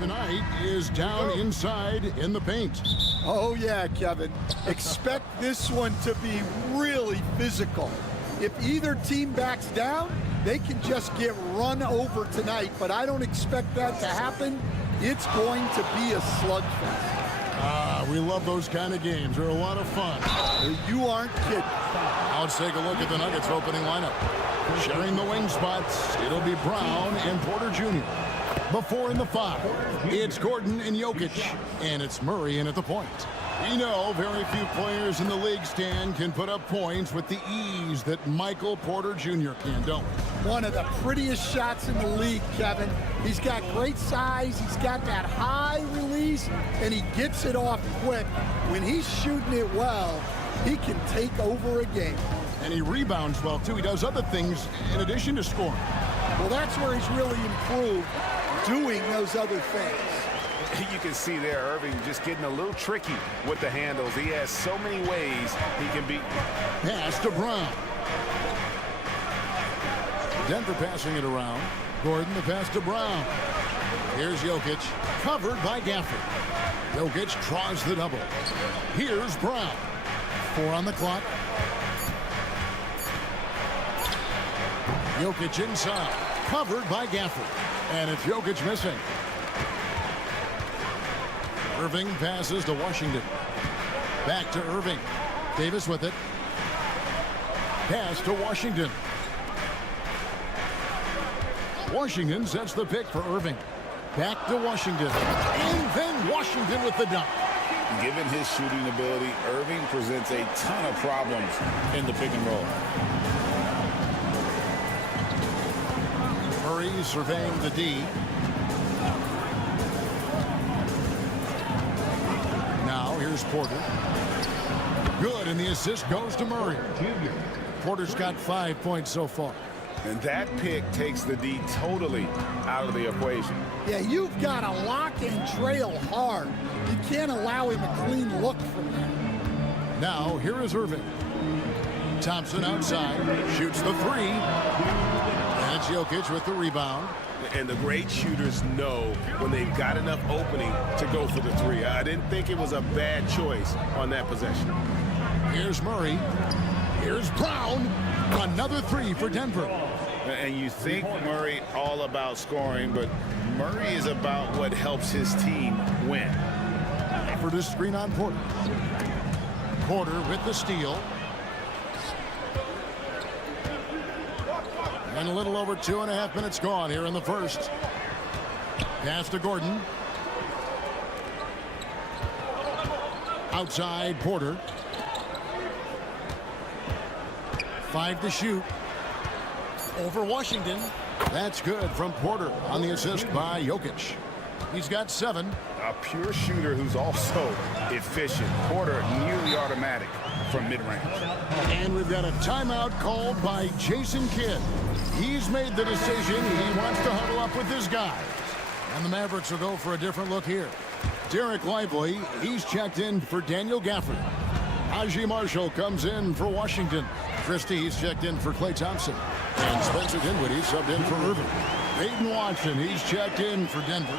tonight is down inside in the paint. Oh, yeah, Kevin. Expect this one to be really physical. If either team backs down, they can just get run over tonight, but I don't expect that to happen. It's going to be a slugfest. We love those kind of games. They're a lot of fun. You aren't kidding. Now let's take a look at the Nuggets opening lineup. Sharing the wing spots, it'll be Brown and Porter Jr. Before in the 5, it's Gordon and Jokic, and it's Murray in at the point. We know very few players in the league, Stan, can put up points with the ease that Michael Porter Jr. can, don't we? One of the prettiest shots in the league, Kevin. He's got great size, he's got that high release, and he gets it off quick. When he's shooting it well, he can take over a game. And he rebounds well, too. He does other things in addition to scoring. Well, that's where he's really improved, doing those other things. You can see there, Irving just getting a little tricky with the handles. He has so many ways he can beat. Pass to Brown. Denver passing it around. Gordon, the pass to Brown. Here's Jokic, covered by Gafford. Jokic draws the double. Here's Brown. 4 on the clock. Jokic inside, covered by Gafford. And it's Jokic missing. Irving passes to Washington. Back to Irving. Davis with it. Pass to Washington. Washington sets the pick for Irving. Back to Washington. And then Washington with the dunk. Given his shooting ability, Irving presents a ton of problems in the pick and roll. Murray surveying the D. Now here's Porter. Good, and the assist goes to Murray. Porter's got 5 points so far. And that pick takes the D totally out of the equation. Yeah, you've got to lock and trail hard. You can't allow him a clean look from there. Now, here is Irving. Thompson outside, shoots the 3. And it's Jokic with the rebound. And the great shooters know when they've got enough opening to go for the 3. I didn't think it was a bad choice on that possession. Here's Murray. Here's Brown. Another 3 for Denver. And you think Murray all about scoring, but Murray is about what helps his team win. For this screen on Porter. Porter with the steal. And a little over 2.5 minutes gone here in the first. Pass to Gordon. Outside Porter. 5 to shoot. Over Washington. That's good from Porter on the assist by Jokic. He's got 7. A pure shooter who's also efficient. Porter nearly automatic from mid-range. And we've got a timeout called by Jason Kidd. He's made the decision. He wants to huddle up with his guys. And the Mavericks will go for a different look here. Derek Lively, he's checked in for Daniel Gafford. Haji Marshall comes in for Washington. Christie, he's checked in for Klay Thompson. And Spencer Dinwiddie subbed in for Irving. Peyton Watson, he's checked in for Denver.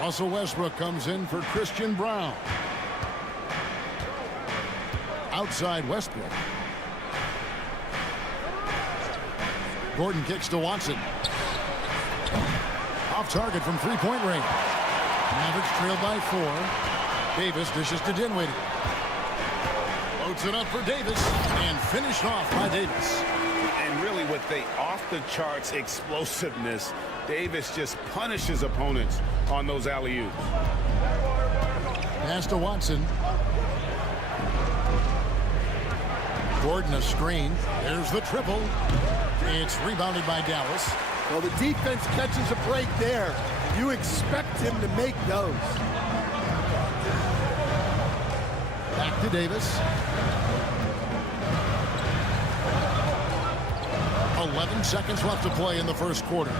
Russell Westbrook comes in for Christian Brown. Outside Westbrook. Gordon kicks to Watson. Off target from three-point range. Mavericks trailed by 4. Davis dishes to Dinwiddie. Loads it up for Davis and finished off by Davis. And really with the off-the-charts explosiveness, Davis just punishes opponents on those alley-oops. Pass to Watson. Gordon a screen. There's the triple. It's rebounded by Dallas. Well, the defense catches a break there. You expect him to make those. Back to Davis. 11 seconds left to play in the first quarter.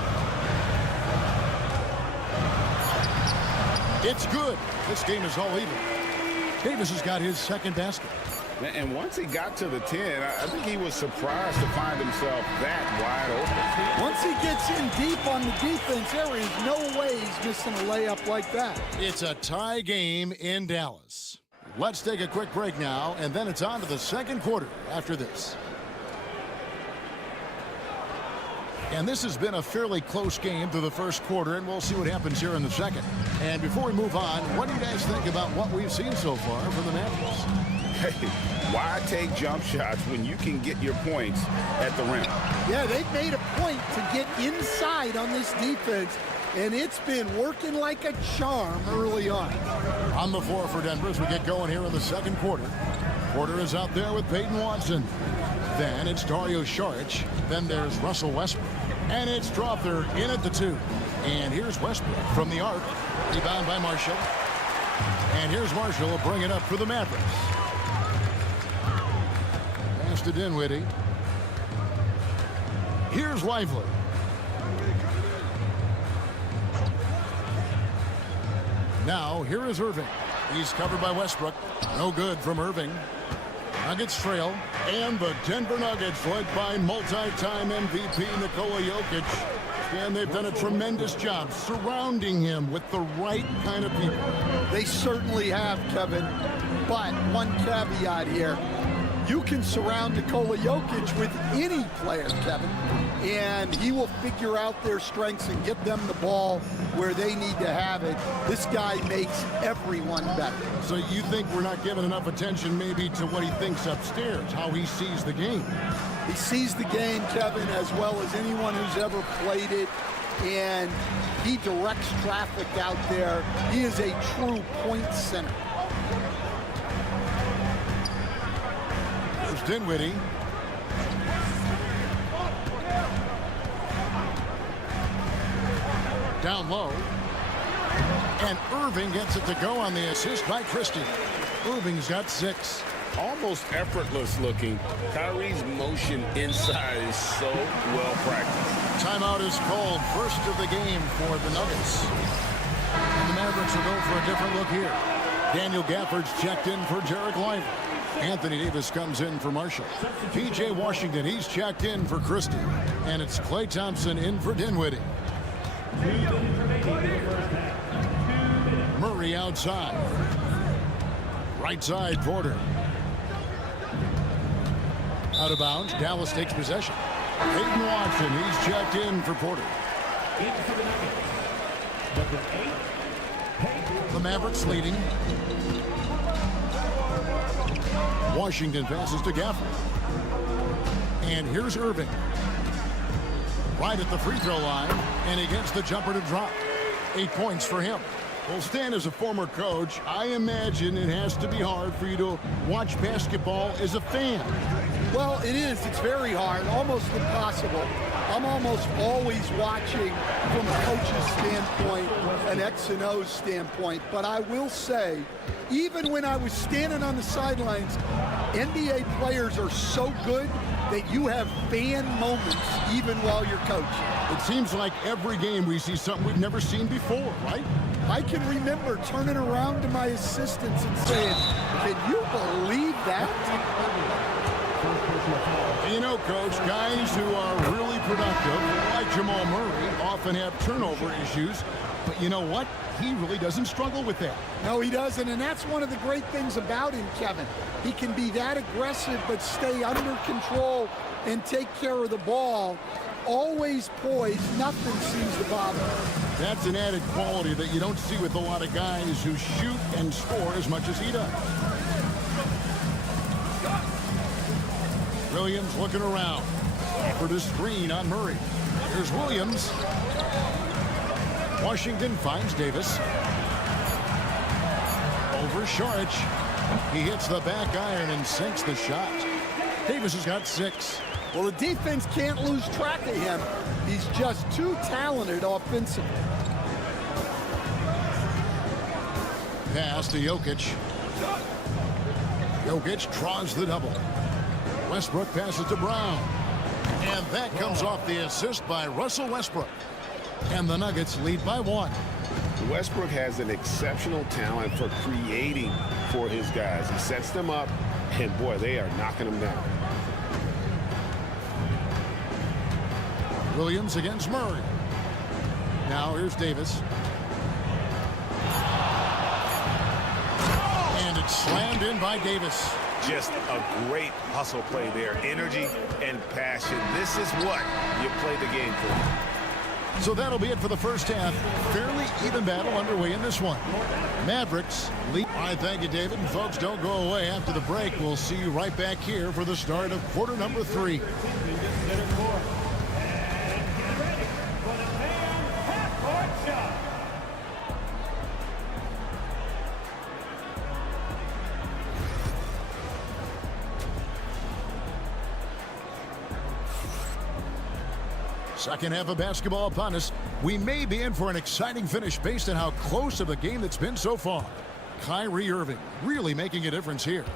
It's good. This game is all even. Davis has got his second basket. And once he got to the 10, I think he was surprised to find himself that wide open. Once he gets in deep on the defense, there is no way he's missing a layup like that. It's a tie game in Dallas. Let's take a quick break now, and then it's on to the second quarter after this. And this has been a fairly close game through the first quarter, and we'll see what happens here in the second. And before we move on, what do you guys think about what we've seen so far from the Mavericks? Hey, why take jump shots when you can get your points at the rim? Yeah, they've made a point to get inside on this defense, and it's been working like a charm early on. On the floor for Denver as we get going here in the second quarter. Porter is out there with Peyton Watson. Then it's Dario Saric. Then there's Russell Westbrook. And it's Strawther in at the 2. And here's Westbrook from the arc. Rebound by Marshall. And here's Marshall will bring it up for the Mavericks. Pass to Dinwiddie. Here's Lively. Now, here is Irving. He's covered by Westbrook. No good from Irving. Nuggets trail. And the Denver Nuggets, led by multi-time MVP Nikola Jokic. And they've done a tremendous job surrounding him with the right kind of people. They certainly have, Kevin. But one caveat here. You can surround Nikola Jokic with any player, Kevin, and he will figure out their strengths and get them the ball where they need to have it. This guy makes everyone better. So you think we're not giving enough attention maybe to what he thinks upstairs, how he sees the game? He sees the game, Kevin, as well as anyone who's ever played it, and he directs traffic out there. He is a true point center. Dinwiddie. Down low. And Irving gets it to go on the assist by Christie. Irving's got 6. Almost effortless looking. Kyrie's motion inside is so well practiced. Timeout is called. First of the game for the Nuggets. And the Mavericks will go for a different look here. Daniel Gafford's checked in for Derek Lively. Anthony Davis comes in for Marshall. P.J. Washington, he's checked in for Christie. And it's Klay Thompson in for Dinwiddie. Murray outside. Right side, Porter. Out of bounds, Dallas takes possession. Peyton Watson, he's checked in for Porter. The Mavericks leading. Washington passes to Gafford. And here's Irving. Right at the free throw line, and he gets the jumper to drop. 8 points for him. Well, Stan, as a former coach, I imagine it has to be hard for you to watch basketball as a fan. Well, it is. It's very hard, almost impossible. I'm almost always watching from a coach's standpoint, an X and O standpoint. But I will say, even when I was standing on the sidelines, NBA players are so good that you have fan moments even while you're coaching. It seems like every game we see something we've never seen before, right? I can remember turning around to my assistants and saying, can you believe that? You know, Coach, guys who are really productive, like Jamal Murray, often have turnover issues. But you know what? He really doesn't struggle with that. No, he doesn't, and that's one of the great things about him, Kevin. He can be that aggressive but stay under control and take care of the ball. Always poised, nothing seems to bother him. That's an added quality that you don't see with a lot of guys who shoot and score as much as he does. Williams looking around. Offered a screen on Murray. Here's Williams. Washington finds Davis. Over Saric. He hits the back iron and sinks the shot. Davis has got 6. Well, the defense can't lose track of him. He's just too talented offensively. Pass to Jokic. Jokic draws the double. Westbrook passes to Brown. And that comes off the assist by Russell Westbrook. And the Nuggets lead by 1. Westbrook has an exceptional talent for creating for his guys. He sets them up, And, boy, they are knocking them down. Williams against Murray. Now here's Davis. And it's slammed in by Davis. Just a great hustle play there. Energy and passion. This is what you play the game for. So that'll be it for the first half. Fairly even battle underway in this one. Mavericks lead. All right, thank you, David. And folks, don't go away after the break. We'll see you right back here for the start of quarter number 3. Second half of basketball upon us. We may be in for an exciting finish based on how close of a game that's been so far. Kyrie Irving really making a difference here.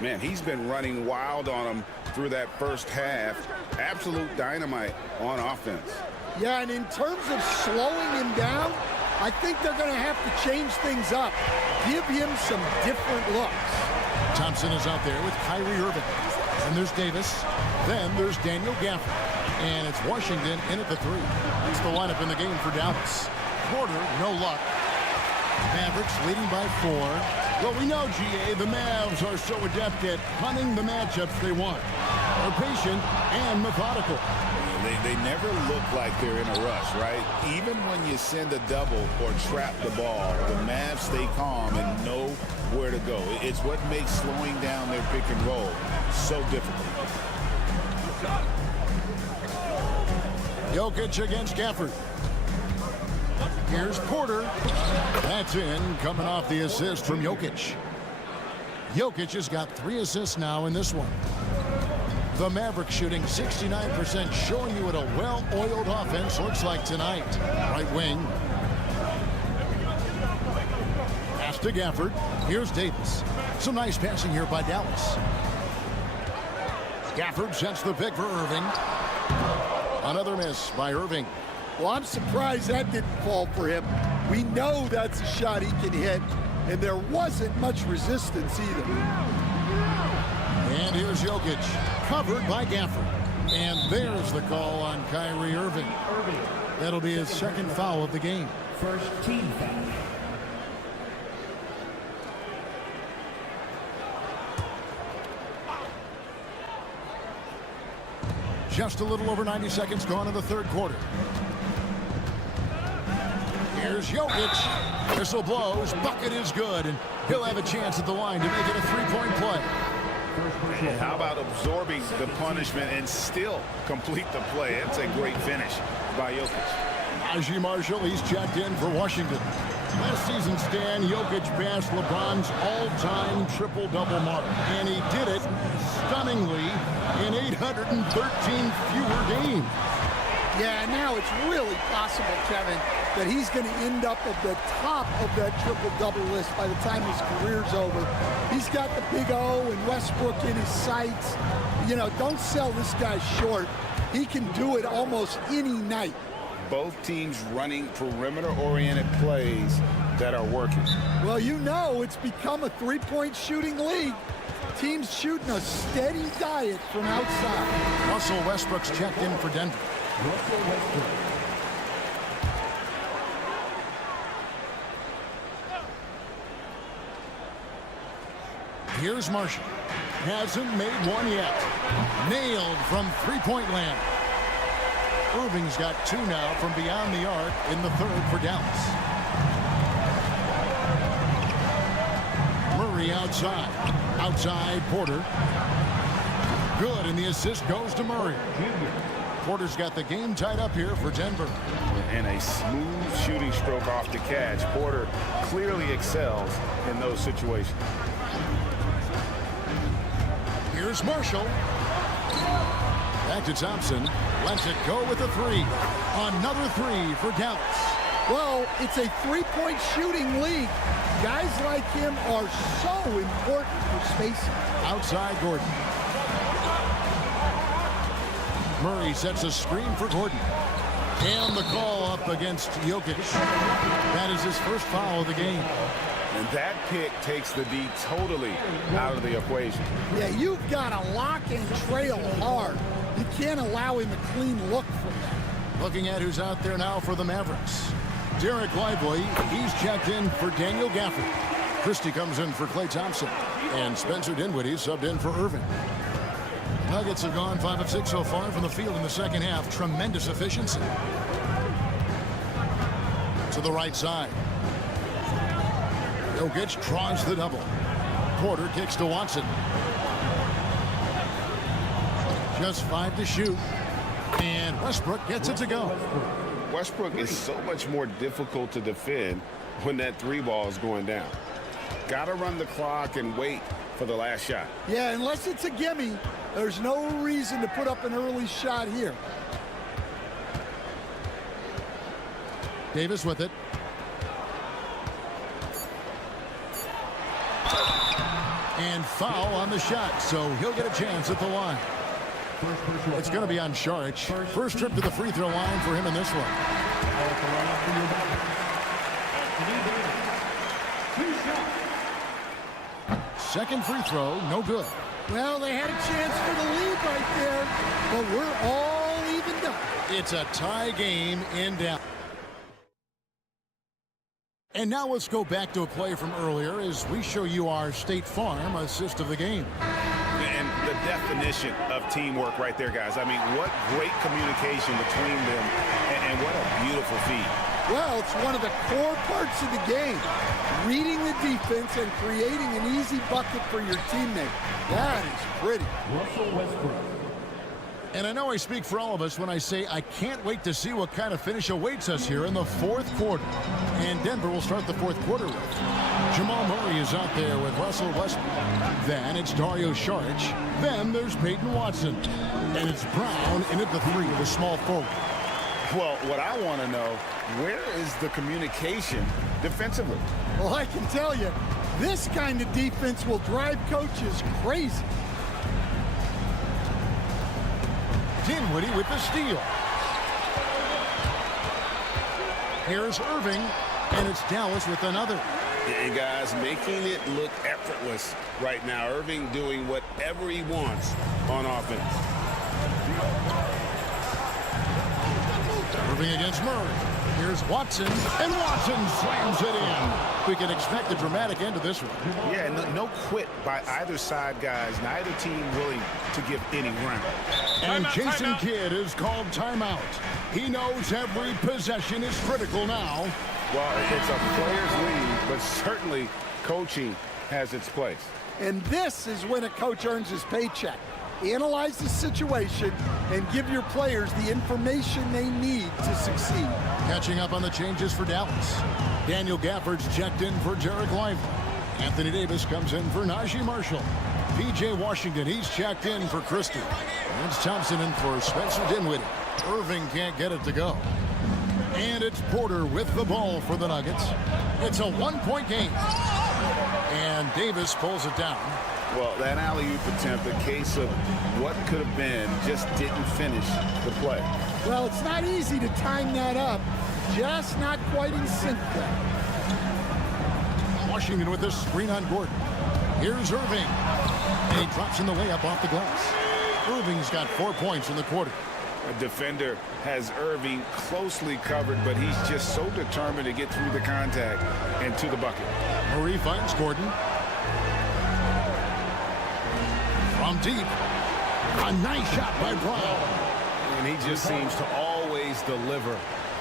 Man, he's been running wild on him through that first half. Absolute dynamite on offense. Yeah, and in terms of slowing him down, I think they're going to have to change things up. Give him some different looks. Thompson is out there with Kyrie Irving. And there's Davis. Then there's Daniel Gafford. And it's Washington in at the 3. That's the lineup in the game for Dallas. Porter, no luck. Mavericks leading by 4. Well, we know, GA, the Mavs are so adept at hunting the matchups they want. They're patient and methodical. They never look like they're in a rush, right? Even when you send a double or trap the ball, the Mavs stay calm and know where to go. It's what makes slowing down their pick and roll so difficult. Jokic against Gafford. Here's Porter. That's in, coming off the assist from Jokic. Jokic has got 3 assists now in this one. The Mavericks shooting 69%, showing you what a well-oiled offense looks like tonight. Right wing. Pass to Gafford. Here's Davis. Some nice passing here by Dallas. Gafford sets the pick for Irving. Another miss by Irving. Well, I'm surprised that didn't fall for him. We know that's a shot he can hit, and there wasn't much resistance either. And here's Jokic, covered by Gafford. And there's the call on Kyrie Irving. That'll be his second foul of the game. First team foul. Just a little over 90 seconds gone in the third quarter. Here's Jokic. Whistle blows. Bucket is good. And he'll have a chance at the line to make it a 3-point play. And how about absorbing the punishment and still complete the play? That's a great finish by Jokic. Najee Marshall, he's checked in for Washington. Last season, Stan, Jokic passed LeBron's all-time triple-double mark. And he did it stunningly in 813 fewer games. Yeah, now it's really possible, Kevin, that he's going to end up at the top of that triple-double list by the time his career's over. He's got the big O and Westbrook in his sights. You know, don't sell this guy short. He can do it almost any night. Both teams running perimeter-oriented plays that are working. Well, you know, it's become a three-point shooting league. Teams shooting a steady diet from outside. Russell Westbrook's checked in for Denver. Russell Westbrook. Here's Marshall. Hasn't made one yet. Nailed from three-point land. Irving's got 2 now from beyond the arc in the third for Dallas. Murray outside. Outside Porter. Good, and the assist goes to Murray. Porter's got the game tied up here for Denver. And a smooth shooting stroke off the catch. Porter clearly excels in those situations. Here's Marshall. Back to Thompson. Lets it go with a 3. Another 3 for Dallas. Well, it's a three-point shooting league. Guys like him are so important for spacing. Outside Gordon. Murray sets a screen for Gordon. And the call up against Jokic. That is his first foul of the game. And that pick takes the D totally out of the equation. Yeah, you've got to lock and trail hard. You can't allow him a clean look from that. Looking at who's out there now for the Mavericks. Derek Lively, he's checked in for Daniel Gafford. Christie comes in for Klay Thompson. And Spencer Dinwiddie subbed in for Irving. Nuggets have gone 5 of 6 so far from the field in the second half. Tremendous efficiency. To the right side. Jokic draws the double. Porter kicks to Watson. Just 5 to shoot. And Westbrook gets it to go. Westbrook is so much more difficult to defend when that 3 ball is going down. Got to run the clock and wait for the last shot. Yeah, unless it's a gimme, there's no reason to put up an early shot here. Davis with it. And foul on the shot, so he'll get a chance at the line. It's going to be on Saric. First trip to the free throw line for him in this one. Second free throw, no good. Well, they had a chance for the lead right there, but we're all evened up. It's a tie game in Dallas. And now let's go back to a play from earlier as we show you our State Farm assist of the game. And the definition of teamwork right there, guys. I mean, what great communication between them, and what a beautiful feed. Well, it's one of the core parts of the game. Reading the defense and creating an easy bucket for your teammate. That is pretty. Russell Westbrook. And I know I speak for all of us when I say I can't wait to see what kind of finish awaits us here in the fourth quarter. And Denver will start the fourth quarter with Jamal Murray is out there with Russell Westbrook. Then it's Dario Saric. Then there's Peyton Watson. And it's Brown in at the 3, the small forward. Well, what I want to know, where is the communication defensively? Well, I can tell you, this kind of defense will drive coaches crazy. Dinwiddie with the steal. Here's Irving, and it's Dallas with another. And guys, making it look effortless right now. Irving doing whatever he wants on offense. Irving against Murray. Here's Watson, and Watson slams it in. We can expect a dramatic end to this one. Yeah, no quit by either side, guys. Neither team willing to give any ground. And Jason Kidd is called timeout. He knows every possession is critical now. Well, it's a player's league, but certainly coaching has its place. And this is when a coach earns his paycheck. Analyze the situation and give your players the information they need to succeed. Catching up on the changes for Dallas. Daniel Gafford's checked in for Derek Lively. Anthony Davis comes in for Najee Marshall. P.J. Washington, he's checked in for Christie. It's Thompson in for Spencer Dinwiddie. Irving can't get it to go. And it's Porter with the ball for the Nuggets. It's a 1-point game. And Davis pulls it down. Well, that alley-oop attempt, a case of what could have been, just didn't finish the play. Well, it's not easy to time that up. Just not quite in sync there. Washington with the screen on Gordon. Here's Irving. And he drops in the layup off the glass. Irving's got 4 points in the quarter. A defender has Irving closely covered, but he's just so determined to get through the contact and to the bucket. Murray finds Gordon. From deep. A nice shot by Brown. And he just seems to always deliver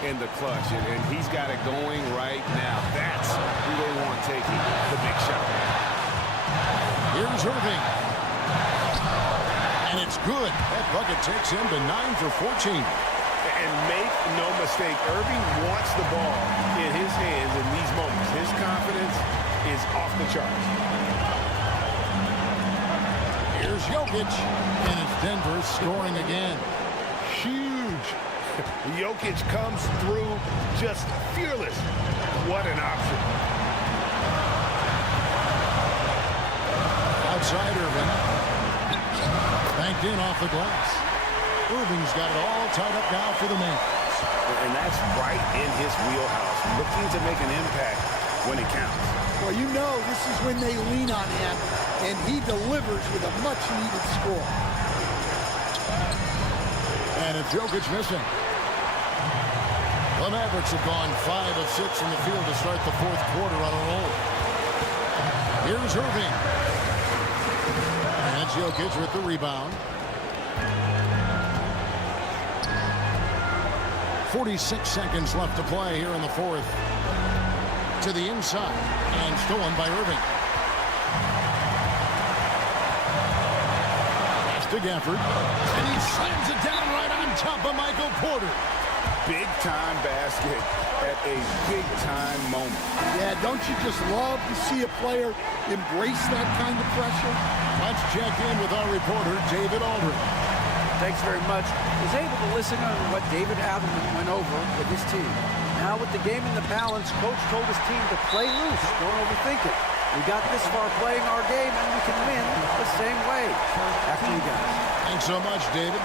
in the clutch, and he's got it going right now. That's who they want taking the big shot. Here's Irving. And it's good. That bucket takes him to 9 for 14. And make no mistake, Irving wants the ball in his hands in these moments. His confidence is off the charts. Here's Jokic. And it's Denver scoring again. Huge. Jokic comes through just fearless. What an option. Outside Irving. Banked in off the glass. Irving's got it all tied up now for the man. And that's right in his wheelhouse. Looking to make an impact when it counts. Well, you know this is when they lean on him, and he delivers with a much-needed score. And it's Jokic missing. The Mavericks have gone 5 of 6 in the field to start the fourth quarter on a roll. Here's Irving. And it's Jokic with the rebound. 46 seconds left to play here in the fourth. To the inside and stolen by Irving. Pass to Gafford. And he slams it down right on top of Michael Porter. Big-time basket at a big-time moment. Yeah, don't you just love to see a player embrace that kind of pressure? Let's check in with our reporter, David Aldridge. Thanks very much. Was able to listen on what David Adelman went over with his team. Now with the game in the balance, Coach told his team to play loose. Don't overthink it. We got this far playing our game, and we can win the same way. Back to you guys. Thanks so much, David.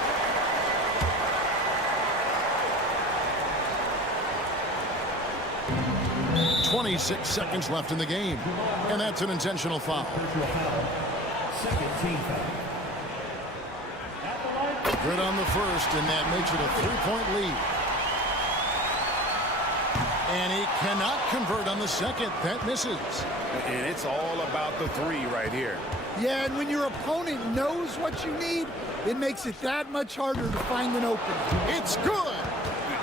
.26 seconds left in the game. And that's an intentional foul. Second team foul. Good on the first, and that makes it a 3-point lead. And he cannot convert on the second. That misses. And it's all about the three right here. Yeah, and when your opponent knows what you need, it makes it that much harder to find an opening. It's good.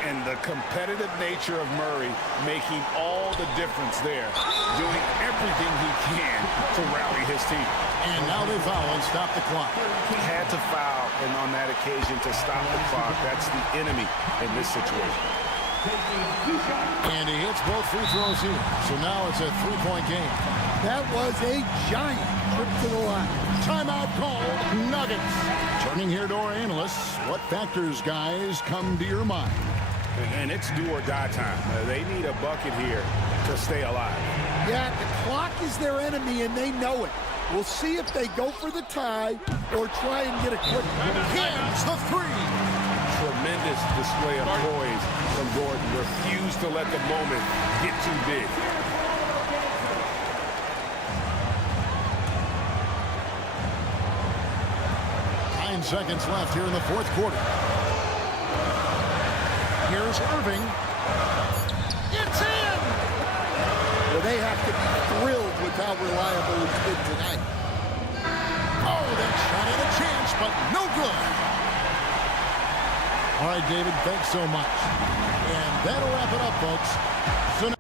And the competitive nature of Murray making all the difference there, doing everything he can to rally his team. And now they foul and stop the clock. Had to foul, and on that occasion to stop the clock. That's the enemy in this situation. And he hits both free throws here. So now it's a 3-point game. That was a giant trip to the line. Timeout called, Nuggets. Turning here to our analysts. What factors, guys, come to your mind? And it's do or die time. They need a bucket here to stay alive. Yeah, the clock is their enemy, and they know it. We'll see if they go for the tie or try and get a quick one. Here's the three. Tremendous display of poise from Gordon. Refused to let the moment get too big. Seconds left here in the fourth quarter. Here's Irving. It's in! Well, they have to be thrilled with how reliable he's been tonight. Oh, that shot had a chance, but no good. All right, David, thanks so much. And that'll wrap it up, folks. So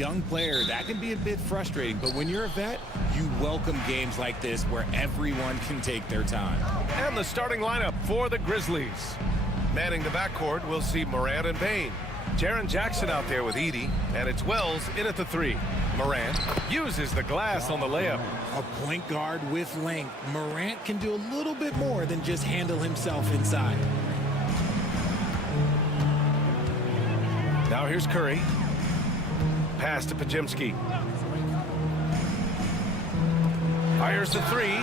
young player, that can be a bit frustrating. But when you're a vet, you welcome games like this where everyone can take their time. And the starting lineup for the Grizzlies. Manning the backcourt, we'll see Morant and Payne. Jaren Jackson out there with Edey, and it's Wells in at the three. Morant uses the glass on the layup. A point guard with length. Morant can do a little bit more than just handle himself inside. Now here's Curry. Pass to Pajemski. Fires the three.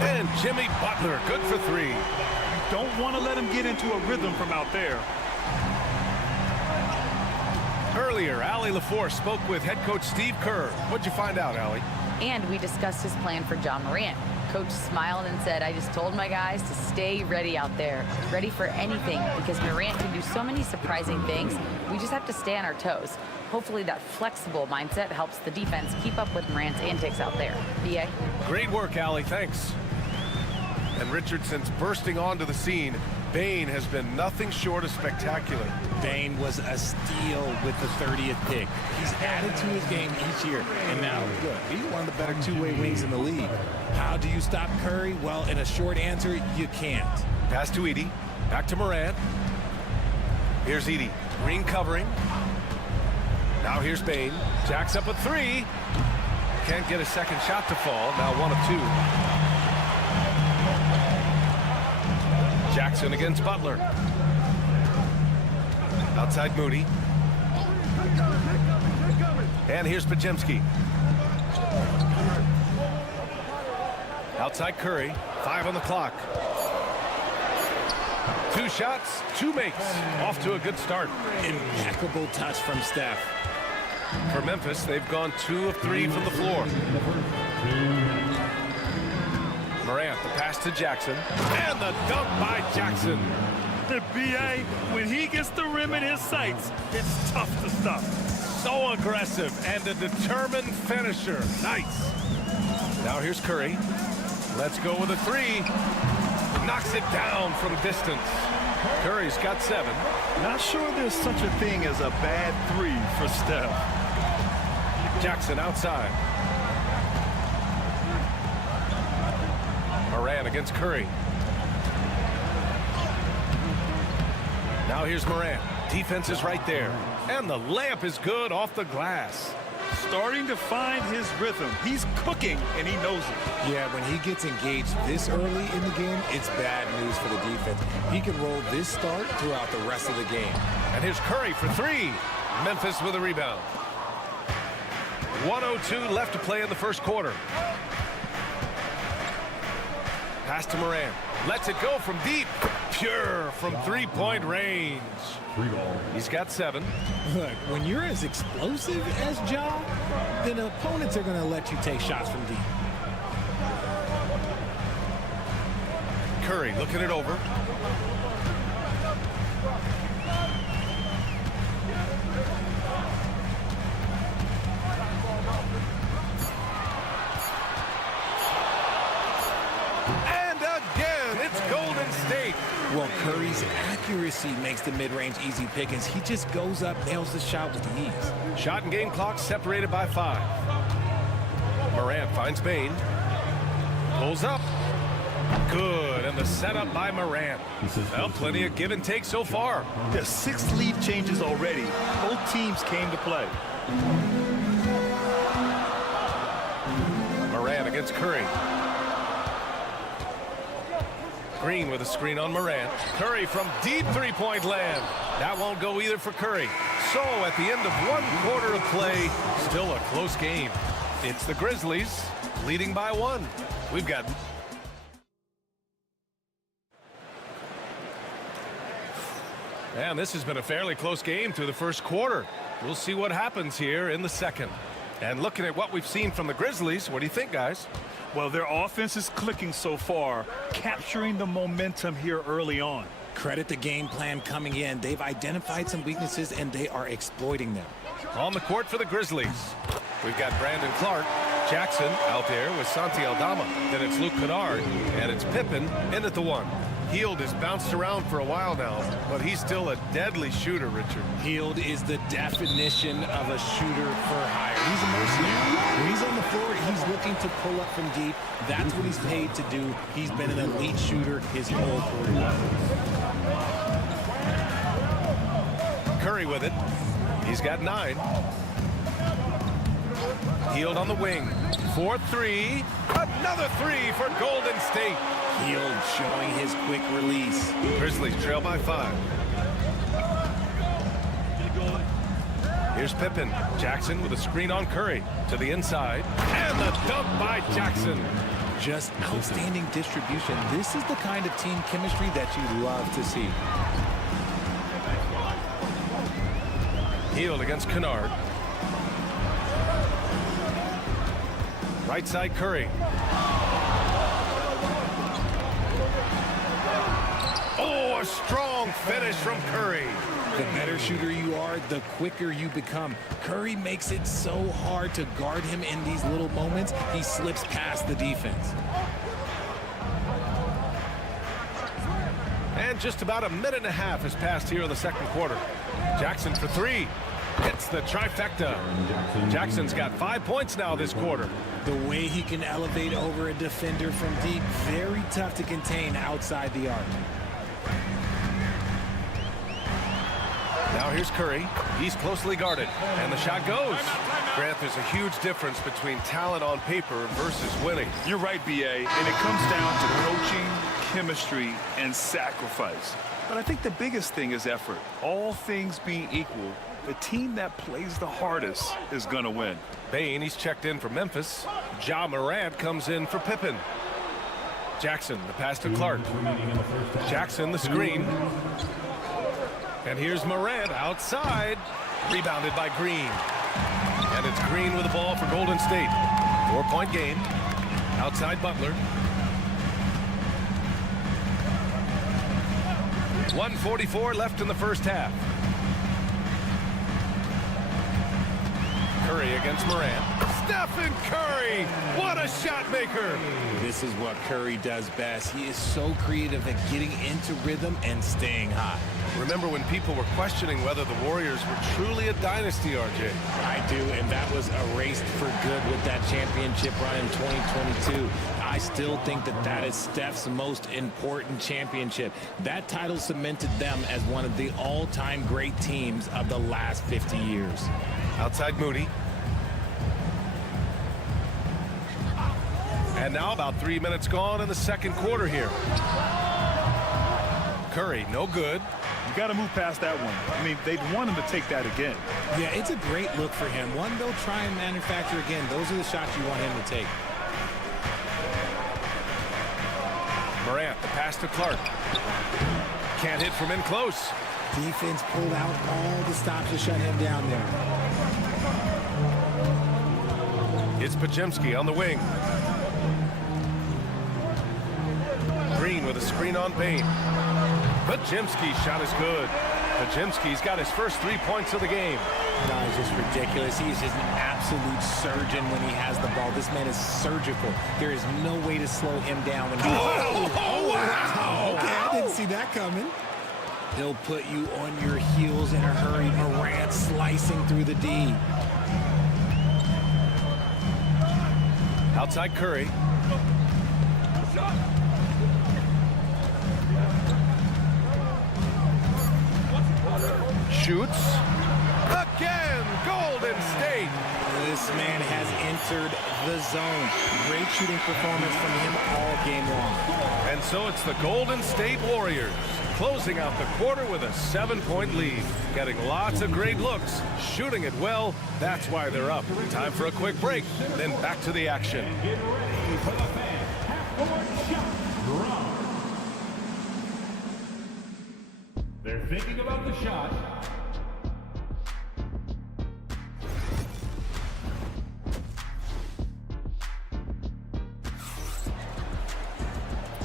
And Jimmy Butler, good for three. Don't want to let him get into a rhythm from out there. Earlier, Allie LaForce spoke with head coach Steve Kerr. What'd you find out, Allie? And we discussed his plan for John Morant. Coach smiled and said, I just told my guys to stay ready out there, ready for anything, because Morant can do so many surprising things. We just have to stay on our toes. Hopefully that flexible mindset helps the defense keep up with Morant's antics out there. B.A.? Great work, Allie. Thanks. And Richardson's bursting onto the scene. Bane has been nothing short of spectacular. Bane was a steal with the 30th pick. He's added to his game each year. And now, look, he's one of the better two-way wings in the league. How do you stop Curry? Well, in a short answer, you can't. Pass to Edie. Back to Morant. Here's Edie. Green covering. Now here's Bane. Jacks up a three. Can't get a second shot to fall. Now 1 of 2. Jackson against Butler. Outside Moody. And here's Pajemski. Outside Curry. 5 on the clock. 2 shots, 2 makes. Off to a good start. Impeccable touch from Steph. For Memphis, they've gone 2 of 3 from the floor. Morant, the pass to Jackson. And the dunk by Jackson. The B.A., when he gets the rim in his sights, it's tough to stop. So aggressive and a determined finisher. Nice. Now here's Curry. Let's go with a 3. Knocks it down from distance. Curry's got 7. Not sure there's such a thing as a bad 3 for Steph. Jackson outside. Morant against Curry. Now here's Morant. Defense is right there. And the layup is good off the glass. Starting to find his rhythm. He's cooking, and he knows it. Yeah, when he gets engaged this early in the game, it's bad news for the defense. He can roll this start throughout the rest of the game. And here's Curry for 3. Memphis with a rebound. 1:02 left to play in the first quarter. Pass to Morant. Lets it go from deep. Pure from three-point range. He's got 7. Look, when you're as explosive as Ja, then opponents are going to let you take shots from deep. Curry looking it over. And again, it's Golden State. Well, Curry's accuracy makes the mid-range easy pickings. He just goes up, nails the shot with ease. Shot and game clock separated by 5. Morant finds Bane. Pulls up. Good, and the setup by Morant. Well, plenty of give and take so far. There's 6 lead changes already. Both teams came to play. Morant against Curry. Green with a screen on Morant. Curry from deep three-point land. That won't go either for Curry. So at the end of 1 quarter of play, still a close game. It's the Grizzlies leading by 1. We've got... And this has been a fairly close game through the first quarter. We'll see what happens here in the second. And looking at what we've seen from the Grizzlies, what do you think, guys? Well, their offense is clicking so far, capturing the momentum here early on. Credit the game plan coming in. They've identified some weaknesses, and they are exploiting them. On the court for the Grizzlies, we've got Brandon Clark. Jackson out there with Santi Aldama. Then it's Luke Kennard, and it's Pippen in at the 1. Hield has bounced around for a while now, but he's still a deadly shooter, Richard. Hield is the definition of a shooter for hire. He's a mercenary. When he's on the floor, he's looking to pull up from deep. That's what he's paid to do. He's been an elite shooter his whole career. Curry with it. He's got 9. Hield on the wing. 4-3. Another 3 for Golden State. Hield showing his quick release. Grizzlies trail by 5. Here's Pippen. Jackson with a screen on Curry. To the inside. And the dunk by Jackson. Just outstanding distribution. This is the kind of team chemistry that you love to see. Healed against Kennard. Right side Curry. Oh, a strong finish from Curry. The better shooter you are, the quicker you become. Curry makes it so hard to guard him in these little moments. He slips past the defense. And just about a minute and a half has passed here in the second quarter. Jackson for three. Hits the trifecta. Jackson's got 5 points now this quarter. The way he can elevate over a defender from deep, very tough to contain outside the arc. Now here's Curry. He's closely guarded. And the shot goes. Grant, there's a huge difference between talent on paper versus winning. You're right, B.A., and it comes down to coaching, chemistry, and sacrifice. But I think the biggest thing is effort. All things being equal, the team that plays the hardest is going to win. Bane, he's checked in for Memphis. Ja Morant comes in for Pippen. Jackson, the pass to Clark. Jackson, the screen. And here's Morant outside. Rebounded by Green. And it's Green with the ball for Golden State. 4-point game. Outside Butler. 1:44 left in the first half. Curry against Morant. Stephen Curry! What a shot maker! This is what Curry does best. He is so creative at getting into rhythm and staying hot. Remember when people were questioning whether the Warriors were truly a dynasty, RJ? I do, and that was erased for good with that championship run in 2022. I still think that that is Steph's most important championship. That title cemented them as one of the all-time great teams of the last 50 years. Outside Moody. And now about 3 minutes gone in the second quarter here. Curry, no good. You got to move past that one. I mean, they'd want him to take that again. Yeah, it's a great look for him. One they'll try and manufacture again. Those are the shots you want him to take. Morant, the pass to Clark. Can't hit from in close. Defense pulled out all the stops to shut him down there. It's Podziemski on the wing. Green with a screen on Bane. Podziemski's shot is good. Podziemski's got his first 3 points of the game. No, it's just ridiculous. He's just an absolute surgeon when he has the ball. This man is surgical. There is no way to slow him down. When wow! Okay, I didn't see that coming. He'll put you on your heels in a hurry. Morant slicing through the D. Outside Curry. Shoots. Again, Golden State. This man has entered the zone. Great shooting performance from him all game long. And so it's the Golden State Warriors closing out the quarter with a 7-point lead. Getting lots of great looks, shooting it well. That's why they're up. Time for a quick break, then back to the action. They're thinking about the shot.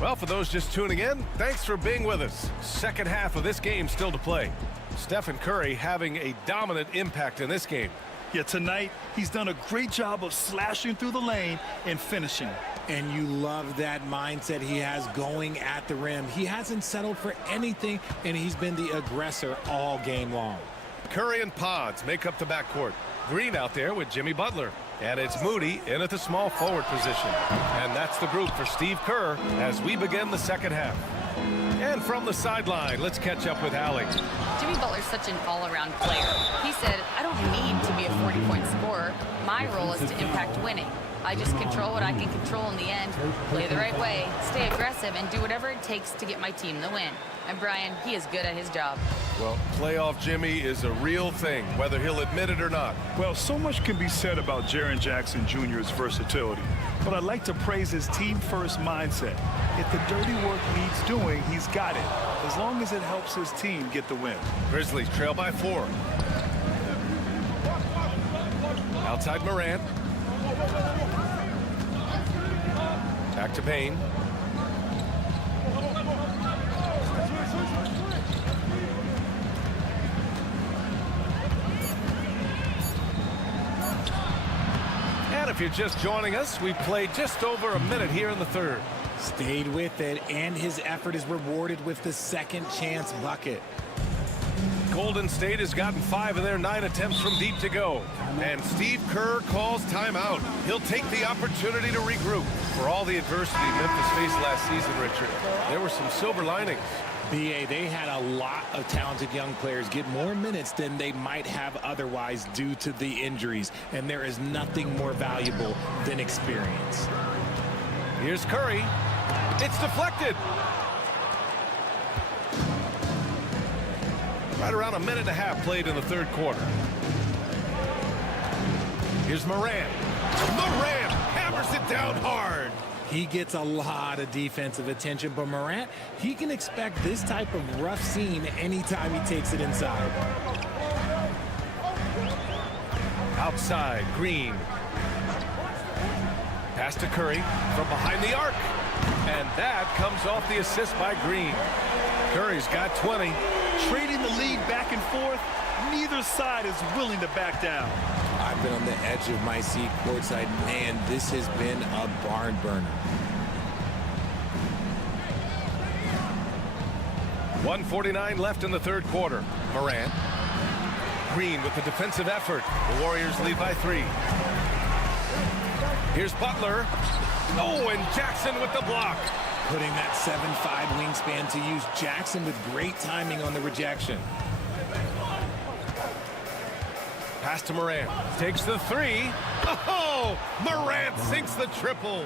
Well, for those just tuning in, thanks for being with us. Second half of this game still to play. Stephen Curry having a dominant impact in this game. Yeah, tonight, he's done a great job of slashing through the lane and finishing. And you love that mindset he has going at the rim. He hasn't settled for anything, and he's been the aggressor all game long. Curry and Pods make up the backcourt. Green out there with Jimmy Butler. And it's Moody in at the small forward position. And that's the group for Steve Kerr as we begin the second half. And from the sideline, let's catch up with Allie. Jimmy Butler's such an all-around player. He said, I don't need to be a 40-point scorer. My role is to impact winning. I just control what I can control in the end, play the right way, stay aggressive, and do whatever it takes to get my team the win. And Brian, he is good at his job. Well, playoff Jimmy is a real thing, whether he'll admit it or not. Well, so much can be said about Jaren Jackson Jr.'s versatility, but I'd like to praise his team-first mindset. If the dirty work needs doing, he's got it, as long as it helps his team get the win. Grizzlies trail by 4. Outside Morant. Back to Payne. And if you're just joining us, we played just over a minute here in the third. Stayed with it, and his effort is rewarded with the second chance bucket. Golden State has gotten 5 of their 9 attempts from deep to go. And Steve Kerr calls timeout. He'll take the opportunity to regroup. For all the adversity Memphis faced last season, Richard, there were some silver linings. BA, they had a lot of talented young players get more minutes than they might have otherwise due to the injuries. And there is nothing more valuable than experience. Here's Curry. It's deflected. Right around a minute and a half played in the third quarter. Here's Morant. Morant hammers it down hard. He gets a lot of defensive attention, but Morant, he can expect this type of rough scene anytime he takes it inside. Outside, Green. Pass to Curry from behind the arc. And that comes off the assist by Green. Curry's got 20. Trading the lead back and forth, neither side is willing to back down. I've been on the edge of my seat courtside. Man, this has been a barn burner. 1:49 left in the third quarter. Morant. Green with the defensive effort. The Warriors lead by 3. Here's Butler. Oh, and Jackson with the block. Putting that 7'5" wingspan to use. Jackson with great timing on the rejection. Pass to Morant. Takes the 3. Oh, Morant sinks the triple.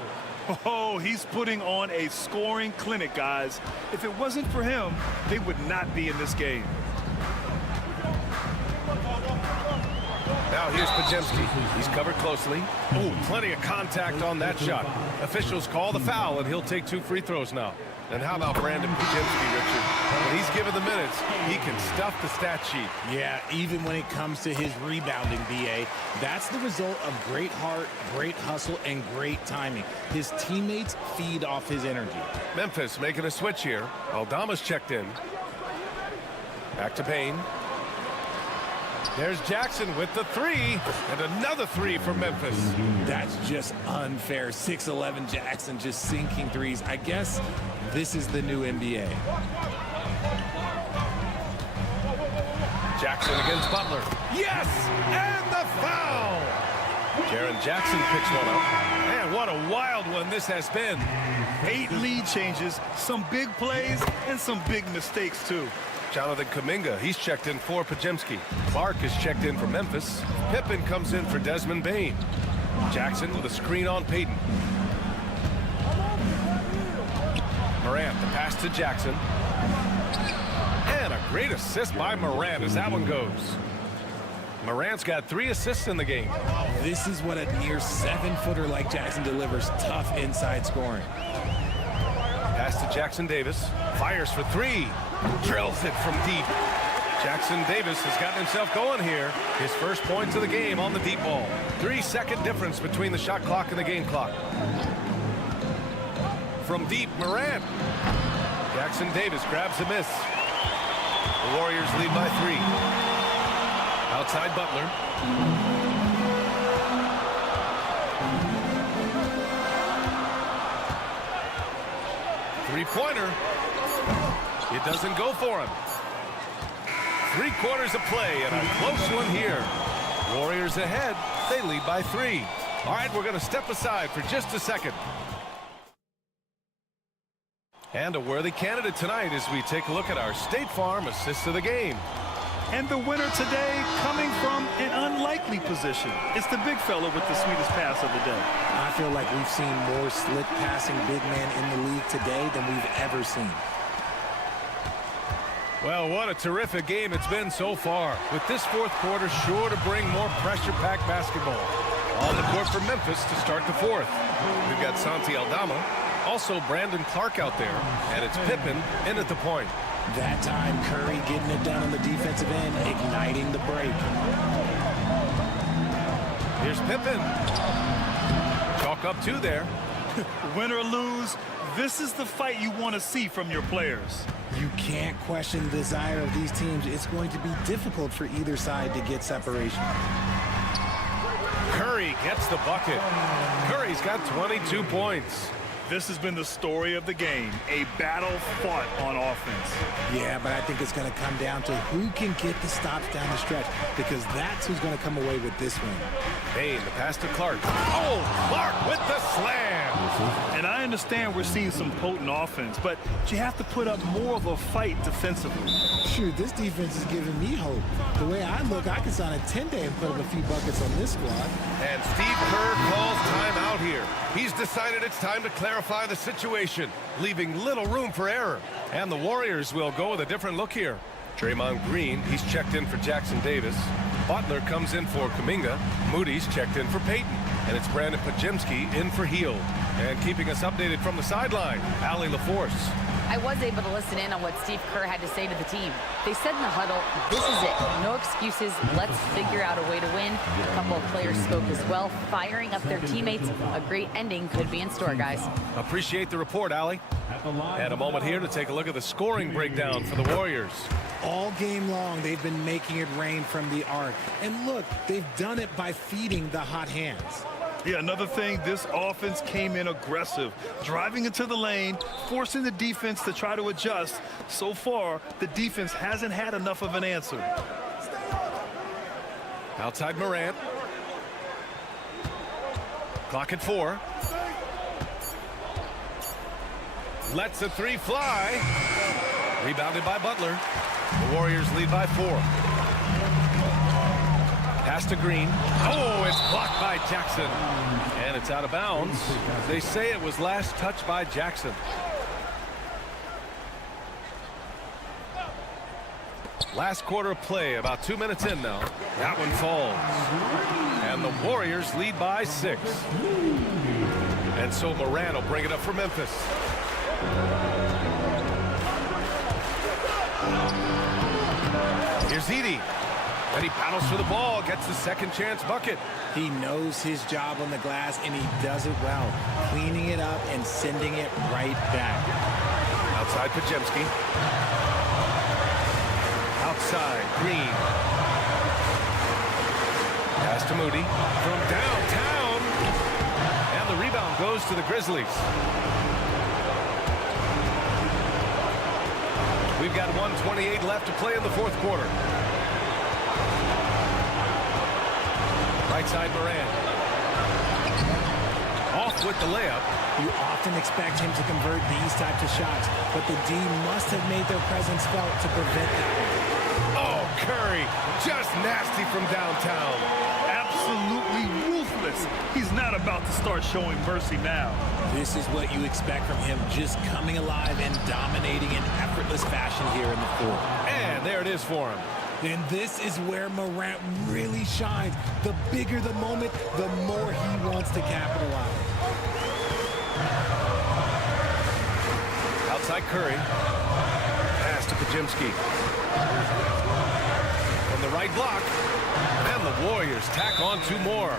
Oh, he's putting on a scoring clinic, guys. If it wasn't for him, they would not be in this game. Now here's Podziemski. He's covered closely. Oh, plenty of contact on that shot. Officials call the foul, and he'll take 2 free throws now. And how about Brandon Podziemski, Richard? When he's given the minutes, he can stuff the stat sheet. Yeah, even when it comes to his rebounding, BA, that's the result of great heart, great hustle, and great timing. His teammates feed off his energy. Memphis making a switch here. Aldama's checked in. Back to Payne. There's Jackson with the 3, and another 3 for Memphis. That's just unfair. 6'11" Jackson just sinking threes. I guess this is the new NBA. Jackson against Butler. Yes! And the foul! Jaren Jackson picks one up. Man, what a wild one this has been. 8 lead changes, some big plays, and some big mistakes, too. Jonathan Kuminga, he's checked in for Podziemski. Clark is checked in for Memphis. Pippen comes in for Desmond Bane. Jackson with a screen on Payton. Morant, the pass to Jackson. And a great assist by Morant as that one goes. Morant's got 3 assists in the game. This is what a near 7-footer like Jackson delivers. Tough inside scoring. Pass to Jackson Davis. Fires for 3. Drills it from deep. Jackson Davis has gotten himself going here. His first points of the game on the deep ball. 3-second difference between the shot clock and the game clock. From deep, Morant. Jackson Davis grabs a miss. The Warriors lead by 3. Outside Butler. Three-pointer. It doesn't go for him. 3 quarters of play and a close one here. Warriors ahead. They lead by 3. All right, we're going to step aside for just a second. And a worthy candidate tonight as we take a look at our State Farm assist of the game. And the winner today coming from an unlikely position. It's the big fella with the sweetest pass of the day. I feel like we've seen more slick passing big men in the league today than we've ever seen. Well, what a terrific game it's been so far. With this fourth quarter sure to bring more pressure-packed basketball. On the court for Memphis to start the fourth. We've got Santi Aldama, also Brandon Clark out there, and it's Pippen in at the point. That time, Curry getting it done on the defensive end, igniting the break. Here's Pippen. Chalk up 2 there. Win or lose, this is the fight you want to see from your players. You can't question the desire of these teams. It's going to be difficult for either side to get separation. Curry gets the bucket. Curry's got 22 points. This has been the story of the game, a battle fought on offense. Yeah, but I think it's going to come down to who can get the stops down the stretch, because that's who's going to come away with this win. Bain, the pass to Clark. Oh, Clark with the slam. And I understand we're seeing some potent offense, but you have to put up more of a fight defensively. Shoot, this defense is giving me hope. The way I look, I can sign a 10-day and put up a few buckets on this squad. And Steve Kerr calls timeout here. He's decided it's time to clarify the situation, leaving little room for error. And the Warriors will go with a different look here. Draymond Green, he's checked in for Jackson Davis. Butler comes in for Kuminga. Moody's checked in for Payton. And it's Brandon Pajemski in for Heel. And keeping us updated from the sideline, Allie LaForce. I was able to listen in on what Steve Kerr had to say to the team. They said in the huddle, this is it. No excuses. Let's figure out a way to win. A couple of players spoke as well, firing up their teammates. A great ending could be in store, guys. Appreciate the report, Allie. And a moment here to take a look at the scoring breakdown for the Warriors. All game long, they've been making it rain from the arc. And look, they've done it by feeding the hot hands. Yeah, another thing, this offense came in aggressive, driving into the lane, forcing the defense to try to adjust. So far, the defense hasn't had enough of an answer. Outside Morant. Clock at 4. Lets a 3 fly. Rebounded by Butler. The Warriors lead by 4. Pass to Green. Oh, it's blocked by Jackson. And it's out of bounds. They say it was last touched by Jackson. Last quarter of play, about 2 minutes in now. That one falls. And the Warriors lead by 6. And so Morant will bring it up for Memphis. Here's Edey. And he battles for the ball, gets the second chance bucket. He knows his job on the glass, and he does it well, cleaning it up and sending it right back. Outside Pajemski. Outside Green. Pass to Moody from downtown. And the rebound goes to the Grizzlies. We've got 1:28 left to play in the fourth quarter. Right side Morant. Off with the layup. You often expect him to convert these types of shots, but the D must have made their presence felt to prevent that. Oh, Curry, just nasty from downtown. Absolutely ruthless. He's not about to start showing mercy now. This is what you expect from him, just coming alive and dominating in effortless fashion here in the fourth. And there it is for him. And this is where Morant really shines. The bigger the moment, the more he wants to capitalize. Outside Curry. Pass to Pajemski. From the right block. And the Warriors tack on 2 more.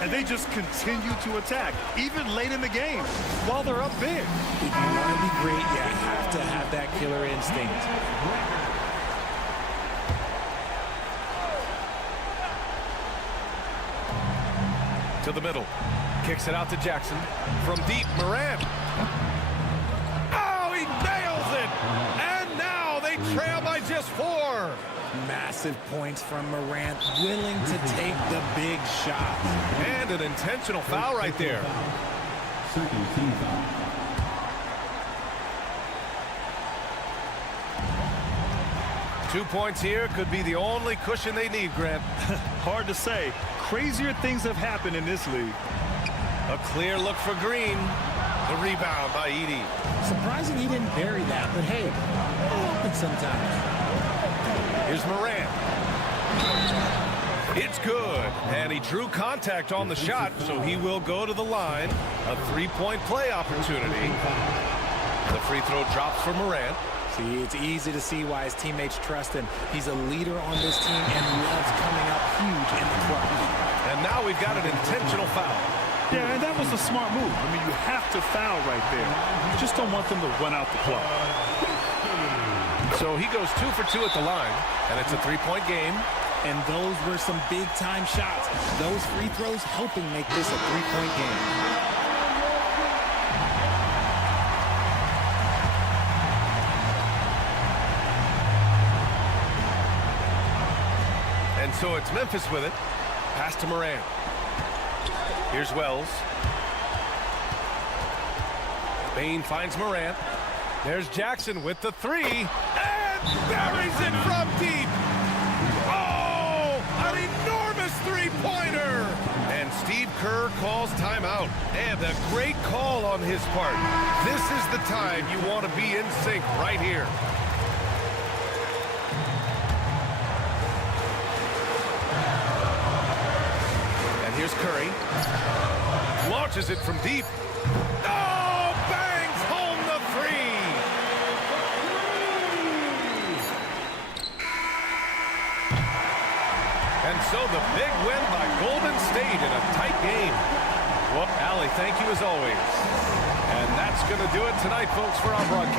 And they just continue to attack, even late in the game, while they're up big. If you want to be great, you have to have that killer instinct. To the middle. Kicks it out to Jackson. From deep, Morant. Oh, he nails it! And now they trail by just 4. Massive points from Morant, willing to take the big shot. And an intentional foul right there. Second team foul. Two points here could be the only cushion they need, Grant. Hard to say. Crazier things have happened in this league. A clear look for Green. The rebound by Edey. Surprising he didn't bury that, but hey, it happens sometimes. Here's Morant. It's good. And he drew contact on the shot, so he will go to the line. A 3-point play opportunity. The free throw drops for Morant. See, it's easy to see why his teammates trust him. He's a leader on this team and loves coming up huge in the clutch. And now we've got an intentional foul. Yeah, and that was a smart move. I mean, you have to foul right there. You just don't want them to run out the clock. So he goes 2 for 2 at the line, and it's a 3-point game. And those were some big-time shots. Those free throws helping make this a 3-point game. And so it's Memphis with it. Pass to Morant. Here's Wells. Bane finds Morant. There's Jackson with the 3. And buries it from deep. Oh, an enormous three-pointer. And Steve Kerr calls timeout. And a great call on his part. This is the time you want to be in sync right here. Here's Curry. Launches it from deep. Oh, bangs home the 3. And so the big win by Golden State in a tight game. Well, Allie, thank you as always. And that's going to do it tonight, folks, for our broadcast.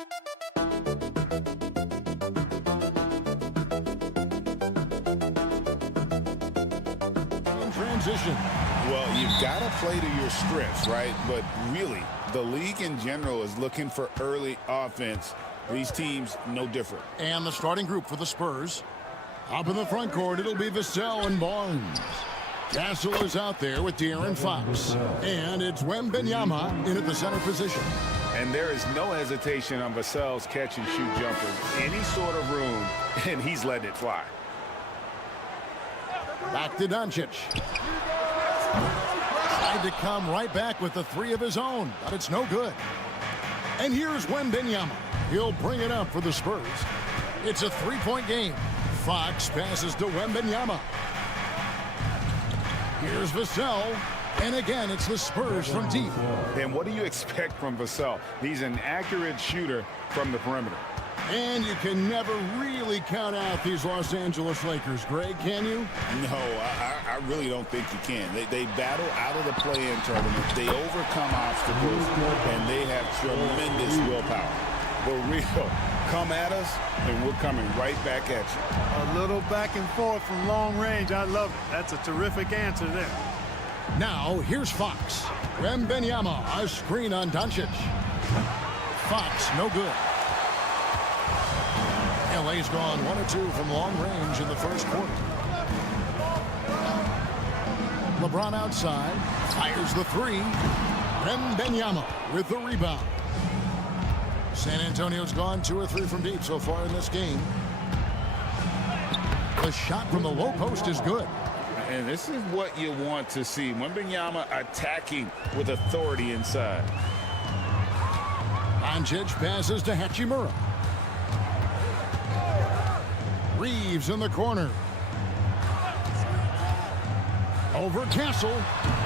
In transition. Well, you've got to play to your strengths, right? But really, the league in general is looking for early offense. These teams, no different. And the starting group for the Spurs. Up in the front court, it'll be Vassell and Barnes. Castle is out there with De'Aaron Fox. And it's Wembanyama in at the center position. And there is no hesitation on Vassell's catch-and-shoot jumpers. Any sort of room, and he's letting it fly. Back to Doncic. Tried to come right back with the three of his own, but it's no good. And here's Wembanyama. He'll bring it up for the Spurs. It's a three-point game. Fox passes to Wembanyama. Here's Vassell. And again, it's the Spurs from deep. And what do you expect from Vassell? He's an accurate shooter from the perimeter. And you can never really count out these Los Angeles Lakers, Greg, can you? No, I really don't think you can. They battle out of the play-in tournament. They overcome obstacles, and they have tremendous willpower. The real come at us, and we're coming right back at you. A little back and forth from long range. I love it. That's a terrific answer there. Now, here's Fox. Wembanyama, a screen on Doncic. Fox, no good. LA's gone 1 or 2 from long range in the first quarter. LeBron outside, fires the three. Wembanyama with the rebound. San Antonio's gone 2 or 3 from deep so far in this game. The shot from the low post is good. And this is what you want to see. Wembanyama attacking with authority inside. Doncic passes to Hachimura. Reeves in the corner. Over Castle.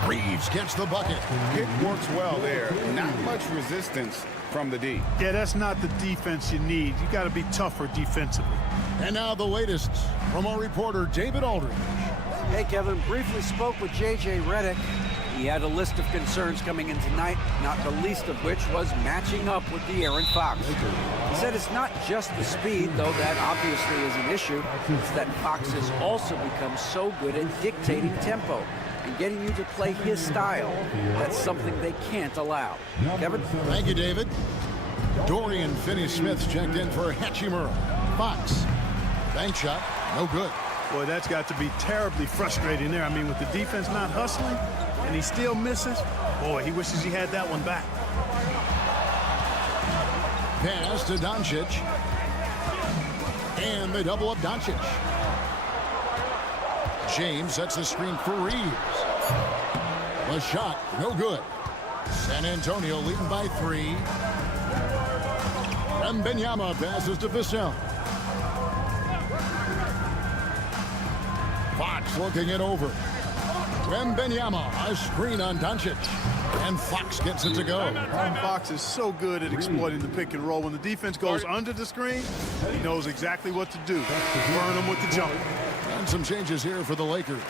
Reeves gets the bucket. It works well there. Not much resistance from the D. Yeah, that's not the defense you need. You got to be tougher defensively. And now the latest from our reporter, David Aldridge. Hey, Kevin, briefly spoke with J.J. Redick. He had a list of concerns coming in tonight, not the least of which was matching up with De'Aaron Fox. He said it's not just the speed, though that obviously is an issue. It's that Fox has also become so good at dictating tempo and getting you to play his style. That's something they can't allow. Kevin? Thank you, David. Dorian Finney-Smith checked in for Hachimura. Fox. Bank shot. No good. Boy, that's got to be terribly frustrating there. I mean, with the defense not hustling and he still misses, boy, he wishes he had that one back. Pass to Doncic. And they double up Doncic. James sets the screen for Reeves. The shot, no good. San Antonio leading by 3. Wembanyama passes to Vassell. Fox looking it over. Wembanyama, a screen on Doncic. And Fox gets it to go. Fox is so good at exploiting the pick and roll. When the defense goes under the screen, he knows exactly what to do. Burn them with the jump. And some changes here for the Lakers.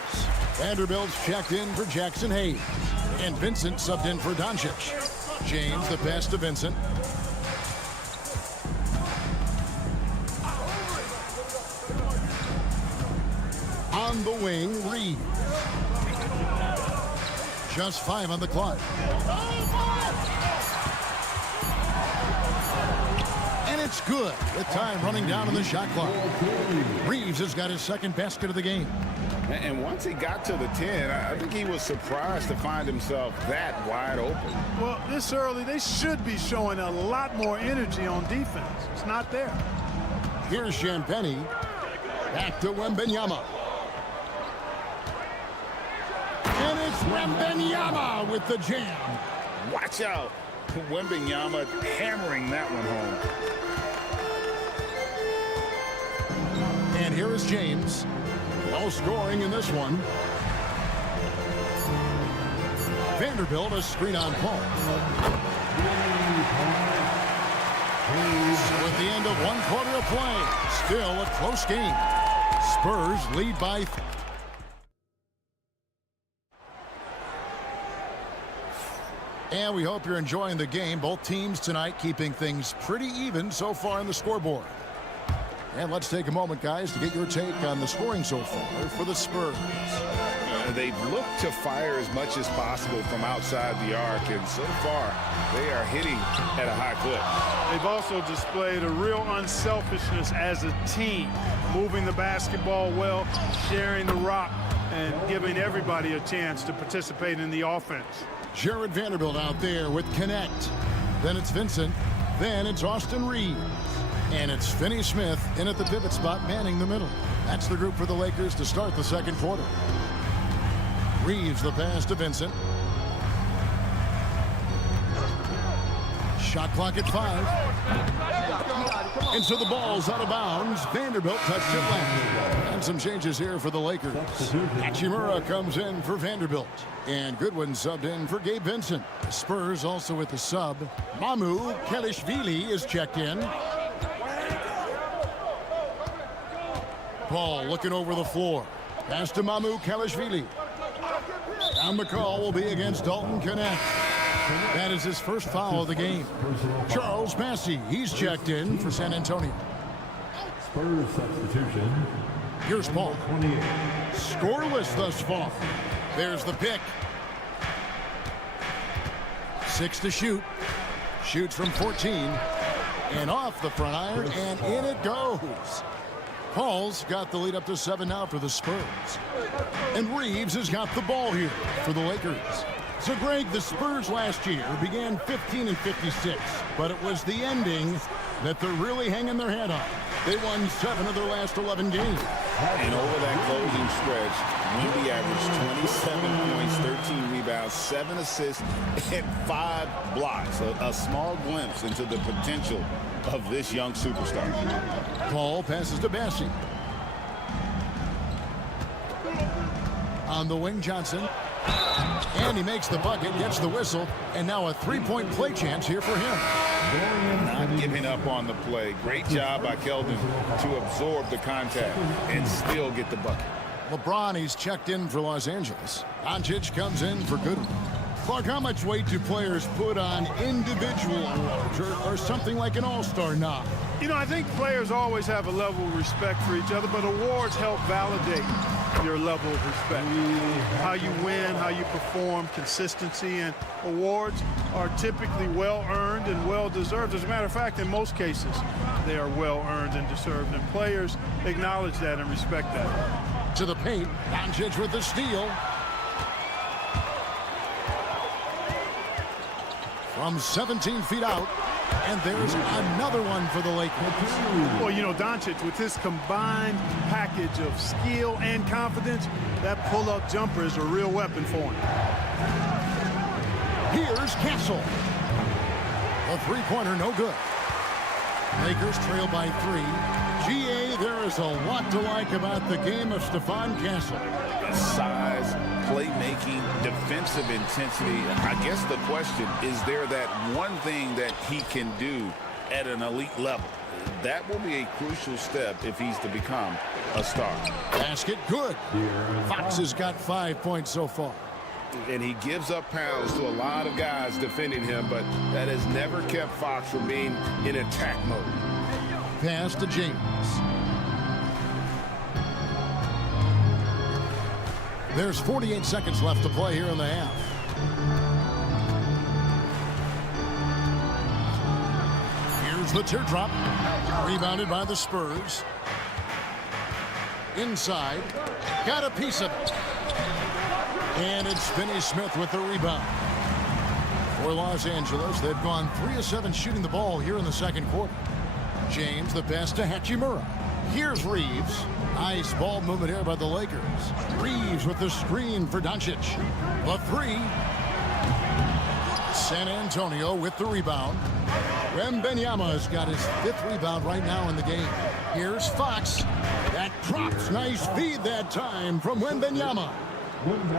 Vanderbilt's checked in for Jackson Hayes. And Vincent subbed in for Doncic. James the pass to Vincent. On the wing, Reeves. Just 5 on the clock. And it's good with time running down on the shot clock. Reeves has got his second basket of the game. And once he got to the 10, I think he was surprised to find himself that wide open. Well, this early, they should be showing a lot more energy on defense. It's not there. Here's Champagnie. Back to Wembanyama. And it's Wembanyama with the jam. Watch out. Wembanyama hammering that one home. And here is James. No scoring in this one. Vanderbilt, a screen on Paul. So at the end of 1 quarter of play, still a close game. Spurs lead by 3. And we hope you're enjoying the game. Both teams tonight keeping things pretty even so far on the scoreboard. And let's take a moment, guys, to get your take on the scoring so far for the Spurs. They've looked to fire as much as possible from outside the arc, and so far they are hitting at a high clip. They've also displayed a real unselfishness as a team, moving the basketball well, sharing the rock, and giving everybody a chance to participate in the offense. Jared Vanderbilt out there with Connect. Then it's Vincent. Then it's Austin Reeves. And it's Finney Smith in at the pivot spot, manning the middle. That's the group for the Lakers to start the second quarter. Reeves the pass to Vincent. Shot clock at 5. And so the ball's out of bounds. Vanderbilt touched it left. And some changes here for the Lakers. Hachimura comes in for Vanderbilt. And Goodwin subbed in for Gabe Vincent. The Spurs also with the sub. Mamu Kelishvili is checked in. Paul looking over the floor. Pass to Mamu Kelishvili. And the call will be against Dalton Connect. That is his first foul of the game. Charles Massey, he's checked in for San Antonio. Spurs substitution. Here's Paul. Scoreless thus far. There's the pick. 6 to shoot. Shoots from 14. And off the front iron, and in it goes. Paul's got the lead up to 7 now for the Spurs. And Reeves has got the ball here for the Lakers. So, Greg, the Spurs last year began 15-56, but it was the ending that they're really hanging their head on. They won 7 of their last 11 games. And over that closing stretch, Wemby averaged 27 points, 13 rebounds, 7 assists, and 5 blocks. A small glimpse into the potential of this young superstar. Paul passes to Bassey. On the wing, Johnson. And he makes the bucket, gets the whistle, and now a three-point play chance here for him. Not giving up on the play. Great job by Keldon to absorb the contact and still get the bucket. LeBron, he's checked in for Los Angeles. Doncic comes in for Goodwin. Clark, how much weight do players put on individual awards or something like an all-star nod? You know, I think players always have a level of respect for each other, but awards help validate your level of respect. How you win, how you perform, consistency, and awards are typically well-earned and well-deserved. As a matter of fact, in most cases, they are well-earned and deserved, and players acknowledge that and respect that. To the paint, Doncic with the steal. From 17 feet out, and there's another one for the Lakers. Well, you know, Doncic, with his combined package of skill and confidence, that pull-up jumper is a real weapon for him. Here's Castle. A three-pointer, no good. Lakers trail by 3. GA, there is a lot to like about the game of Stephon Castle. Size, playmaking, defensive intensity. I guess the question, is there that one thing that he can do at an elite level? That will be a crucial step if he's to become a star. Basket good. Fox has got 5 points so far. And he gives up pounds to a lot of guys defending him, but that has never kept Fox from being in attack mode. Pass to James. There's 48 seconds left to play here in the half. Here's the teardrop. Rebounded by the Spurs. Inside. Got a piece of it. And it's Finney Smith with the rebound. For Los Angeles, they've gone 3 of 7 shooting the ball here in the second quarter. James, the pass to Hachimura. Here's Reeves. Nice ball movement here by the Lakers. Reeves with the screen for Doncic. The 3. San Antonio with the rebound. Wembanyama has got his 5th rebound right now in the game. Here's Fox. That drops. Nice feed that time from Wembanyama.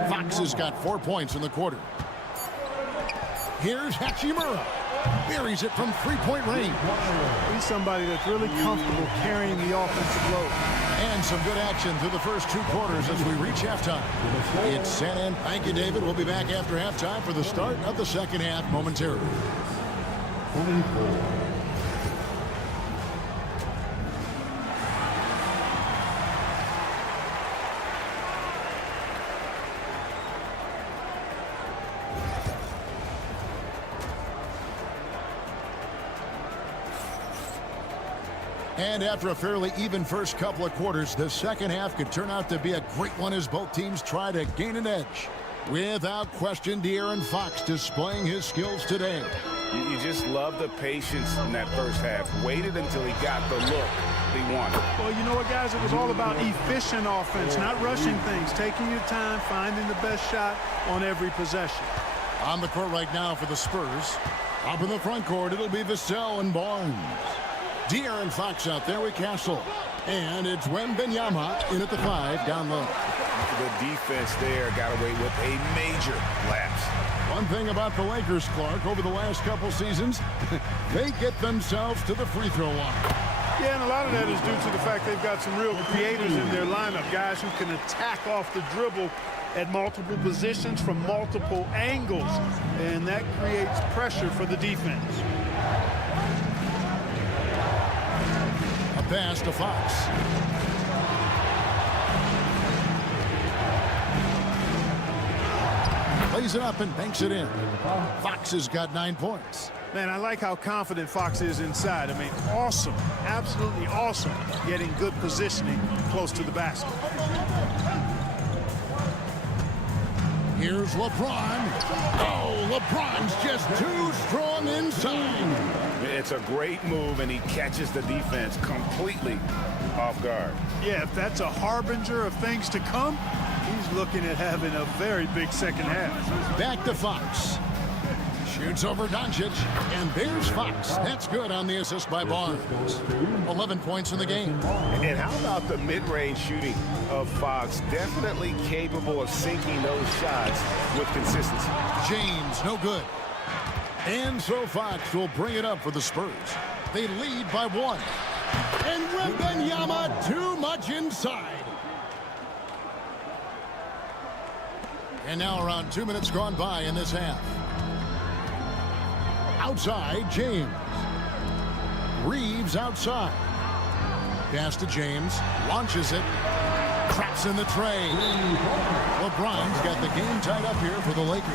Fox has got 4 points in the quarter. Here's Hachimura. Buries it from 3-point range. He's somebody that's really comfortable carrying the offensive load. And some good action through the first 2 quarters as we reach halftime. It's San Antonio. Thank you, David. We'll be back after halftime for the start of the second half momentarily. 24. And after a fairly even first couple of quarters, the second half could turn out to be a great one as both teams try to gain an edge. Without question, De'Aaron Fox displaying his skills today. You just love the patience in that first half. Waited until he got the look he wanted. Well, you know what, guys? It was all about efficient offense, not rushing things, taking your time, finding the best shot on every possession. On the court right now for the Spurs. Up in the front court, it'll be Vassell and Barnes. De'Aaron Fox out there with Castle. And it's Wembanyama in at the 5 down low. The defense there got away with a major lapse. One thing about the Lakers, Clark, over the last couple seasons, they get themselves to the free throw line. Yeah, and a lot of that is due to the fact they've got some real creators in their lineup, guys who can attack off the dribble at multiple positions from multiple angles, and that creates pressure for the defense. A pass to Fox. Plays it up and banks it in. Fox has got 9 points. Man, I like how confident Fox is inside. I mean, awesome, absolutely awesome, getting good positioning close to the basket. Here's LeBron. Oh, LeBron's just too strong inside. It's a great move, and he catches the defense completely off guard. Yeah, if that's a harbinger of things to come, he's looking at having a very big second half. Back to Fox. Shoots over Doncic, and there's Fox. That's good on the assist by Barnes. 11 points in the game. And how about the mid-range shooting of Fox? Definitely capable of sinking those shots with consistency. James, no good. And so Fox will bring it up for the Spurs. They lead by 1. And Wembanyama too much inside. And now around 2 minutes gone by in this half. Outside, James. Reeves outside. Pass to James. Launches it. Traps in the tray. LeBron's got the game tied up here for the Lakers.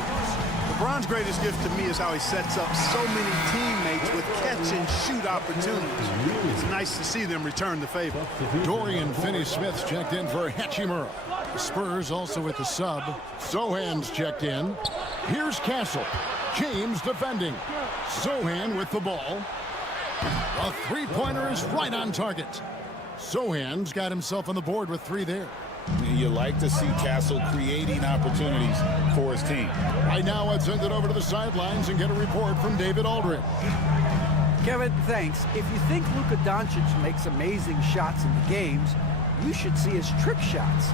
LeBron's greatest gift to me is how he sets up so many teammates with catch-and-shoot opportunities. It's nice to see them return the favor. Dorian Finney-Smith's checked in for Hachimura. The Spurs also with the sub. Sohan's checked in. Here's Castle. James defending. Sohan with the ball. A three-pointer is right on target. Sohan's got himself on the board with 3 there. You like to see Castle creating opportunities for his team. Right now, let's send it over to the sidelines and get a report from David Aldridge. Kevin, thanks. If you think Luka Doncic makes amazing shots in the games, you should see his trick shots.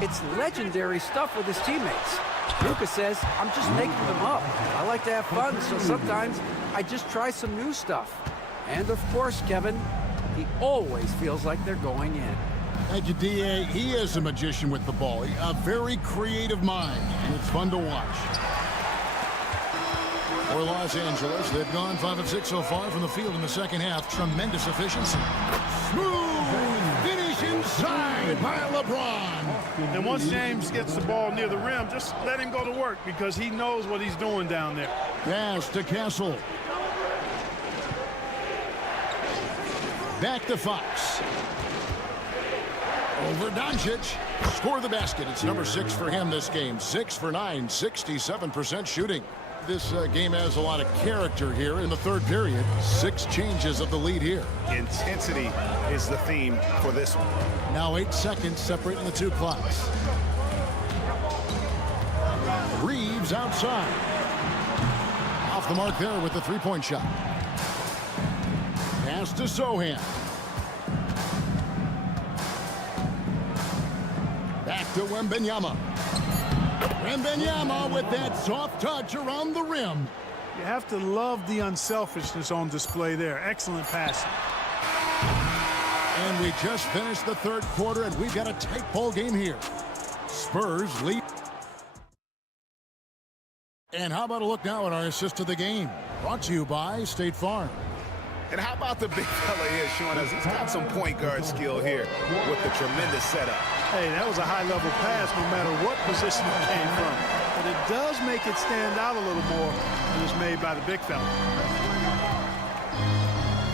It's legendary stuff with his teammates. Luka says, I'm just making them up. I like to have fun, so sometimes I just try some new stuff. And of course, Kevin, he always feels like they're going in. Thank you, D.A. He is a magician with the ball. A very creative mind, and it's fun to watch. For Los Angeles, they've gone 5 of 6 so far from the field in the second half. Tremendous efficiency. Smooth finish inside by LeBron. And once James gets the ball near the rim, just let him go to work because he knows what he's doing down there. Pass to Castle. Back to Fox. Over Doncic. Score the basket. It's number 6 for him this game. 6 for 9, 67% shooting. This game has a lot of character here in the third period. 6 changes of the lead here. Intensity is the theme for this one. Now 8 seconds separating the 2 clocks. Reeves outside. Off the mark there with the 3-point shot. Pass to Sohan. Back to Wembanyama. Wembanyama with that soft touch around the rim. You have to love the unselfishness on display there. Excellent passing. And we just finished the third quarter, and we've got a tight ball game here. Spurs lead. And how about a look now at our assist of the game? Brought to you by State Farm. And how about the big fella here showing us he's got some point guard skill here with the tremendous setup. Hey, that was a high-level pass no matter what position it came from. But it does make it stand out a little more when it's made by the big fella.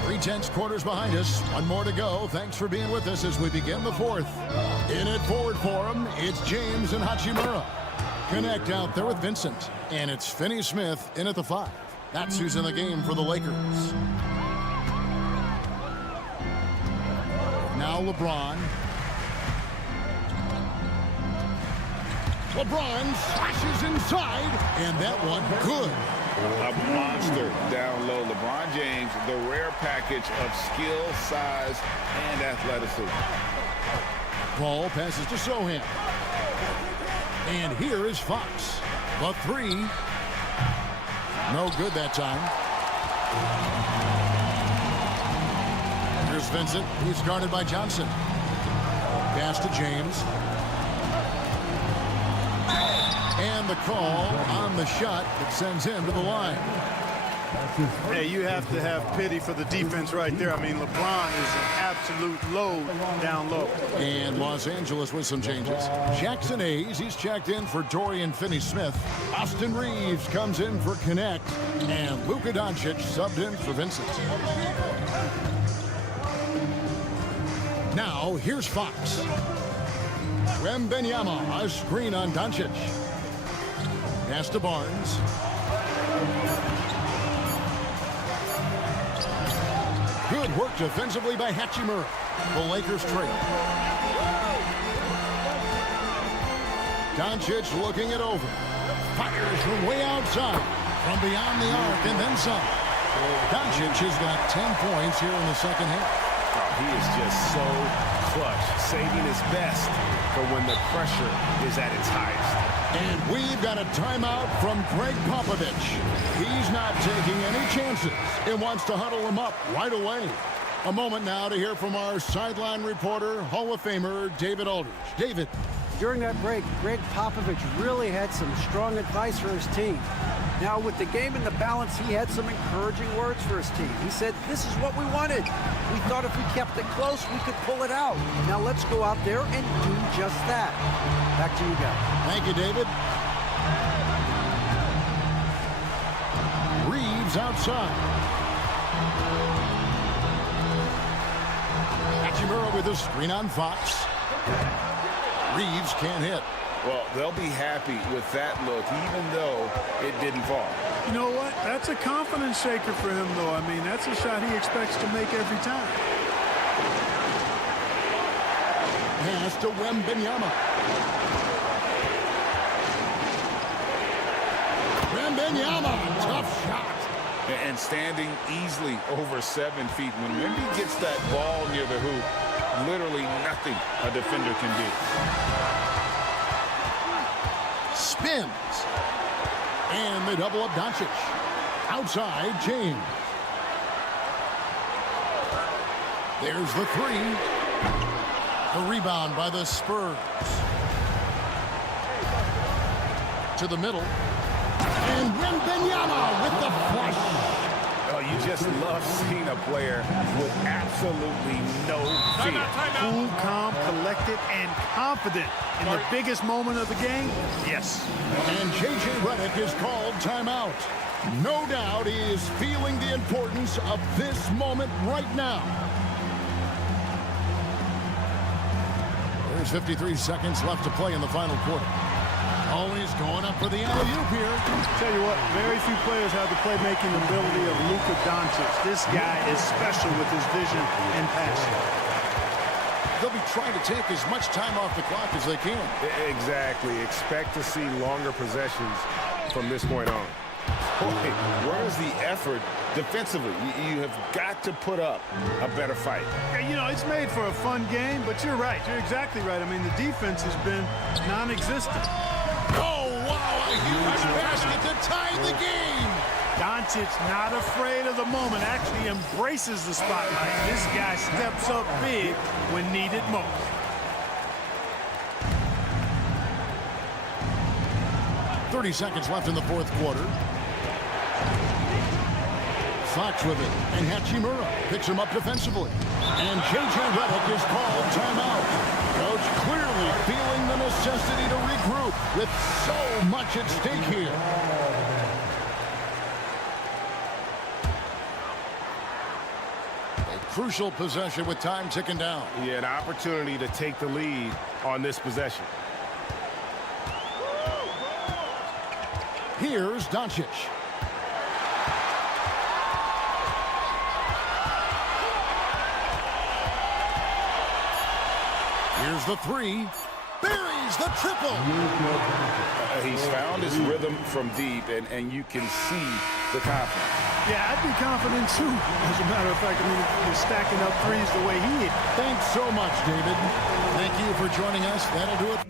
3/10 quarters behind us. One more to go. Thanks for being with us as we begin the fourth. In it forward for him, it's James and Hachimura. Connect out there with Vincent. And it's Finney-Smith in at the 5. That's who's in the game for the Lakers. Now LeBron. LeBron slashes inside, and that one good. A monster down low. LeBron James, the rare package of skill, size, and athleticism. Ball passes to Sohan. And here is Fox. The 3. No good that time. Here's Vincent. He's guarded by Johnson. Pass to James. And the call on the shot that sends him to the line. Hey, you have to have pity for the defense right there. I mean, LeBron is an absolute load down low. And Los Angeles with some changes. Jackson Hayes, he's checked in for Dorian Finney-Smith. Austin Reeves comes in for Connect. And Luka Doncic subbed in for Vincent. Now, here's Fox. Wembanyama, a screen on Doncic. Pass to Barnes. Good work defensively by Hachimura. The Lakers trail. Doncic looking it over. Fires from way outside. From beyond the arc and then some. Doncic has got 10 points here in the second half. He is just so clutch, saving his best for when the pressure is at its highest. And we've got a timeout from Greg Popovich. He's not taking any chances and wants to huddle him up right away. A moment now to hear from our sideline reporter, Hall of Famer David Aldridge. David. During that break, Greg Popovich really had some strong advice for his team. Now, with the game in the balance, he had some encouraging words for his team. He said, this is what we wanted. We thought if we kept it close, we could pull it out. Now, let's go out there and do just that. Back to you guys. Thank you, David. Reeves outside. Hachimura with a screen on Fox. Reeves can't hit. Well, they'll be happy with that look, even though it didn't fall. You know what? That's a confidence shaker for him, though. I mean, that's a shot he expects to make every time. Pass to Wembanyama. Wembanyama, tough shot. And standing easily over 7 feet. When Wemby gets that ball near the hoop, literally nothing a defender can do. Spins. And they double up Doncic. Outside, James. There's the 3. The rebound by the Spurs. To the middle. And Wembanyama with the flush. Oh, you just love seeing a player with absolutely no fear. Cool, calm, collected, and confident in the biggest moment of the game. Yes. And J.J. Redick is called timeout. No doubt he is feeling the importance of this moment right now. There's 53 seconds left to play in the final quarter. Always going up for the alley-oop here. Tell you what, very few players have the playmaking ability of Luka Doncic. This guy is special with his vision and passion. They'll be trying to take as much time off the clock as they can. Exactly. Expect to see longer possessions from this point on. Boy, where's the effort defensively? You have got to put up a better fight. Yeah, you know, it's made for a fun game, but you're right. You're exactly right. I mean, the defense has been non-existent. Oh, wow, a huge basket to tie the game. Doncic not afraid of the moment, actually embraces the spotlight. This guy steps up big when needed most. .30 seconds left in the fourth quarter. Fox with it, and Hachimura picks him up defensively. And J.J. Redick is called timeout. Coach clearly feeling the necessity to regroup with so much at stake here. A crucial possession with time ticking down. Yeah, an opportunity to take the lead on this possession. Here's Doncic. Here's the three. Buries the triple. He's found his rhythm from deep, and you can see the confidence. Yeah, I'd be confident too. As a matter of fact, I mean, if you're stacking up threes the way he is. Thanks so much, David. Thank you for joining us. That'll do it.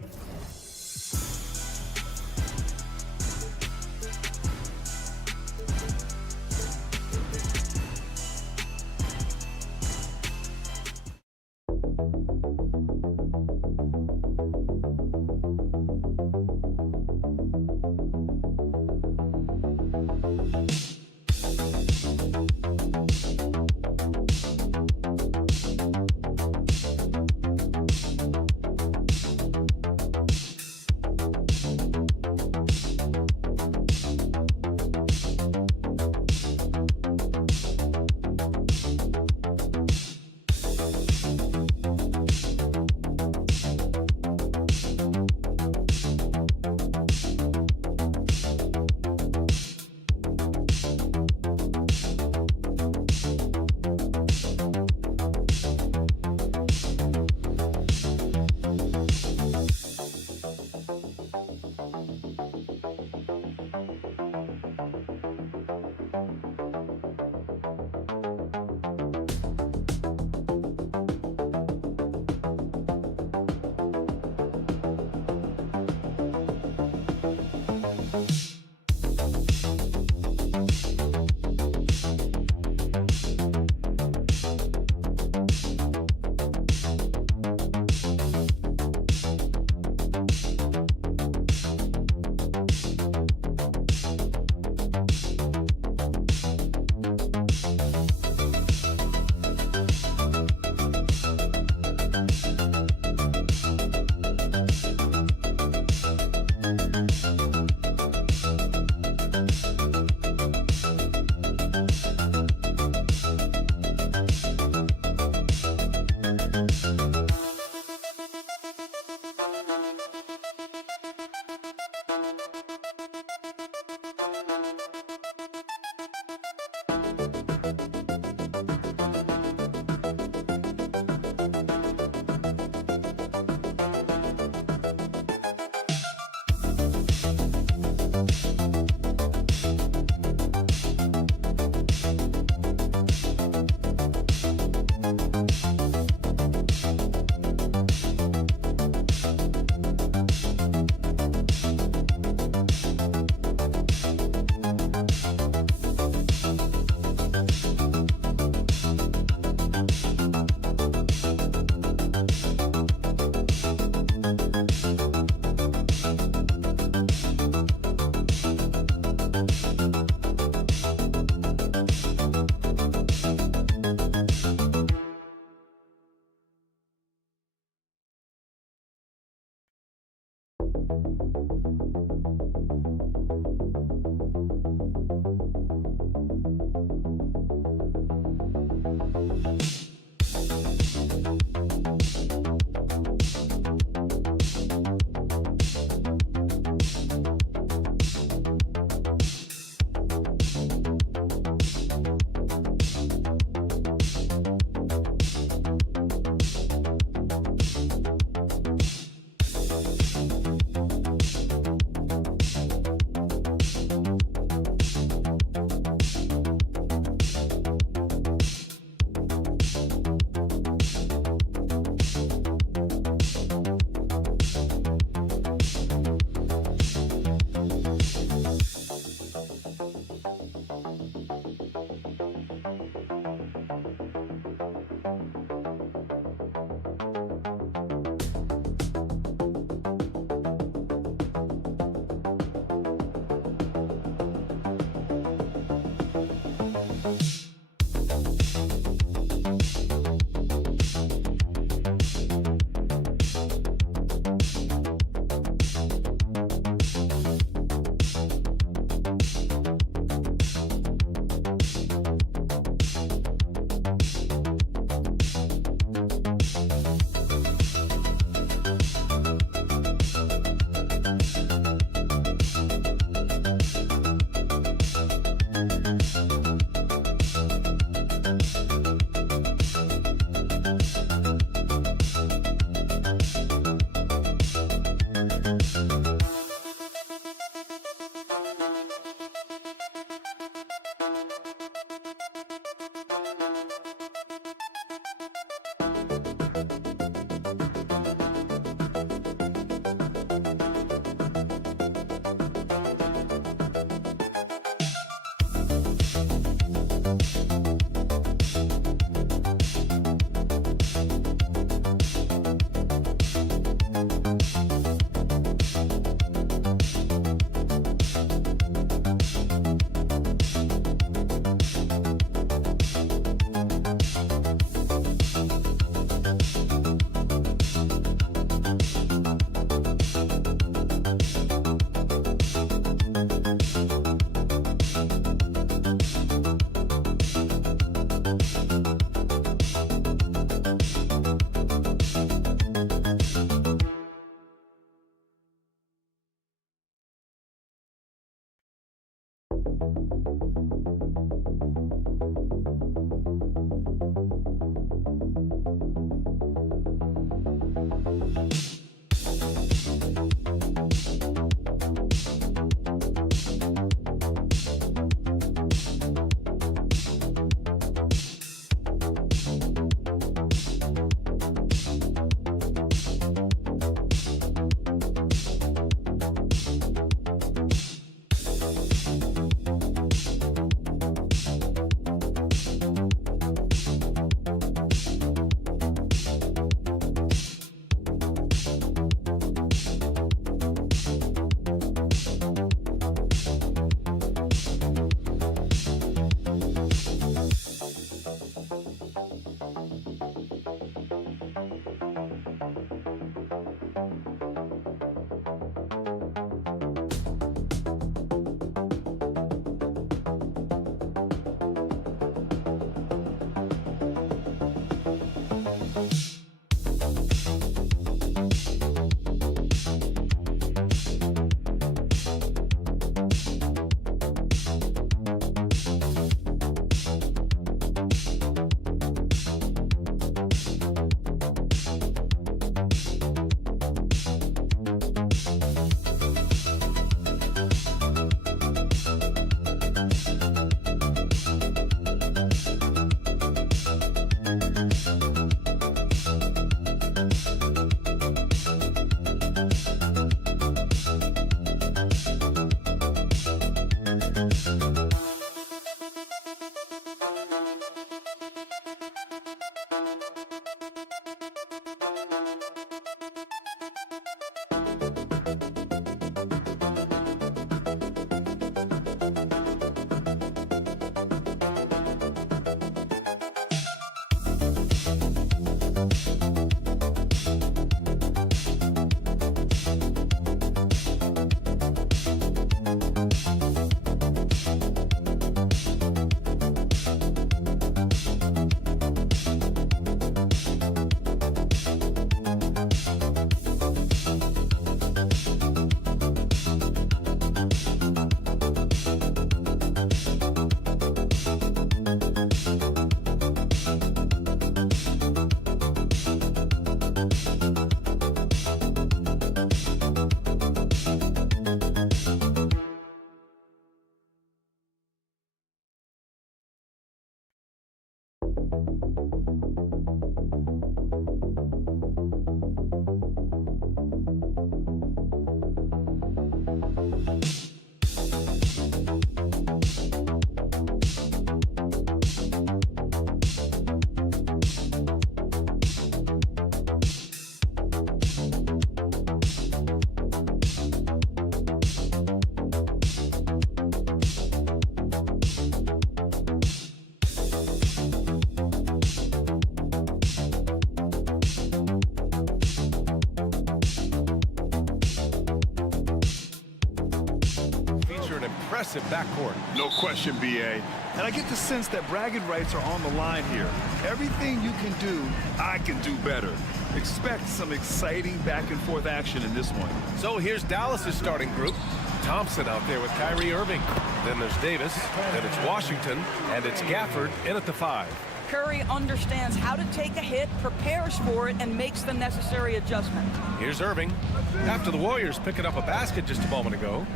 Impressive backcourt. No question, B.A. And I get the sense that bragging rights are on the line here. Everything you can do, I can do better. Expect some exciting back-and-forth action in this one. So here's Dallas's starting group. Thompson out there with Kyrie Irving. Then there's Davis. Then it's Washington. And it's Gafford in at the 5. Curry understands how to take a hit, prepares for it, and makes the necessary adjustment. Here's Irving. After the Warriors picking up a basket just a moment ago.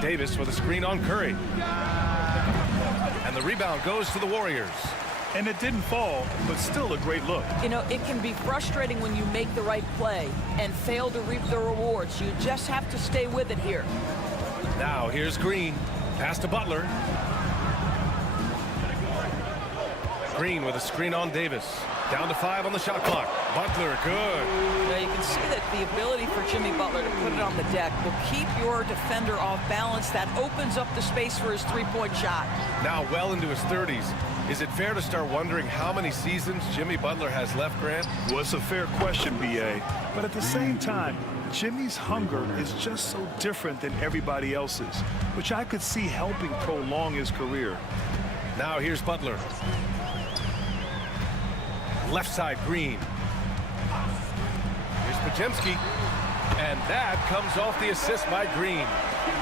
Davis with a screen on Curry. And the rebound goes to the Warriors. And it didn't fall, but still a great look. You know, it can be frustrating when you make the right play and fail to reap the rewards. You just have to stay with it here. Now here's Green. Pass to Butler. Green with a screen on Davis. Down to 5 on the shot clock. Butler, good. Now you can see that the ability for Jimmy Butler to put it on the deck will keep your defender off balance. That opens up the space for his three-point shot. Now well into his 30s. Is it fair to start wondering how many seasons Jimmy Butler has left, Grant? Well, it's a fair question, B.A. But at the same time, Jimmy's hunger is just so different than everybody else's, which I could see helping prolong his career. Now here's Butler. Left side, Green. Here's Podziemski. And that comes off the assist by Green.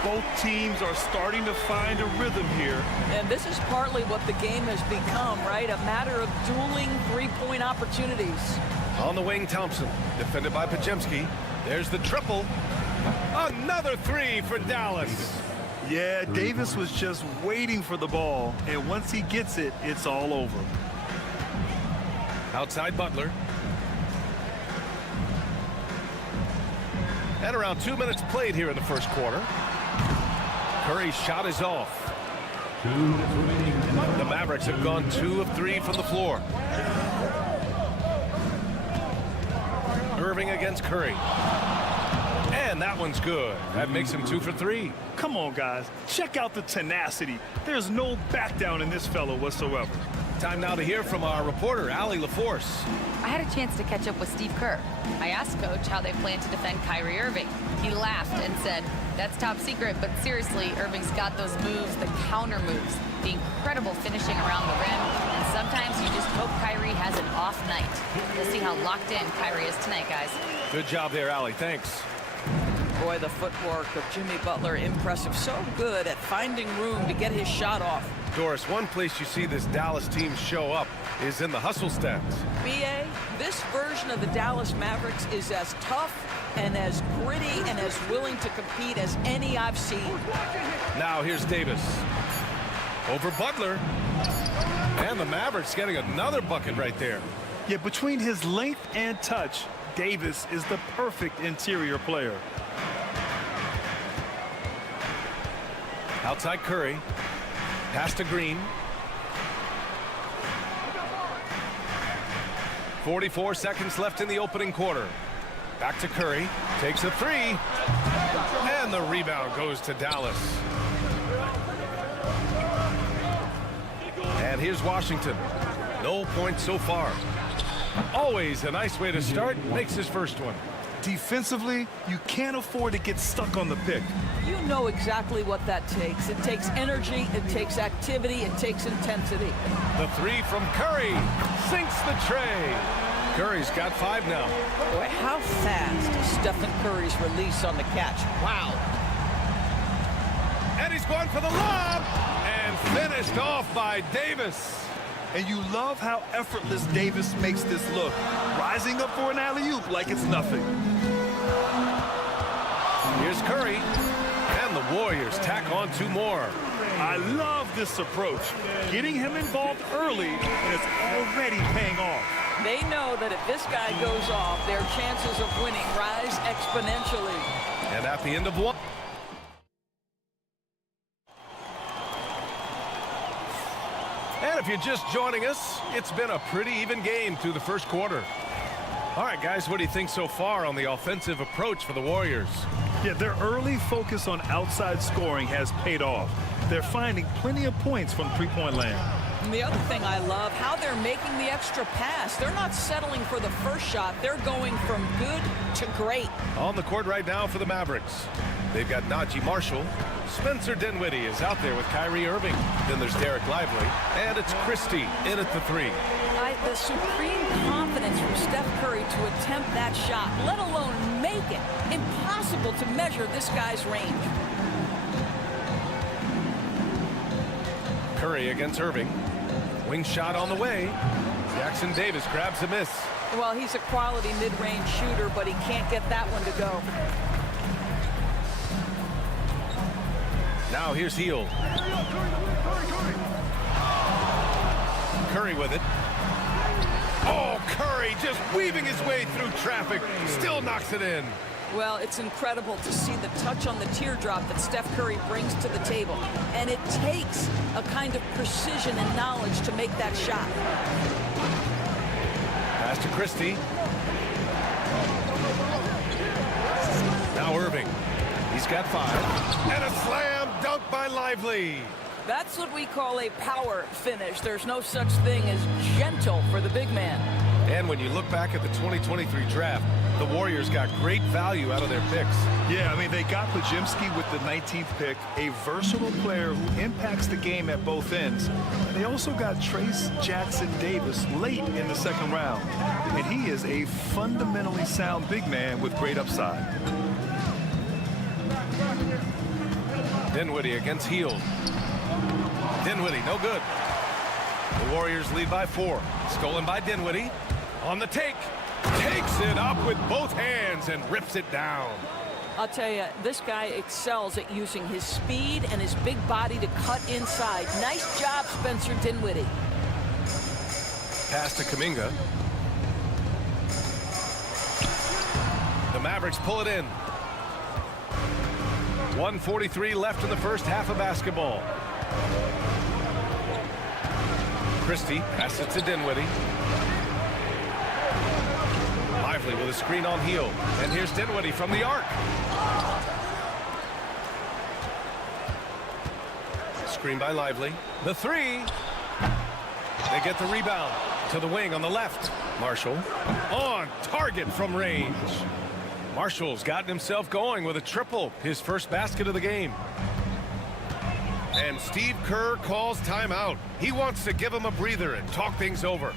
Both teams are starting to find a rhythm here. And this is partly what the game has become, right? A matter of dueling three-point opportunities. On the wing, Thompson, defended by Pajemski. There's the triple. Another three for Dallas. Yeah, Davis was just waiting for the ball, and once he gets it, it's all over. Outside Butler. And around 2 minutes played here in the first quarter. Curry's shot is off. 2 minutes remaining. The Mavericks have gone 2 of 3 from the floor. Irving against Curry. And that one's good. That makes him 2 for 3. Come on, guys. Check out the tenacity. There's no back down in this fellow whatsoever. Time now to hear from our reporter, Allie LaForce. I had a chance to catch up with Steve Kerr. I asked Coach how they plan to defend Kyrie Irving. He laughed and said, "That's top secret, but seriously, Irving's got those moves, the counter moves, the incredible finishing around the rim, and sometimes you just hope Kyrie has an off night." We'll see how locked in Kyrie is tonight, guys. Good job there, Allie. Thanks. Boy, the footwork of Jimmy Butler, impressive. So good at finding room to get his shot off. Doris, one place you see this Dallas team show up is in the hustle stats. B.A., this version of the Dallas Mavericks is as tough and as gritty and as willing to compete as any I've seen. Now here's Davis. Over Butler. And the Mavericks getting another bucket right there. Yeah, between his length and touch, Davis is the perfect interior player. Outside Curry. Pass to Green. 44 seconds left in the opening quarter. Back to Curry. Takes a three. And the rebound goes to Dallas. And here's Washington. No points so far. Always a nice way to start. Makes his first one. Defensively, you can't afford to get stuck on the pick. You know exactly what that takes. It takes energy, it takes activity, it takes intensity. The three from Curry sinks the tray. Curry's got 5 now. Boy, how fast is Stephen Curry's release on the catch. Wow. And he's going for the lob and finished off by Davis. And you love how effortless Davis makes this look, rising up for an alley-oop like it's nothing. Here's Curry, and the Warriors tack on 2 more. I love this approach, getting him involved early, and it's already paying off. They know that if this guy goes off, their chances of winning rise exponentially. And at the end of one. And if you're just joining us, it's been a pretty even game through the first quarter. All right, guys, what do you think so far on the offensive approach for the Warriors? Yeah, their early focus on outside scoring has paid off. They're finding plenty of points from three-point land. And the other thing I love, how they're making the extra pass. They're not settling for the first shot. They're going from good to great. On the court right now for the Mavericks. They've got Najee Marshall. Spencer Dinwiddie is out there with Kyrie Irving. Then there's Derek Lively. And it's Christie in at the 3. The supreme confidence from Steph Curry to attempt that shot, let alone make it. Impossible to measure this guy's range. Curry against Irving. Wing shot on the way. Jackson Davis grabs a miss. Well, he's a quality mid-range shooter, but he can't get that one to go. Now here's Hield. Curry with it. Oh, Curry just weaving his way through traffic. Still knocks it in. Well, it's incredible to see the touch on the teardrop that Steph Curry brings to the table. And it takes a kind of precision and knowledge to make that shot. Pass to Christie. Now Irving. He's got 5. And a slam dunk by Lively. That's what we call a power finish. There's no such thing as gentle for the big man. And when you look back at the 2023 draft, the Warriors got great value out of their picks. Yeah, I mean, they got Pajemski with the 19th pick, a versatile player who impacts the game at both ends. And they also got Trace Jackson Davis late in the second round. And he is a fundamentally sound big man with great upside. Dinwiddie against Hield. Dinwiddie, no good. The Warriors lead by 4. Stolen by Dinwiddie. On the take. Takes it up with both hands and rips it down. I'll tell you, this guy excels at using his speed and his big body to cut inside. Nice job, Spencer Dinwiddie. Pass to Kuminga. The Mavericks pull it in. 1:43 left in the first half of basketball. Christie passes to Dinwiddie. Lively with a screen on Hield. And here's Dinwiddie from the arc. Screen by Lively. The 3. They get the rebound to the wing on the left. Marshall on target from range. Marshall's gotten himself going with a triple, his first basket of the game. And Steve Kerr calls timeout. He wants to give him a breather and talk things over.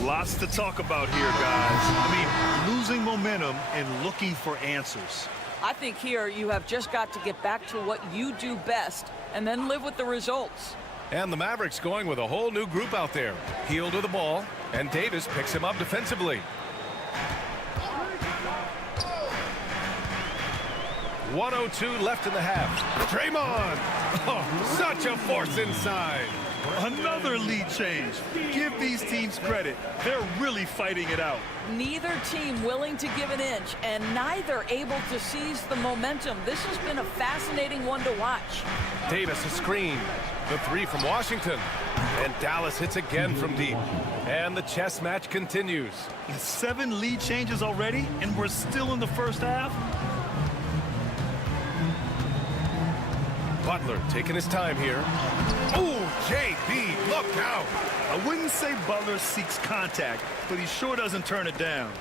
Lots to talk about here, guys. I mean, losing momentum and looking for answers. I think here you have just got to get back to what you do best and then live with the results. And the Mavericks going with a whole new group out there. Hield with the ball, and Davis picks him up defensively. 1:02 left in the half. Draymond! Oh, such a force inside. Another lead change. Give these teams credit. They're really fighting it out. Neither team willing to give an inch, and neither able to seize the momentum. This has been a fascinating one to watch. Davis a screen. The 3 from Washington. And Dallas hits again from deep. And the chess match continues. 7 lead changes already, and we're still in the first half. Butler taking his time here. Ooh, JB, look out. I wouldn't say Butler seeks contact, but he sure doesn't turn it down.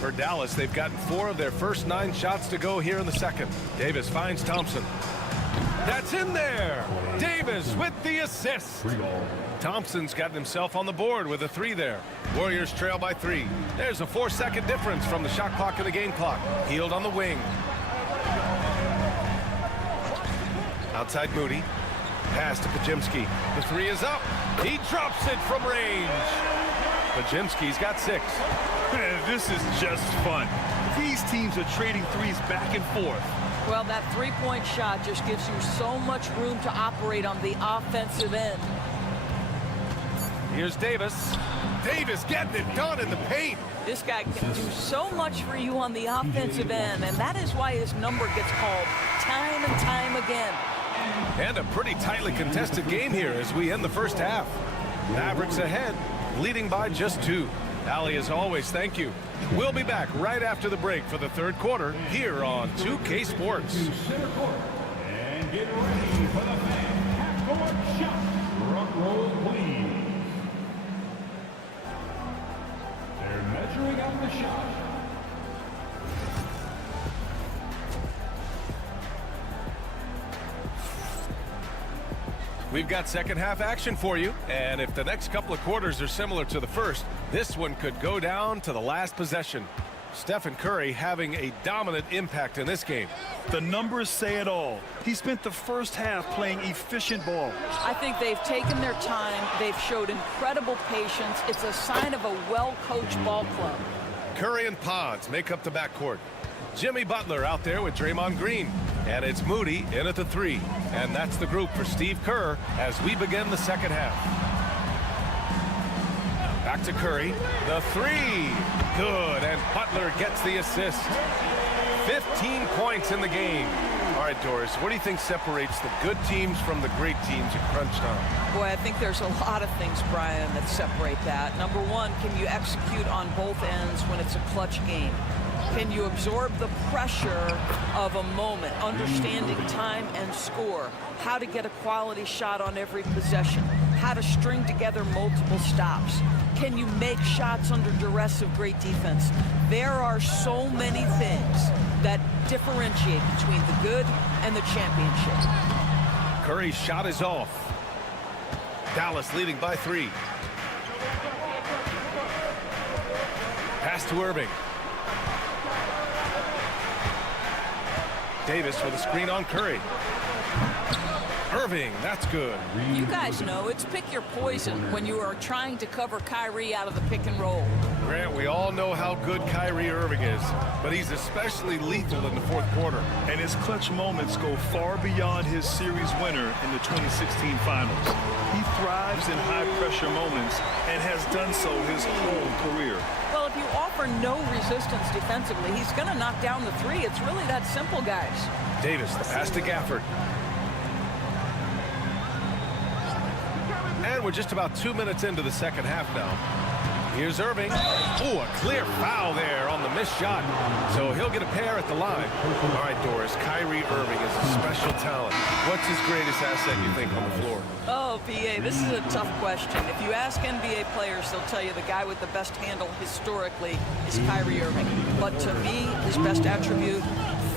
For Dallas, they've gotten 4 of their first 9 shots to go here in the second. Davis finds Thompson. That's in there. Davis with the assist. Thompson's gotten himself on the board with a 3 there. Warriors trail by 3. There's a 4-second difference from the shot clock to the game clock. Hield on the wing. Outside Moody. Pass to Podziemski. The 3 is up. He drops it from range. Podziemski's got 6. Man, this is just fun. These teams are trading threes back and forth. Well, that three-point shot just gives you so much room to operate on the offensive end. Here's Davis. Davis getting it done in the paint. This guy can do so much for you on the offensive end, and that is why his number gets called time and time again. And a pretty tightly contested game here as we end the first half. Mavericks ahead, leading by just 2. Allie, as always, thank you. We'll be back right after the break for the third quarter here on 2K Sports. And get ready for the half-court shot. Front row, please. They're measuring out the shot. We've got second half action for you, and if the next couple of quarters are similar to the first, this one could go down to the last possession. Stephen Curry having a dominant impact in this game. The numbers say it all. He spent the first half playing efficient ball. I think they've taken their time. They've showed incredible patience. It's a sign of a well-coached ball club. Curry and Pods make up the backcourt. Jimmy Butler out there with Draymond Green. And it's Moody in at the 3. And that's the group for Steve Kerr as we begin the second half. Back to Curry. The 3. Good. And Butler gets the assist. 15 points in the game. All right, Doris, what do you think separates the good teams from the great teams at crunch time? Boy, I think there's a lot of things, Brian, that separate that. Number one, can you execute on both ends when it's a clutch game? Can you absorb the pressure of a moment, understanding time and score, how to get a quality shot on every possession, how to string together multiple stops? Can you make shots under duress of great defense? There are so many things that differentiate between the good and the championship. Curry's shot is off. Dallas leading by 3. Pass to Irving. Davis with a screen on Curry. Irving, that's good. You guys know it's pick your poison when you are trying to cover Kyrie out of the pick and roll. Grant, we all know how good Kyrie Irving is, but he's especially lethal in the fourth quarter. And his clutch moments go far beyond his series winner in the 2016 finals. He thrives in high-pressure moments and has done so his whole career. Well, if you offer no resistance defensively, he's going to knock down the three. It's really that simple, guys. Davis, the pass to Gafford. And we're just about 2 minutes into the second half now. Here's Irving. Oh, a clear foul there on the missed shot. So he'll get a pair at the line. All right, Doris, Kyrie Irving is a special talent. What's his greatest asset, you think, on the floor? Oh, PA, this is a tough question. If you ask NBA players, they'll tell you the guy with the best handle historically is Kyrie Irving. But to me, his best attribute,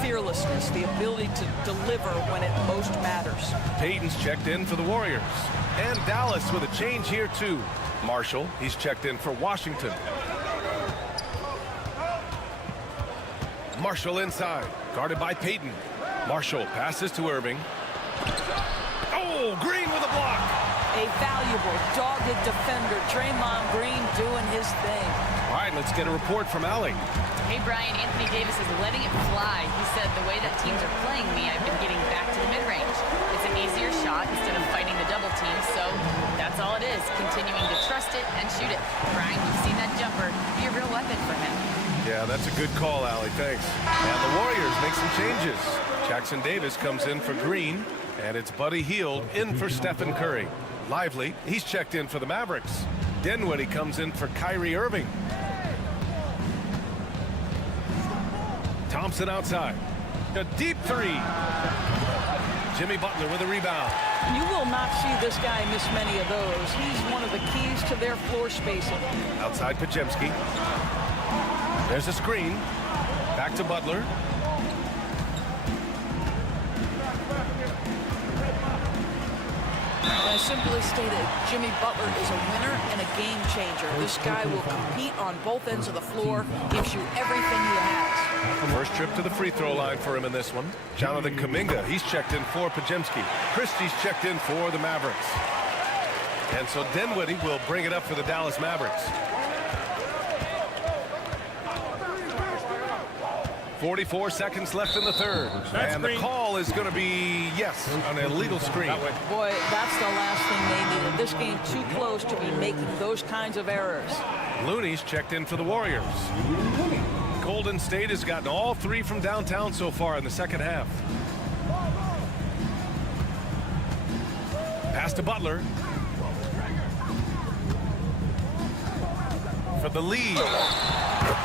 fearlessness, the ability to deliver when it most matters. Payton's checked in for the Warriors. And Dallas with a change here, too. Marshall, he's checked in for Washington. Marshall inside, guarded by Payton. Marshall passes to Irving. Oh, Green with a block. A valuable, dogged defender, Draymond Green doing his thing. All right, let's get a report from Allie. Hey, Brian, Anthony Davis is letting it fly. He said, the way that teams are playing me, I've been getting back to the mid-range. It's an easier shot instead of fighting the double team, so that's all it is, continuing to trust it and shoot it. Brian, you've seen that jumper be a real weapon for him. Yeah, that's a good call, Allie, thanks. And the Warriors make some changes. Jackson Davis comes in for Green, and it's Buddy Hield in for Stephen Curry. Lively, he's checked in for the Mavericks. Dinwiddie comes in for Kyrie Irving. Thompson outside. A deep three. Jimmy Butler with a rebound. You will not see this guy miss many of those. He's one of the keys to their floor spacing. Outside Pajemski. There's a screen. Back to Butler. I simply stated, Jimmy Butler is a winner and a game changer. This guy will compete on both ends of the floor, gives you everything he has. First trip to the free throw line for him in this one. Jonathan Kuminga, he's checked in for Pajemski. Christie's checked in for the Mavericks. And so Dinwiddie will bring it up for the Dallas Mavericks. 44 seconds left in the third. And the call is going to be, yes, an illegal screen. Boy, that's the last thing they needed. This game too close to be making those kinds of errors. Looney's checked in for the Warriors. Golden State has gotten all three from downtown so far in the second half. Pass to Butler. For the lead.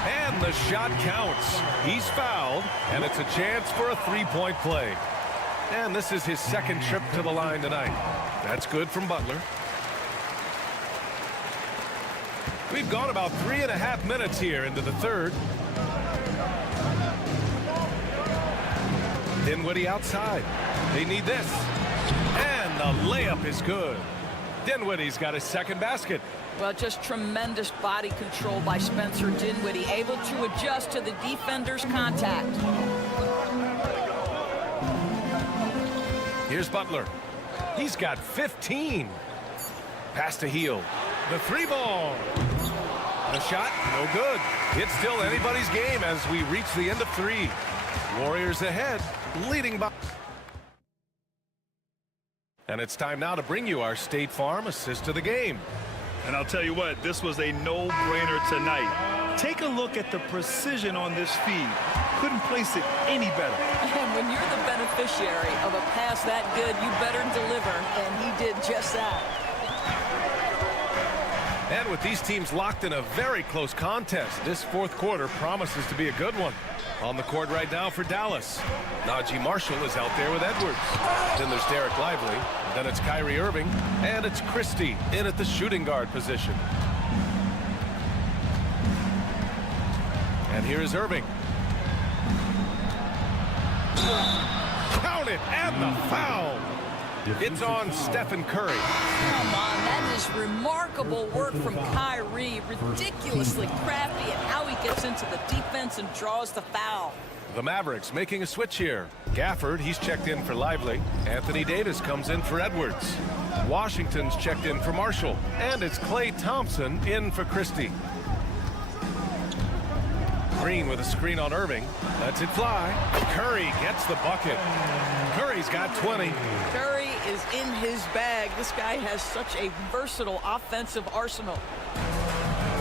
And the shot counts. He's fouled, and it's a chance for a three-point play. And this is his second trip to the line tonight. That's good from Butler. We've gone about 3.5 minutes here into the third. Dinwiddie outside. They need this. And the layup is good. Dinwiddie's got his second basket. Well, just tremendous body control by Spencer Dinwiddie, able to adjust to the defender's contact. Here's Butler. He's got 15. Pass to Hield. The three ball. The shot, no good. It's still anybody's game as we reach the end of three. Warriors ahead, leading by. And it's time now to bring you our State Farm assist of the game. And I'll tell you what, this was a no-brainer tonight. Take a look at the precision on this feed. Couldn't place it any better. And when you're the beneficiary of a pass that good, you better deliver, and he did just that. And with these teams locked in a very close contest, this fourth quarter promises to be a good one. On the court right now for Dallas. Najee Marshall is out there with Edwards. Then there's Derek Lively. Then it's Kyrie Irving. And it's Christie in at the shooting guard position. And here is Irving. Count it, and the foul. It's on Stephen Curry. Come on, that is remarkable work from Kyrie. Ridiculously crafty at how he gets into the defense and draws the foul. The Mavericks making a switch here. Gafford, he's checked in for Lively. Anthony Davis comes in for Edwards. Washington's checked in for Marshall. And it's Klay Thompson in for Christie. Green with a screen on Irving. Lets it fly. Curry gets the bucket. Curry's got 20. Curry is in his bag. This guy has such a versatile offensive arsenal.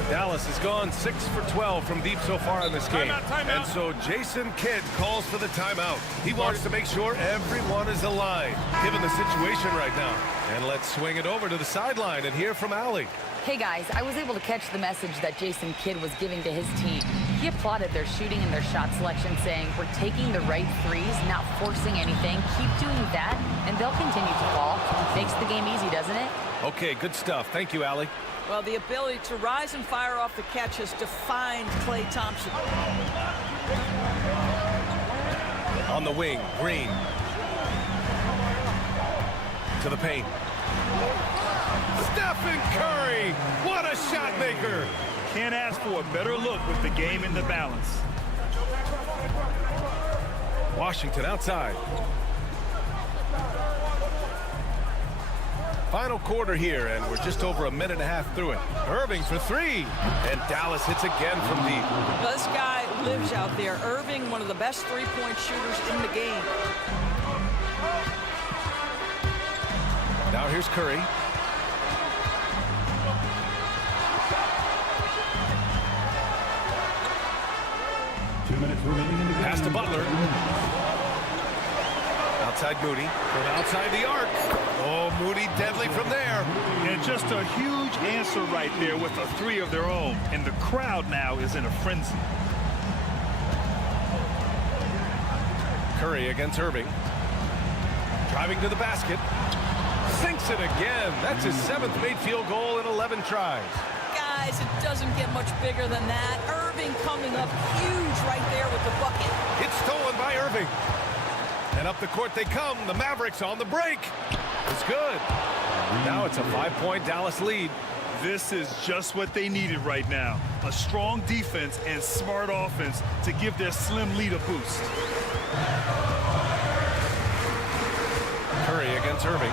Dallas has gone 6 for 12 from deep so far in this game. Timeout. And so Jason Kidd calls for the timeout. He wants to make sure everyone is alive, given the situation right now. And let's swing it over to the sideline and hear from Allie. Hey guys, I was able to catch the message that Jason Kidd was giving to his team. He applauded their shooting and their shot selection, saying, we're taking the right threes, not forcing anything. Keep doing that, and they'll continue to fall. Makes the game easy, doesn't it? Okay, good stuff. Thank you, Allie. Well, the ability to rise and fire off the catch has defined Klay Thompson. On the wing, Green. To the paint. Stephen Curry! What a shot maker! Can't ask for a better look with the game in the balance. Washington outside. Final quarter here, and we're just over a minute and a half through it. Irving for three, and Dallas hits again from deep. Well, this guy lives out there. Irving, one of the best three-point shooters in the game. Now here's Curry. Pass to Butler. Outside Moody. From outside the arc. Oh, Moody deadly from there. And just a huge answer right there with a three of their own. And the crowd now is in a frenzy. Curry against Irving. Driving to the basket. Sinks it again. That's his 7th made field goal in 11 tries. Guys, it doesn't get much bigger than that. Irving coming up huge right there with the bucket. It's stolen by Irving. And up the court they come. The Mavericks on the break. It's good. Now it's a 5-point Dallas lead. This is just what they needed right now. A strong defense and smart offense to give their slim lead a boost. Curry against Irving.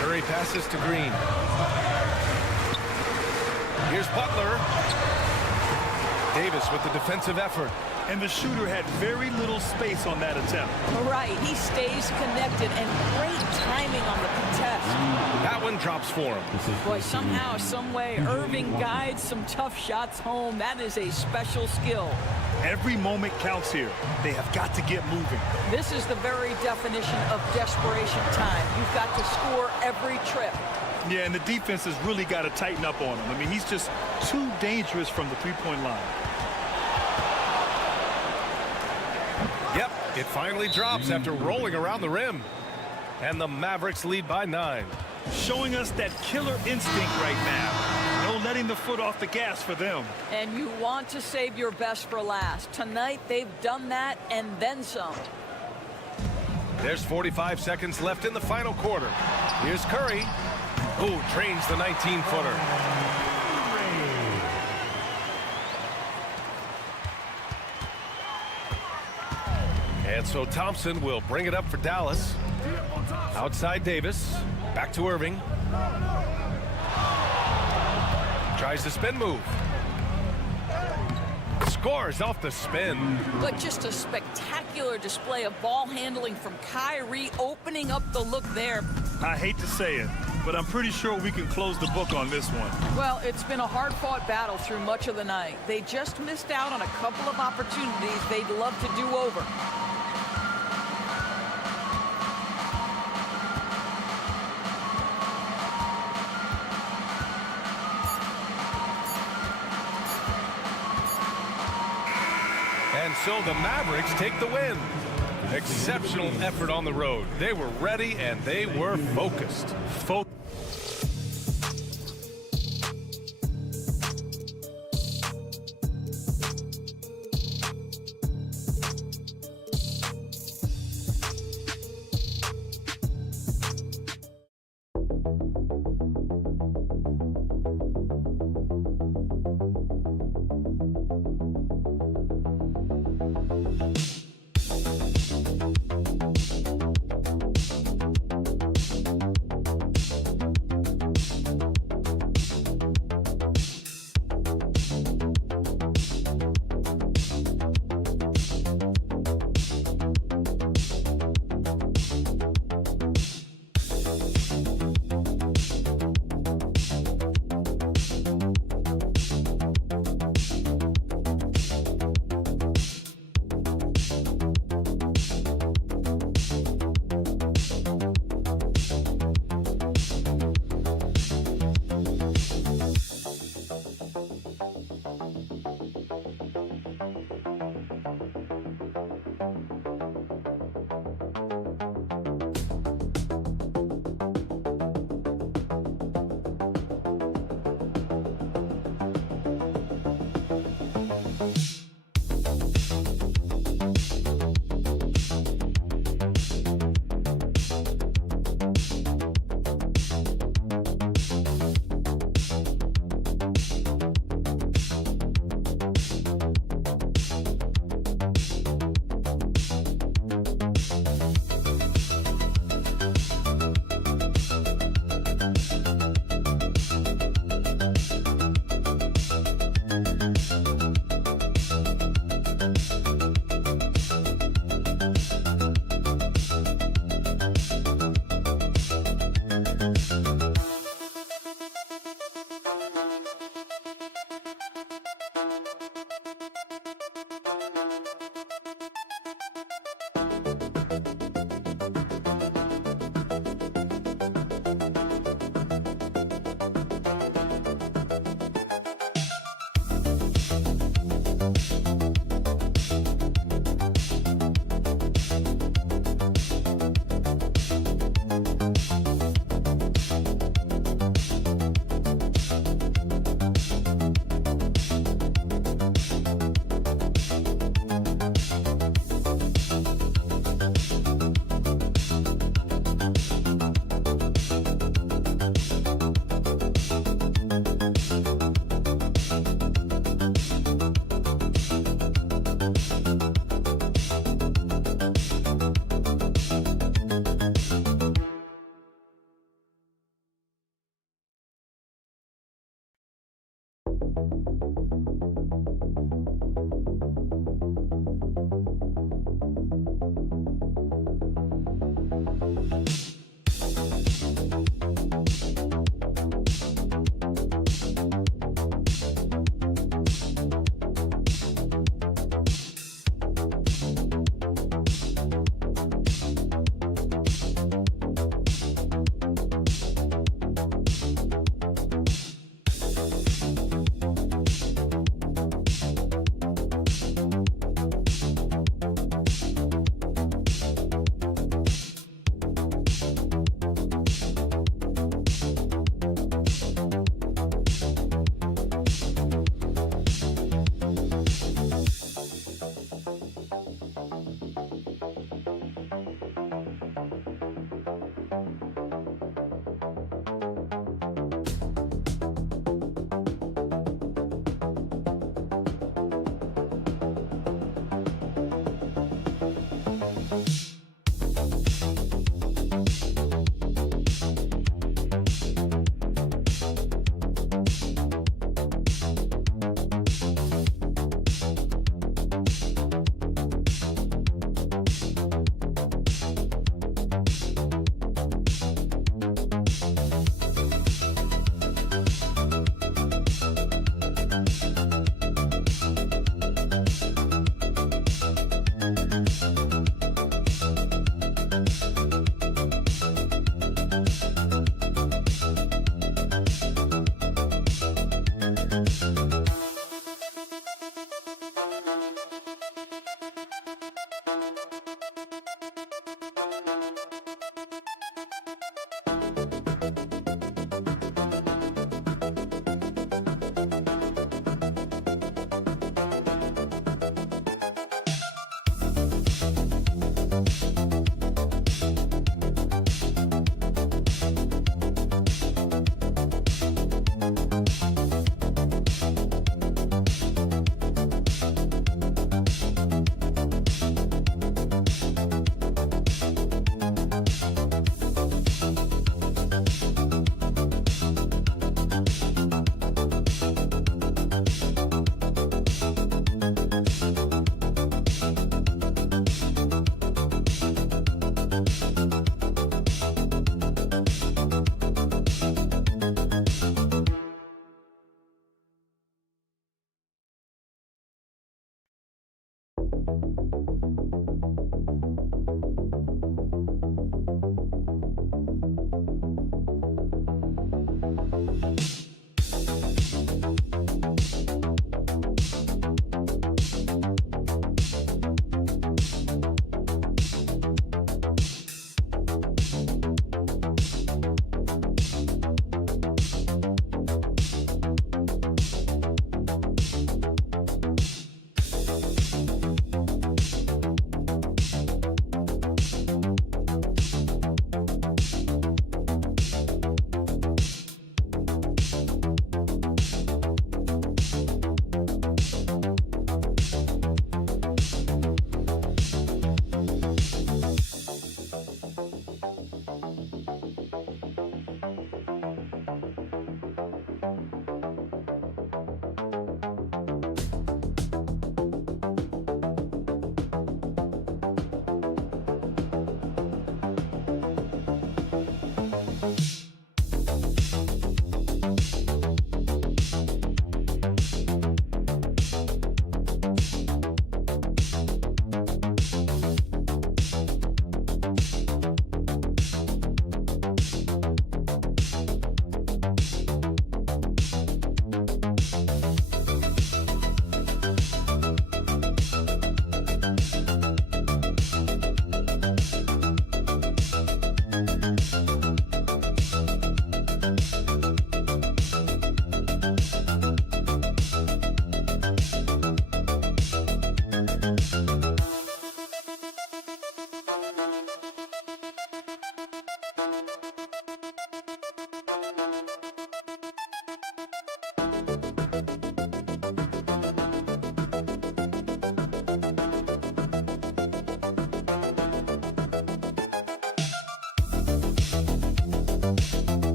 Curry passes to Green. Here's Butler. Davis with the defensive effort. And the shooter had very little space on that attempt. Right, he stays connected and great timing on the contest. That one drops for him. Boy, somehow, some way, Irving guides some tough shots home. That is a special skill. Every moment counts here. They have got to get moving. This is the very definition of desperation time. You've got to score every trip. Yeah, and the defense has really got to tighten up on him. I mean, he's just too dangerous from the three-point line. Yep, it finally drops after rolling around the rim. And the Mavericks lead by 9. Showing us that killer instinct right now. No letting the foot off the gas for them. And you want to save your best for last. Tonight, they've done that and then some. There's 45 seconds left in the final quarter. Here's Curry, who drains the 19-footer. And so Thompson will bring it up for Dallas. Outside Davis. Back to Irving. Tries the spin move. Scores off the spin. But just a spectacular display of ball handling from Kyrie, opening up the look there. I hate to say it, but I'm pretty sure we can close the book on this one. Well, it's been a hard-fought battle through much of the night. They just missed out on a couple of opportunities they'd love to do over. And so the Mavericks take the win. Exceptional effort on the road. They were ready and they were focused.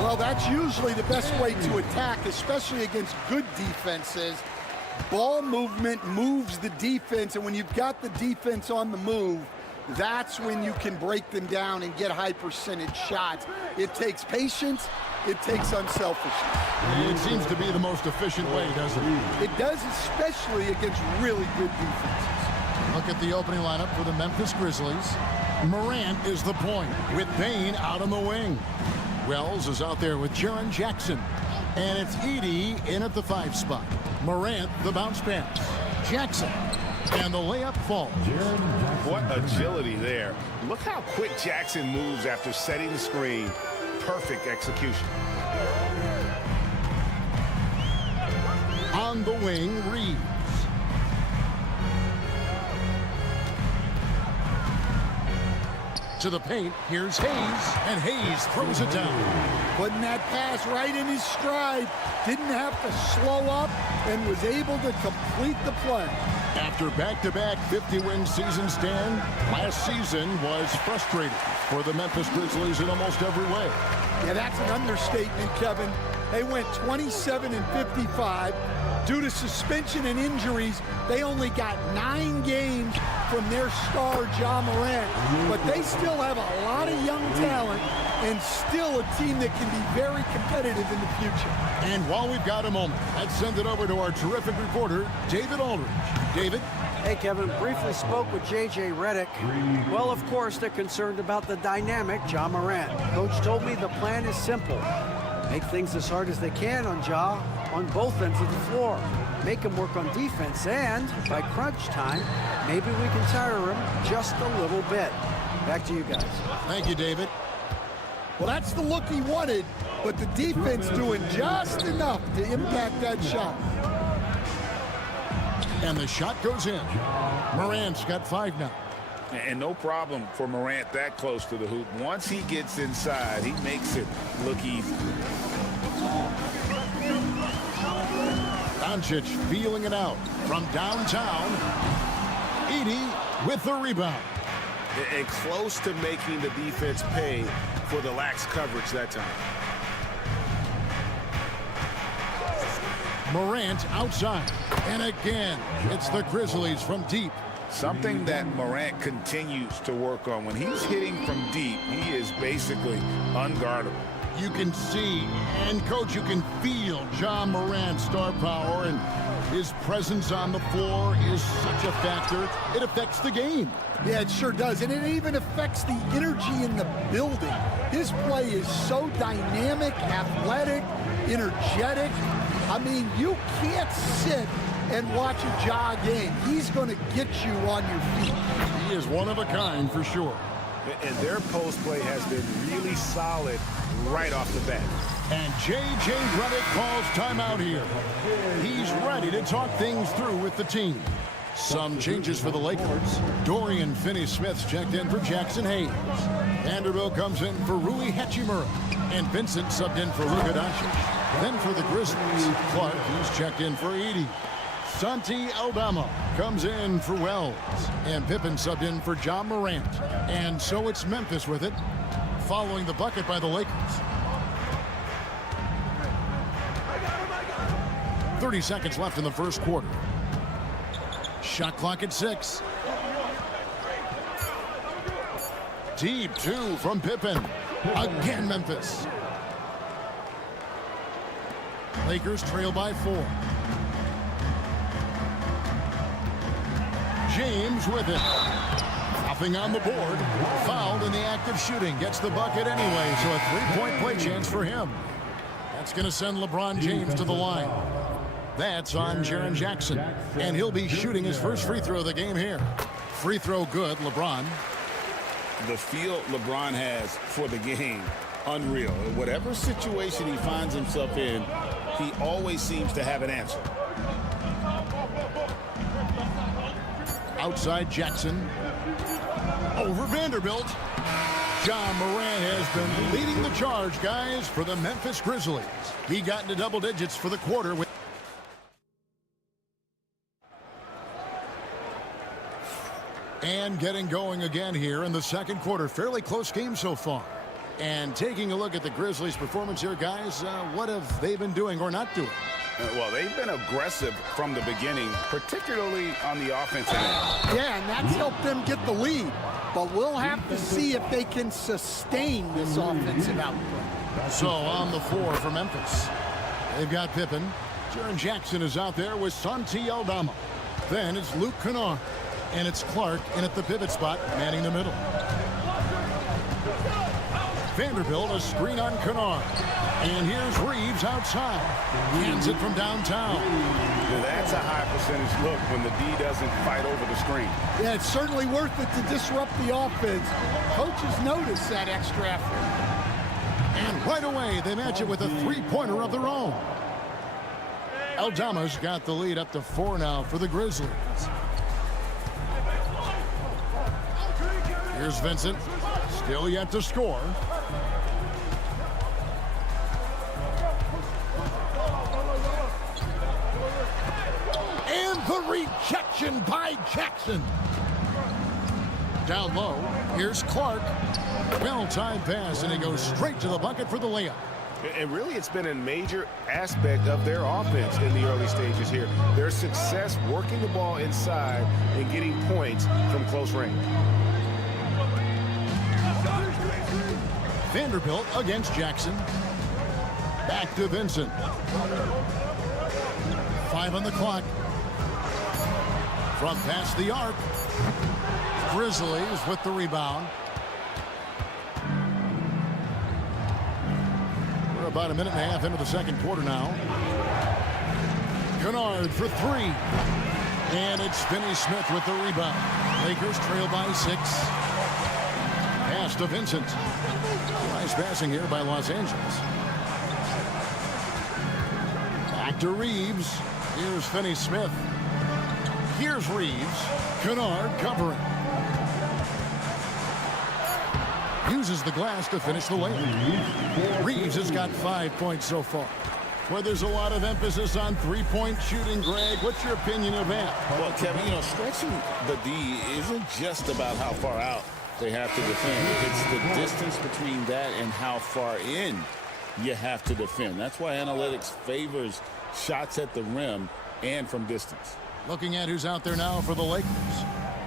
Well, that's usually the best way to attack, especially against good defenses. Ball movement moves the defense, and when you've got the defense on the move, that's when you can break them down and get high percentage shots. It takes patience. It takes unselfishness. It seems to be the most efficient way, doesn't it? It does, especially against really good defenses. Look at the opening lineup for the Memphis Grizzlies. Morant is the point, with Bane out on the wing. Wells is out there with Jaren Jackson. And it's Edey in at the 5 spot. Morant, the bounce pass. Jackson. And the layup falls. What agility there. Look how quick Jackson moves after setting the screen. Perfect execution. On the wing, Reeves. To the paint, here's Hayes, and Hayes throws it down. Putting that pass right in his stride. Didn't have to slow up and was able to complete the play. After back-to-back 50-win seasons, Dan, last season was frustrating for the Memphis Grizzlies in almost every way. Yeah, that's an understatement, Kevin. They went 27-55. Due to suspension and injuries, they only got 9 games from their star, Ja Morant. But they still have a lot of young talent and still a team that can be very competitive in the future. And while we've got a moment, let's send it over to our terrific reporter, David Aldridge. David? Hey, Kevin, briefly spoke with J.J. Redick. Well, of course, they're concerned about the dynamic Ja Morant. Coach told me the plan is simple. Make things as hard as they can on Ja on both ends of the floor. Make him work on defense, and by crunch time, maybe we can tire him just a little bit. Back to you guys. Thank you, David. Well, that's the look he wanted, but the defense doing just enough to impact that shot. And the shot goes in. Morant's got 5 now. And no problem for Morant that close to the hoop. Once he gets inside, he makes it look easy. Doncic feeling it out from downtown. Edey with the rebound. And close to making the defense pay for the lax coverage that time. Morant outside. And again, it's the Grizzlies from deep. Something that Morant continues to work on. When he's hitting from deep, he is basically unguardable. You can see, and Coach, you can feel Ja Morant's star power, and his presence on the floor is such a factor. It affects the game. Yeah, it sure does, and it even affects the energy in the building. His play is so dynamic, athletic, energetic. I mean, you can't sit and watch a Ja game. He's going to get you on your feet. He is one of a kind for sure. And their post play has been really solid right off the bat. And J.J. Redick calls timeout here. He's ready to talk things through with the team. Some changes for the Lakers. Dorian Finney-Smith's checked in for Jackson Hayes. Vanderbilt comes in for Rui Hachimura. And Vincent subbed in for Luka Doncic. Then for the Grizzlies, Clark, who's checked in for Edey. Santi Aldama comes in for Wells. And Pippen subbed in for Ja Morant. And so it's Memphis with it, following the bucket by the Lakers. 30 seconds left in the first quarter. Shot clock at 6. Deep 2 from Pippen. Again, Memphis. Lakers trail by 4. James with it. Nothing on the board. Fouled in the act of shooting. Gets the bucket anyway, so a 3-point play chance for him. That's going to send LeBron James to the line. That's on Jaren Jackson. And he'll be shooting his first free throw of the game here. Free throw good, LeBron. The feel LeBron has for the game, unreal. Whatever situation he finds himself in, he always seems to have an answer. Outside Jackson. Over Vanderbilt. Ja Morant has been leading the charge, guys, for the Memphis Grizzlies. He got into double digits for the quarter with and getting going again here in the second quarter. Fairly close game so far. And taking a look at the Grizzlies' performance here, guys, what have they been doing or not doing? Well, they've been aggressive from the beginning, particularly on the offensive end. Yeah, and that's helped them get the lead. But we'll have to see if they can sustain this offensive output. So on the floor for Memphis, they've got Pippen. Jaren Jackson is out there with Santi Aldama. Then it's Luke Kennard. And it's Clark in at the pivot spot, manning the middle. Vanderbilt, a screen on Kennard. And here's Reeves outside. Hands it from downtown. Yeah, that's a high percentage look when the D doesn't fight over the screen. Yeah, it's certainly worth it to disrupt the offense. Coaches notice that extra effort. And right away, they match it with a three-pointer of their own. Aldama's got the lead up to 4 now for the Grizzlies. Here's Vincent, still yet to score. And the rejection by Jackson. Down low, here's Clark. Well-timed pass, and he goes straight to the bucket for the layup. And really, it's been a major aspect of their offense in the early stages here. Their success working the ball inside and getting points from close range. Vanderbilt against Jackson. Back to Vincent. 5 on the clock. From past the arc. Grizzlies with the rebound. We're about a minute and a half into the second quarter now. Kennard for 3. And it's Finney Smith with the rebound. Lakers trail by 6. Pass to Vincent. Nice passing here by Los Angeles. Back to Reeves. Here's Finney Smith. Here's Reeves. Kennard covering. Uses the glass to finish the layup. Reeves has got 5 points so far. Well, there's a lot of emphasis on three-point shooting, Greg. What's your opinion of that? Well, Kevin, stretching the D isn't just about how far out they have to defend. It's the distance between that and how far in you have to defend. That's why analytics favors shots at the rim and from distance. Looking at who's out there now for the Lakers.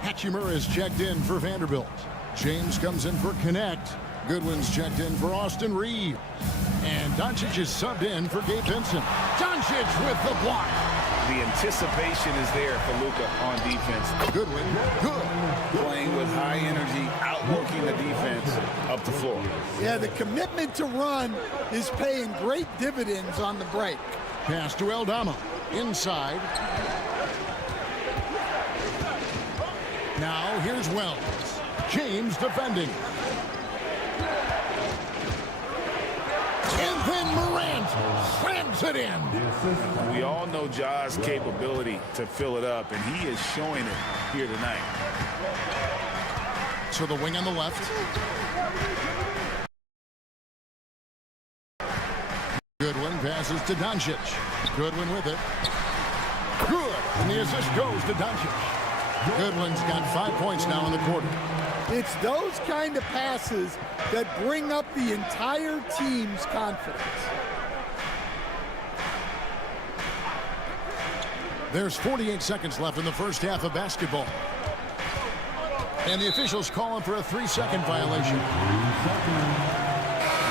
Hachimura is checked in for Vanderbilt. James comes in for Connect. Goodwin's checked in for Austin Reeves. And Doncic is subbed in for Gabe Vincent. Doncic with the block. The anticipation is there for Luka on defense. Goodwin, good. Playing with high energy, outworking the defense up the floor. Yeah, the commitment to run is paying great dividends on the break. Pass to Aldama. Inside. Now here's Wells. James defending. And then Morant slams it in. We all know Ja's capability to fill it up, and he is showing it here tonight. To the wing on the left. Goodwin passes to Doncic. Goodwin with it. Good. And the assist goes to Doncic. Goodwin's got 5 points now in the quarter. It's those kind of passes that bring up the entire team's confidence. There's 48 seconds left in the first half of basketball. And the officials calling for a 3-second violation.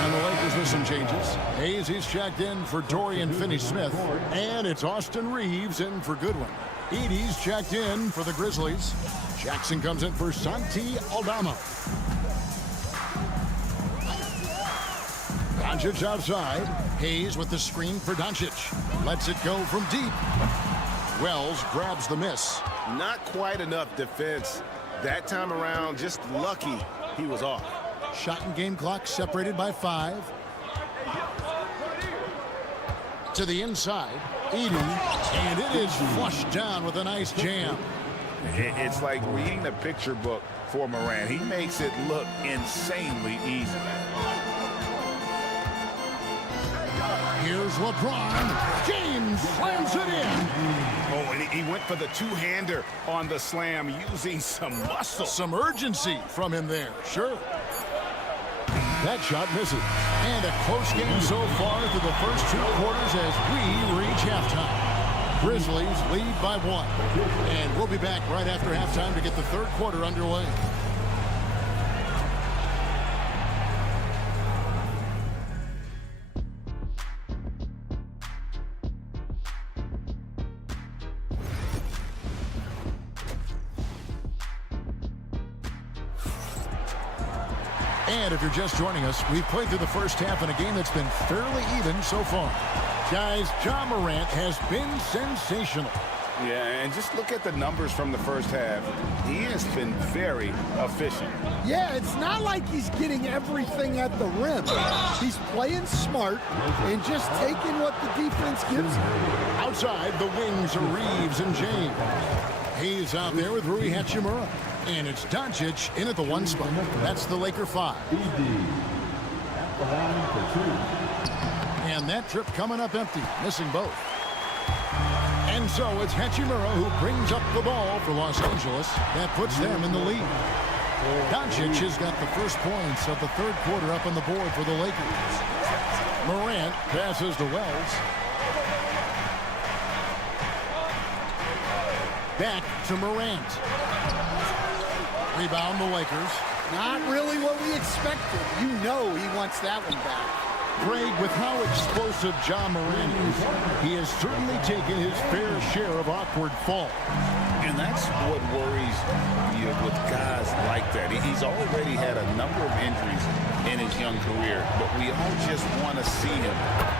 And the Lakers with some changes. Hayes, he's checked in for Dorian Finney-Smith. And it's Austin Reeves in for Goodwin. Edey's checked in for the Grizzlies. Jackson comes in for Santi Aldama. Doncic outside. Hayes with the screen for Doncic. Lets it go from deep. Wells grabs the miss. Not quite enough defense that time around. Just lucky he was off. Shot and game clock separated by 5. To the inside. Edey. And it is flushed down with a nice jam. It's like reading the picture book for Morant. He makes it look insanely easy. Here's LeBron. James slams it in. Oh, and he went for the two-hander on the slam, using some muscle. Some urgency from him there, sure. That shot misses. And a close game so far through the first 2 quarters as we reach halftime. Grizzlies lead by 1. And we'll be back right after halftime to get the third quarter underway. And if you're just joining us, we've played through the first half in a game that's been fairly even so far. Guys, Ja Morant has been sensational. Yeah, and just look at the numbers from the first half. He has been very efficient. Yeah, it's not like he's getting everything at the rim. He's playing smart and just taking what the defense gives him. Outside, the wings are Reeves and James. He's out there with Rui Hachimura. And it's Doncic in at the 1 spot. That's the Laker 5. And that trip coming up empty, missing both. And so it's Hachimura who brings up the ball for Los Angeles. That puts them in the lead. Doncic has got the first points of the third quarter up on the board for the Lakers. Morant passes to Wells. Back to Morant. Rebound the Lakers. Not really what we expected. You know he wants that one back. Craig, with how explosive Ja Morant is, he has certainly taken his fair share of awkward falls. And that's what worries you with guys like that. He's already had a number of injuries in his young career, but we all just want to see him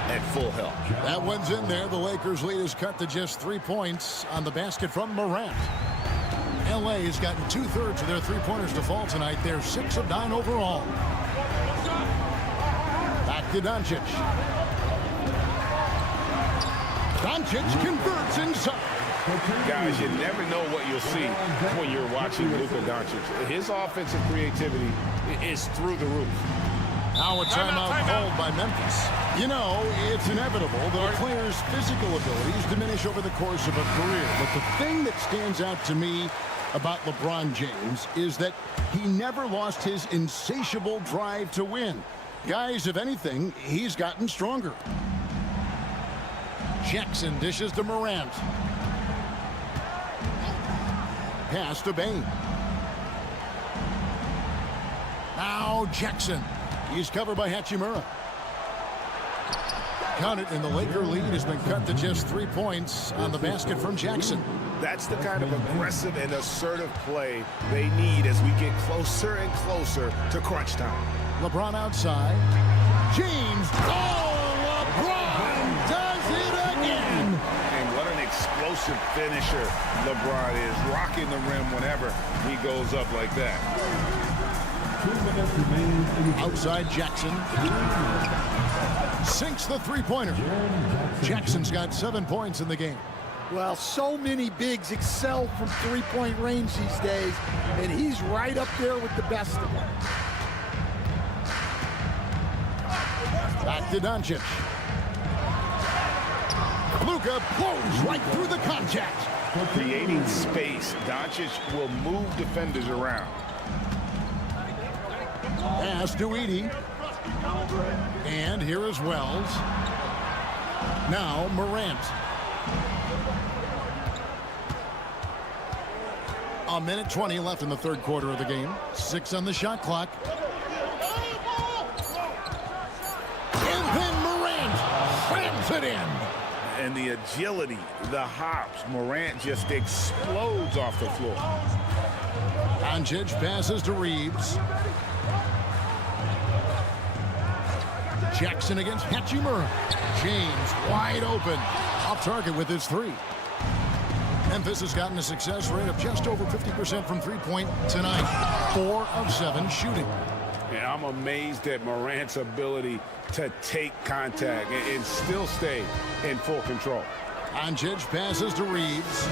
at full health. That one's in there. The Lakers' lead is cut to just 3 points on the basket from Morant. LA has gotten 2/3 of their three-pointers to fall tonight. They're 6 of 9 overall. Back to Doncic. Doncic converts inside. Guys, you never know what you'll see when you're watching Luka Doncic. His offensive creativity is through the roof. Now a timeout called by Memphis. You know, it's inevitable that a player's physical abilities diminish over the course of a career. But the thing that stands out to me about LeBron James is that he never lost his insatiable drive to win. Guys, if anything, he's gotten stronger. Jackson dishes to Morant. Pass to Bane. Now Jackson. He's covered by Hachimura. Count it, and the Laker lead has been cut to just 3 points on the basket from Jackson. That's the kind of aggressive and assertive play they need as we get closer and closer to crunch time. LeBron outside. James. Oh, LeBron does it again. And what an explosive finisher LeBron is, rocking the rim whenever he goes up like that. Outside Jackson. Sinks the three-pointer. Jackson's got 7 points in the game. Well, so many bigs excel from three-point range these days, and he's right up there with the best of them. Back to Doncic. Luka blows right through the contact. Creating space, Doncic will move defenders around. Pass to Edey. And here is Wells. Now Morant. A minute 20 left in the third quarter of the game. 6 on the shot clock. And then Morant slams it in. And the agility, the hops, Morant just explodes off the floor. Doncic passes to Reeves. Jackson against Hachimura. James wide open. Off target with his three. Memphis has gotten a success rate of just over 50% from three-point tonight. 4 of 7 shooting. And I'm amazed at Morant's ability to take contact and still stay in full control. Doncic passes to Reeves.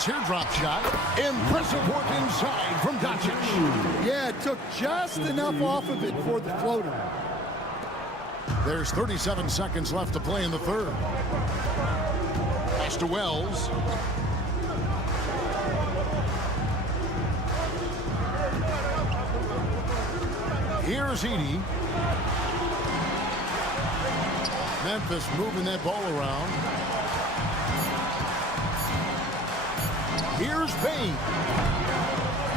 Teardrop shot. Impressive work inside from Doncic. Yeah, it took just enough off of it for the floater. There's 37 seconds left to play in the third. Pass to Wells. Here's Edey. Memphis moving that ball around. Here's Bane.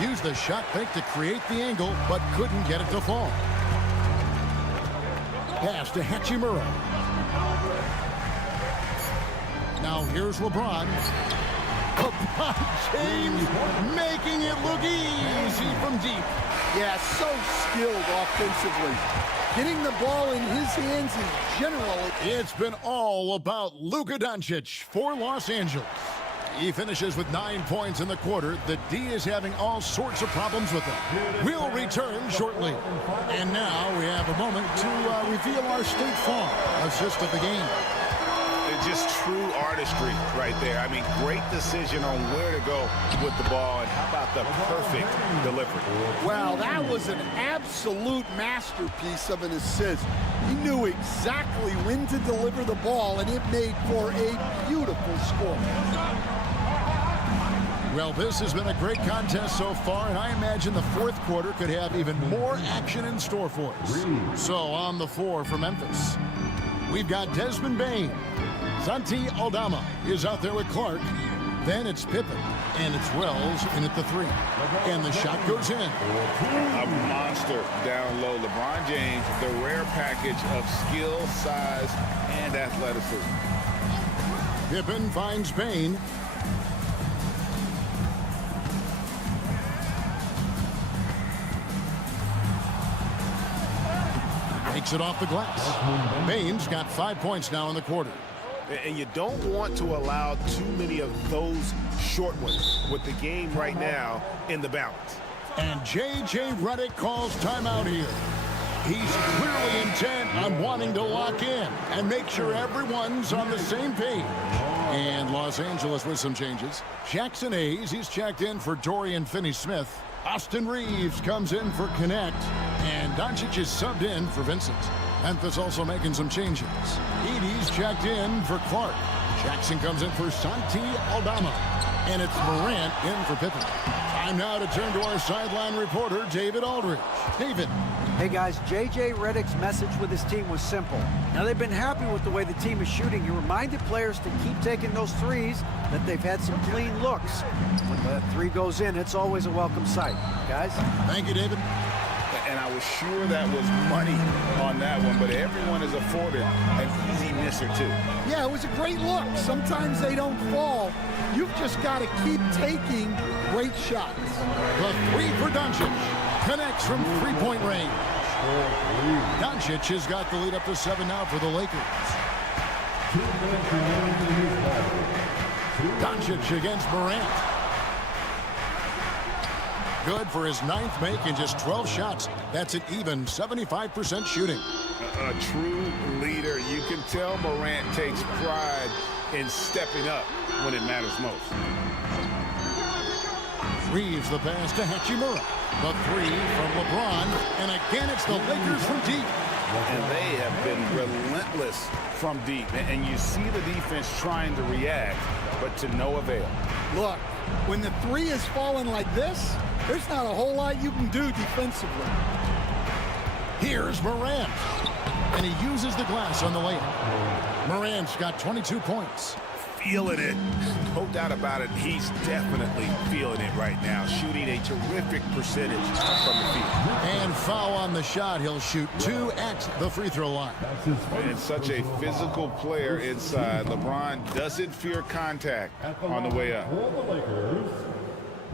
Used the shot fake to create the angle, but couldn't get it to fall. Pass to Hachimura. Now here's LeBron. LeBron James making it look easy from deep. Yeah, so skilled offensively. Getting the ball in his hands in general. It's been all about Luka Doncic for Los Angeles. He finishes with 9 points in the quarter. The D is having all sorts of problems with him. We'll return shortly. And now we have a moment to reveal our State Farm assist of the game. Just true artistry right there. I mean, great decision on where to go with the ball, and how about the perfect delivery? Well, that was an absolute masterpiece of an assist. He knew exactly when to deliver the ball, and it made for a beautiful score. Well, this has been a great contest so far, and I imagine the fourth quarter could have even more action in store for us. So on the floor for Memphis, we've got Desmond Bane. Santi Aldama is out there with Clark. Then it's Pippen, and it's Wells in at the 3. And the shot goes in. A monster down low. LeBron James, the rare package of skill, size, and athleticism. Pippen finds Bane. Takes it off the glass. Bane's got 5 points now in the quarter. And you don't want to allow too many of those short ones with the game right now in the balance. And J.J. Redick calls timeout here. He's clearly intent on wanting to lock in and make sure everyone's on the same page. And Los Angeles with some changes. Jackson Hayes, he's checked in for Dorian Finney-Smith. Austin Reeves comes in for Connect. And Doncic is subbed in for Vincent. Memphis also making some changes. Edey's checked in for Clark. Jackson comes in for Santi Aldama. And it's Morant in for Pippen. Time now to turn to our sideline reporter, David Aldridge. David. Hey guys, J.J. Redick's message with his team was simple. Now they've been happy with the way the team is shooting. He reminded players to keep taking those threes, that they've had some clean looks. When the 3 goes in, it's always a welcome sight. Guys? Thank you, David. And I was sure that was money on that one, but everyone is afforded an easy miss or two. Yeah, it was a great look. Sometimes they don't fall. You've just got to keep taking great shots. The 3 for Doncic. Connects from 3-point range. Doncic has got the lead up to 7 now for the Lakers. Doncic against Morant. Good for his 9th make in just 12 shots. That's an even 75% shooting. A true leader. You can tell Morant takes pride in stepping up when it matters most. Reeves the pass to Hachimura. The 3 from LeBron. And again, it's the Lakers from deep. And they have been relentless from deep. And you see the defense trying to react, but to no avail. Look, when the 3 is falling like this, there's not a whole lot you can do defensively. Here's Morant. And he uses the glass on the layup. Morant's got 22 points. Feeling it. No doubt about it. He's definitely feeling it right now. Shooting a terrific percentage from the field. And foul on the shot. He'll shoot 2 at the free throw line. And such a physical player inside. LeBron doesn't fear contact on the way up.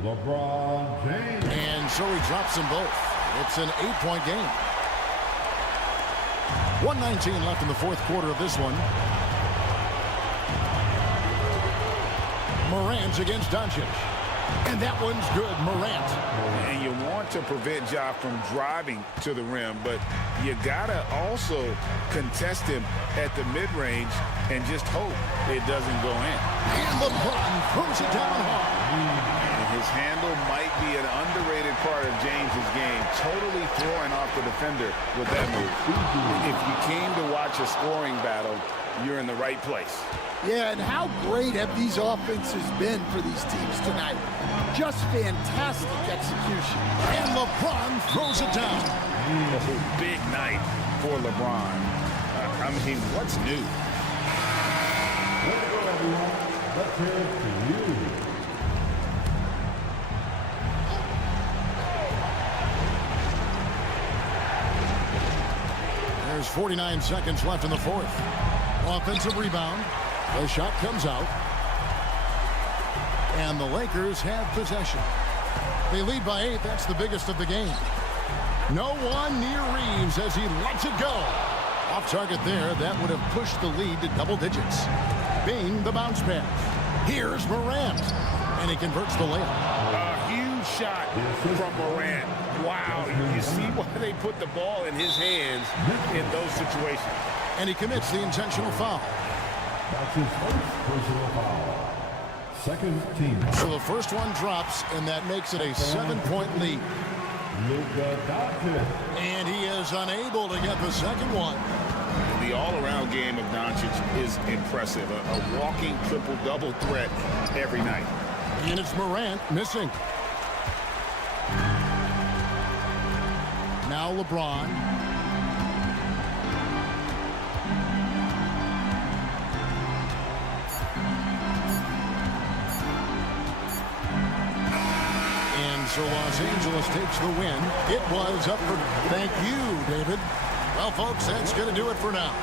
LeBron James. And so he drops them both. It's an 8-point game. 1:19 left in the fourth quarter of this one. Morant against Doncic. And that one's good, Morant. And you want to prevent Ja from driving to the rim, but you gotta also contest him at the mid-range and just hope it doesn't go in. And LeBron throws it down hard. And his handle might be an underrated part of James's game, totally throwing off the defender with that move. If you came to watch a scoring battle, you're in the right place. Yeah, and how great have these offenses been for these teams tonight? Just fantastic execution. And LeBron throws it down. Big night for LeBron. I mean, what's new? Let's go, everyone. Let's hear it for you. There's 49 seconds left in the fourth. Offensive rebound. The shot comes out. And the Lakers have possession. They lead by 8. That's the biggest of the game. No one near Reeves as he lets it go. Off target there. That would have pushed the lead to double digits. Being the bounce pass. Here's Morant. And he converts the layup. A huge shot from Morant. Wow. You see why they put the ball in his hands in those situations. And he commits the intentional foul. That's his first personal foul. Second team. So the first one drops, and that makes it a 7-point lead. Luka Doncic. And he is unable to get the second one. The all-around game of Doncic is impressive. A walking triple-double threat every night. And it's Morant missing. Now LeBron. So Los Angeles takes the win. It was up for... Thank you, David. Well, folks, that's going to do it for now.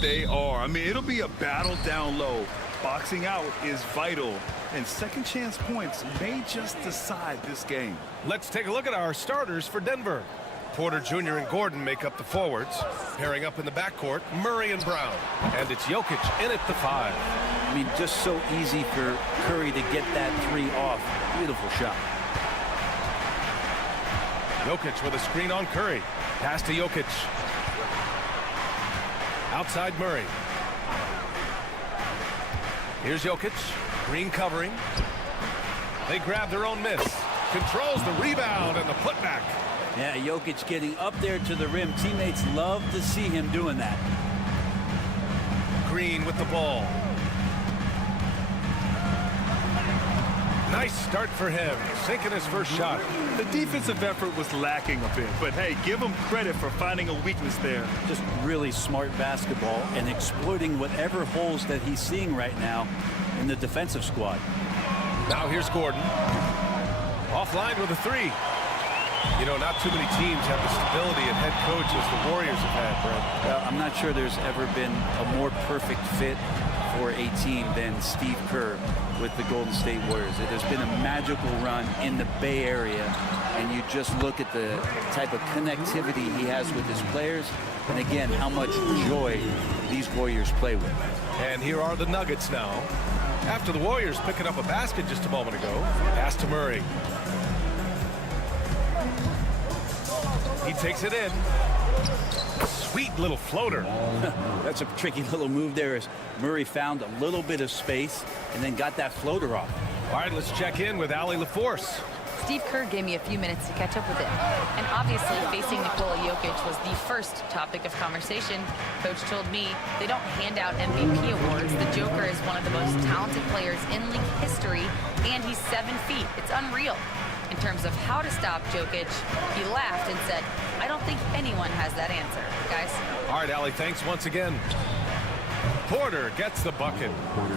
They are. I mean, it'll be a battle down low. Boxing out is vital, and second chance points may just decide this game. Let's take a look at our starters for Denver. Porter Jr. and Gordon make up the forwards. Pairing up in the backcourt, Murray and Brown. And it's Jokic in at the 5. I mean, just so easy for Curry to get that 3 off. Beautiful shot. Jokic with a screen on Curry. Pass to Jokic. Outside Murray. Here's Jokic. Green covering. They grab their own miss. Controls the rebound and the putback. Yeah, Jokic getting up there to the rim. Teammates love to see him doing that. Green with the ball. Nice start for him, sinking his first shot. The defensive effort was lacking a bit, but hey, give him credit for finding a weakness there. Just really smart basketball and exploiting whatever holes that he's seeing right now in the defensive squad. Now here's Gordon. Offline with a 3. You know, not too many teams have the stability of head coach as the Warriors have had, Brent. Well, I'm not sure there's ever been a more perfect fit for a team than Steve Kerr with the Golden State Warriors. It has been a magical run in the Bay Area, and you just look at the type of connectivity he has with his players, and again, how much joy these Warriors play with. And here are the Nuggets now. After the Warriors picking up a basket just a moment ago, pass to Murray. He takes it in. Sweet little floater. That's a tricky little move there as Murray found a little bit of space and then got that floater off. All right, let's check in with Allie LaForce. Steve Kerr gave me a few minutes to catch up with him. And obviously, facing Nikola Jokic was the first topic of conversation. Coach told me they don't hand out MVP awards. The Joker is one of the most talented players in league history, and he's 7 feet. It's unreal. In terms of how to stop Jokic, he laughed and said, I don't think anyone has that answer, guys. All right, Allie, thanks once again. Porter gets the bucket.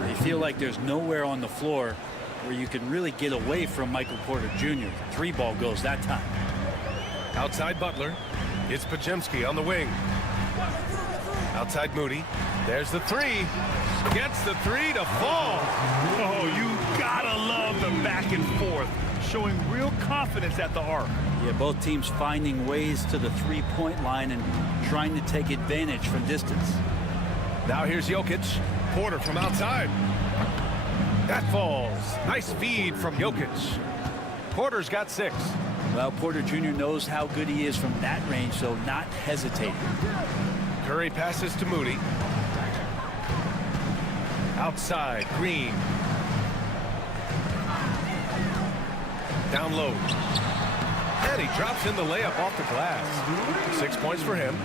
You feel like there's nowhere on the floor where you can really get away from Michael Porter Jr. Three ball goes that time. Outside Butler. It's Pajemski on the wing. Outside Moody. There's the three. Gets the three to fall. Oh, you gotta love the back and forth, showing real confidence at the arc. Yeah, both teams finding ways to the three-point line and trying to take advantage from distance. Now here's Jokic. Porter from outside. That falls. Nice feed from Jokic. Porter's got 6. Well, Porter Jr. knows how good he is from that range, so not hesitating. Curry passes to Moody. Outside, Green. Down low. And he drops in the layup off the glass. 6 points for him.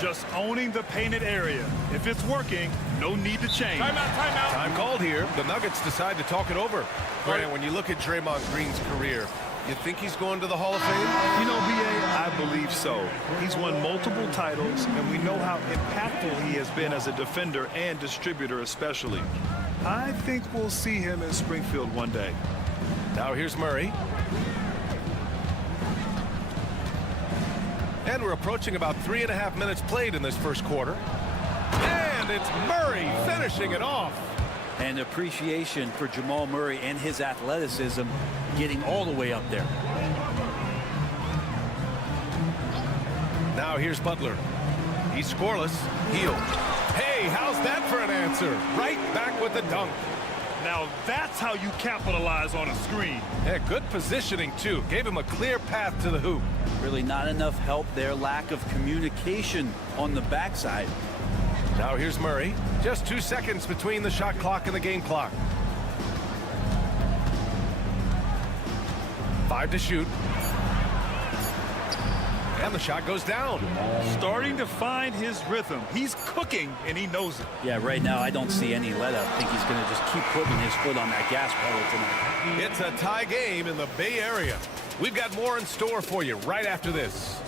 Just owning the painted area. If it's working, no need to change. Timeout. Time called here. The Nuggets decide to talk it over. Grant, when you look at Draymond Green's career, you think he's going to the Hall of Fame? You know, B.A., I believe so. He's won multiple titles, and we know how impactful he has been as a defender and distributor especially. I think we'll see him in Springfield one day. Now here's Murray. And we're approaching about 3.5 minutes played in this first quarter. And it's Murray finishing it off. And appreciation for Jamal Murray and his athleticism getting all the way up there. Now here's Butler. He's scoreless. Heel. Hey, how's that for an answer? Right back with the dunk. Now that's how you capitalize on a screen. Yeah, good positioning, too. Gave him a clear path to the hoop. Really not enough help there. Lack of communication on the backside. Now here's Murray. Just 2 seconds between the shot clock and the game clock. 5 to shoot. And the shot goes down. Starting to find his rhythm. He's cooking, and he knows it. Yeah, right now I don't see any let up. I think he's going to just keep putting his foot on that gas pedal tonight. It's a tie game in the Bay Area. We've got more in store for you right after this.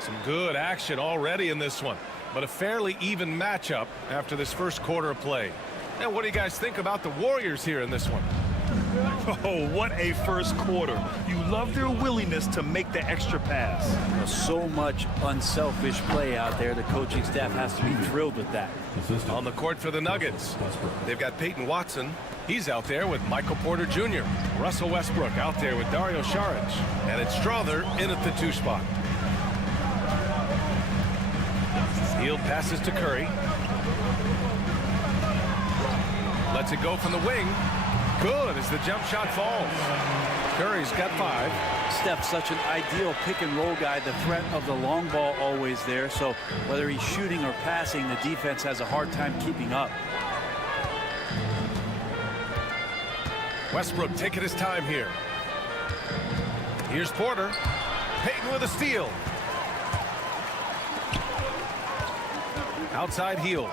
Some good action already in this one, but a fairly even matchup after this first quarter of play. And what do you guys think about the Warriors here in this one? Oh, what a first quarter. You love their willingness to make the extra pass. So much unselfish play out there. The coaching staff has to be thrilled with that. On the court for the Nuggets, they've got Peyton Watson. He's out there with Michael Porter Jr. Russell Westbrook out there with Dario Saric. And it's Strother in at the 2 spot. Hield passes to Curry. Lets it go from the wing. Good as the jump shot falls. Curry's got 5. Steph's such an ideal pick and roll guy. The threat of the long ball always there. So whether he's shooting or passing, the defense has a hard time keeping up. Westbrook taking his time here. Here's Porter. Peyton with a steal. Outside Hield.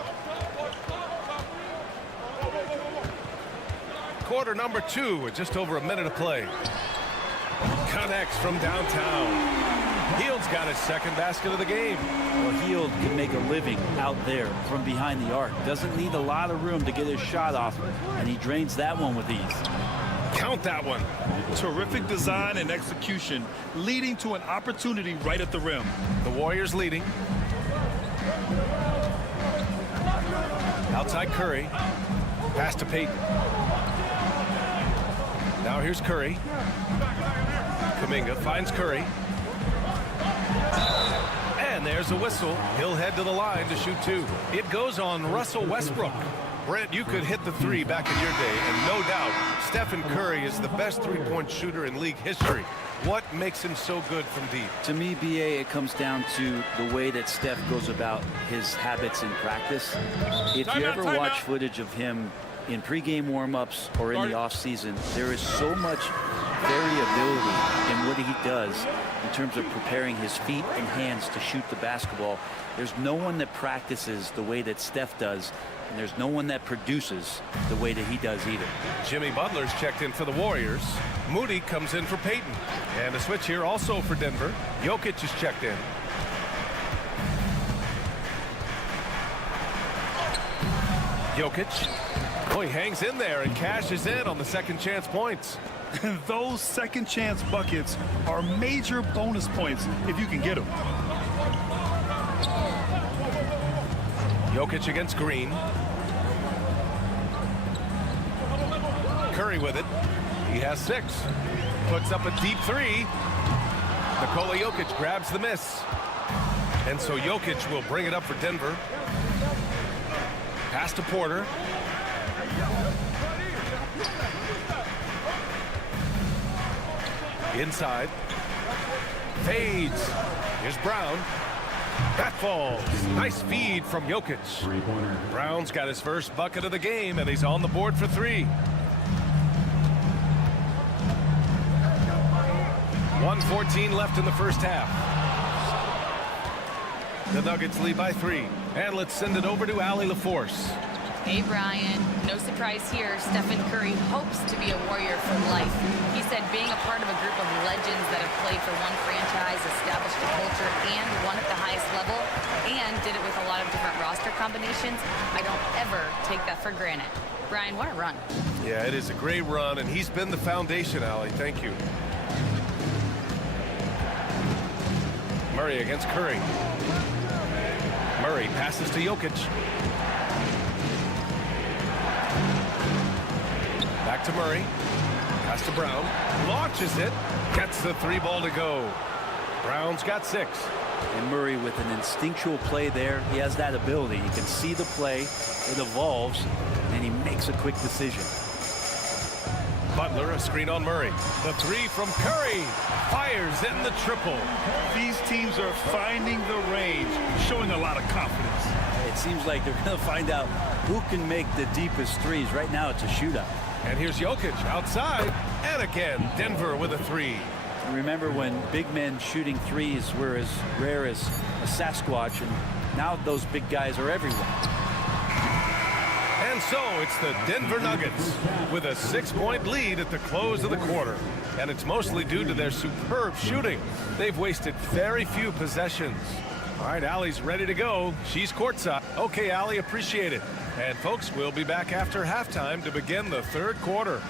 Quarter number 2 with just over a minute of play. Connects from downtown. Hield's got his second basket of the game. Well, Hield can make a living out there from behind the arc. Doesn't need a lot of room to get his shot off, and he drains that one with ease. Count that one. Terrific design and execution, leading to an opportunity right at the rim. The Warriors leading. Outside Curry. Pass to Peyton. Now here's Curry. Kuminga finds Curry. And there's a whistle. He'll head to the line to shoot 2. It goes on Russell Westbrook. Brent, you could hit the 3 back in your day, and no doubt, Stephen Curry is the best three-point shooter in league history. What makes him so good from deep? To me, B.A., it comes down to the way that Steph goes about his habits in practice. If you ever watch footage of him in pregame warm-ups or in the off-season, there is so much variability in what he does in terms of preparing his feet and hands to shoot the basketball. There's no one that practices the way that Steph does, and there's no one that produces the way that he does either. Jimmy Butler's checked in for the Warriors. Moody comes in for Peyton. And a switch here also for Denver. Jokic is checked in. Jokic. Oh, he hangs in there and cashes in on the second chance points. Those second chance buckets are major bonus points if you can get them. Jokic against Green. Curry with it. He has 6. Puts up a deep 3. Nikola Jokic grabs the miss. And so Jokic will bring it up for Denver. Pass to Porter. Inside. Fades. Here's Brown. That falls. Nice feed from Jokic. Brown's got his first bucket of the game, and he's on the board for 3. 1:14 left in the first half. The Nuggets lead by 3. And let's send it over to Allie LaForce. Hey, Brian. No surprise here. Stephen Curry hopes to be a Warrior for life. He said being a part of a group of legends that have played for one franchise, established a culture, and won at the highest level, and did it with a lot of different roster combinations, I don't ever take that for granted. Brian, what a run. Yeah, it is a great run, and he's been the foundation, Allie. Thank you. Murray against Curry. Murray passes to Jokic. Back to Murray. Pass to Brown. Launches it. Gets the 3 ball to go. Brown's got 6. And Murray with an instinctual play there. He has that ability. You can see the play. It evolves. And he makes a quick decision. Butler, a screen on Murray. The 3 from Curry. Fires in the triple. These teams are finding the range, showing a lot of confidence. It seems like they're going to find out who can make the deepest threes. Right now, it's a shootout. And here's Jokic outside. And again, Denver with a 3. Remember when big men shooting threes were as rare as a Sasquatch, and now those big guys are everywhere. And so it's the Denver Nuggets with a 6-point lead at the close of the quarter. And it's mostly due to their superb shooting. They've wasted very few possessions. All right, Allie's ready to go. She's courtside. Okay, Allie, appreciate it. And folks, we'll be back after halftime to begin the third quarter.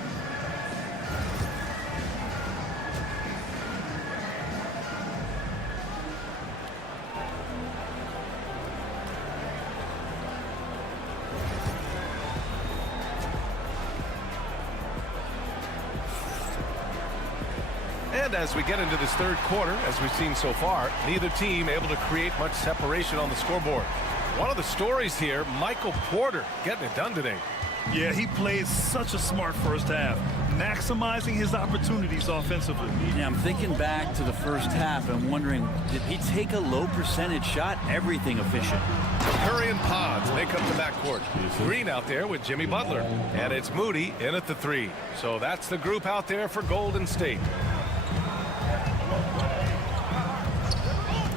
And as we get into this third quarter, as we've seen so far, neither team able to create much separation on the scoreboard. One of the stories here, Michael Porter getting it done today. Yeah, he played such a smart first half, maximizing his opportunities offensively. Yeah, I'm thinking back to the first half. I'm wondering, did he take a low percentage shot? Everything efficient. Curry and Pods make up the backcourt. Green out there with Jimmy Butler. And it's Moody in at the 3. So that's the group out there for Golden State.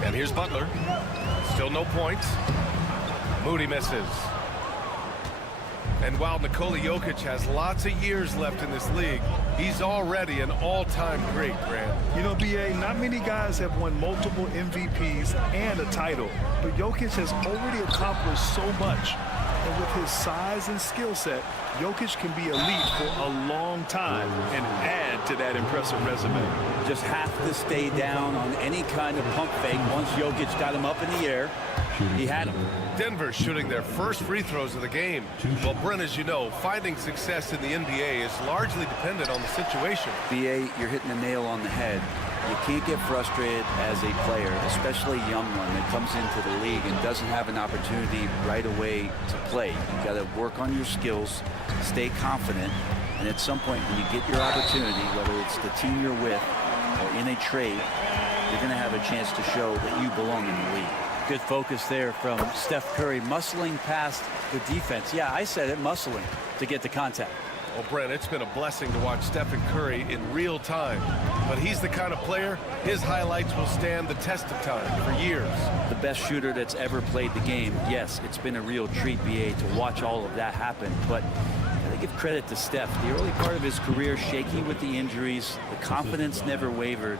And here's Butler. Still no points. Moody misses. And while Nikola Jokic has lots of years left in this league, he's already an all-time great, Grant. You know, B.A., not many guys have won multiple MVPs and a title, but Jokic has already accomplished so much. And with his size and skill set, Jokic can be elite for a long time and add to that impressive resume. Just have to stay down on any kind of pump fake. Once Jokic got him up in the air, he had him. Denver shooting their first free throws of the game. Well, Brent, as you know, finding success in the NBA is largely dependent on the situation. B.A., you're hitting the nail on the head. You can't get frustrated as a player, especially a young one that comes into the league and doesn't have an opportunity right away to play. You got to work on your skills, stay confident, and at some point when you get your opportunity, whether it's the team you're with or in a trade, you're going to have a chance to show that you belong in the league. Good focus there from Steph Curry, muscling past the defense. Yeah, I said it, muscling to get the contact. Well, Brent, it's been a blessing to watch Stephen Curry in real time. But he's the kind of player, his highlights will stand the test of time for years. The best shooter that's ever played the game. Yes, it's been a real treat, BA, to watch all of that happen. But I give credit to Steph. The early part of his career, shaky with the injuries, the confidence never wavered.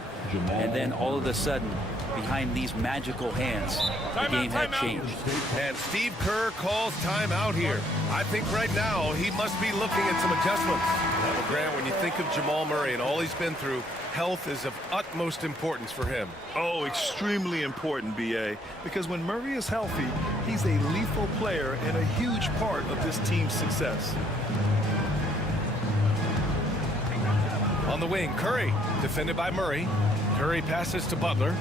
And then all of a sudden, behind these magical hands, the game had changed. And Steve Kerr calls timeout here. I think right now he must be looking at some adjustments. Well, Grant, when you think of Jamal Murray and all he's been through, health is of utmost importance for him. Oh, extremely important, BA, because when Murray is healthy, he's a lethal player and a huge part of this team's success. On the wing, Curry, defended by Murray. Curry passes to Butler.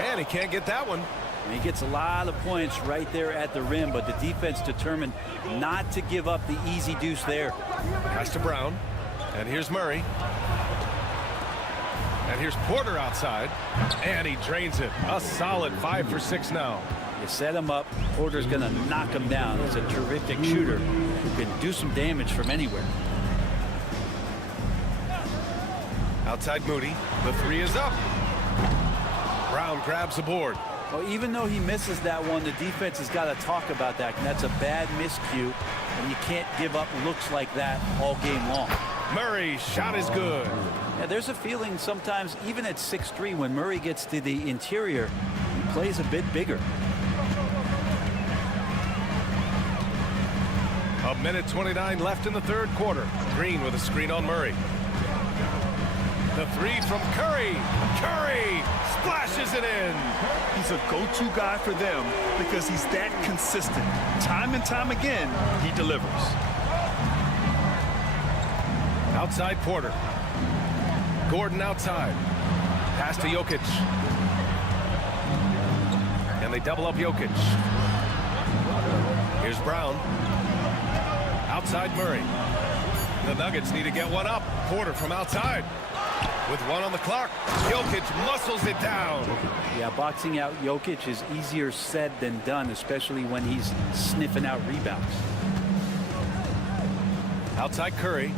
And he can't get that one. He gets a lot of points right there at the rim, but the defense determined not to give up the easy deuce there. Pass to Brown. And here's Murray. And here's Porter outside. And he drains it. A solid 5 for 6 now. You set him up. Porter's going to knock him down. He's a terrific shooter who can do some damage from anywhere. Outside Moody. The 3 is up. Brown grabs the board. Well, even though he misses that one, the defense has got to talk about that. And that's a bad miscue. And you can't give up looks like that all game long. Murray's shot is good. Yeah, there's a feeling sometimes, even at 6'3", when Murray gets to the interior, he plays a bit bigger. A minute 29 left in the third quarter. Green with a screen on Murray. The 3 from Curry. Curry splashes it in. He's a go-to guy for them because he's that consistent. Time and time again, he delivers. Outside Porter. Gordon outside. Pass to Jokic. And they double up Jokic. Here's Brown. Outside Murray. The Nuggets need to get one up. Porter from outside. With 1 on the clock, Jokic muscles it down. Yeah, boxing out Jokic is easier said than done, especially when he's sniffing out rebounds. Outside Curry.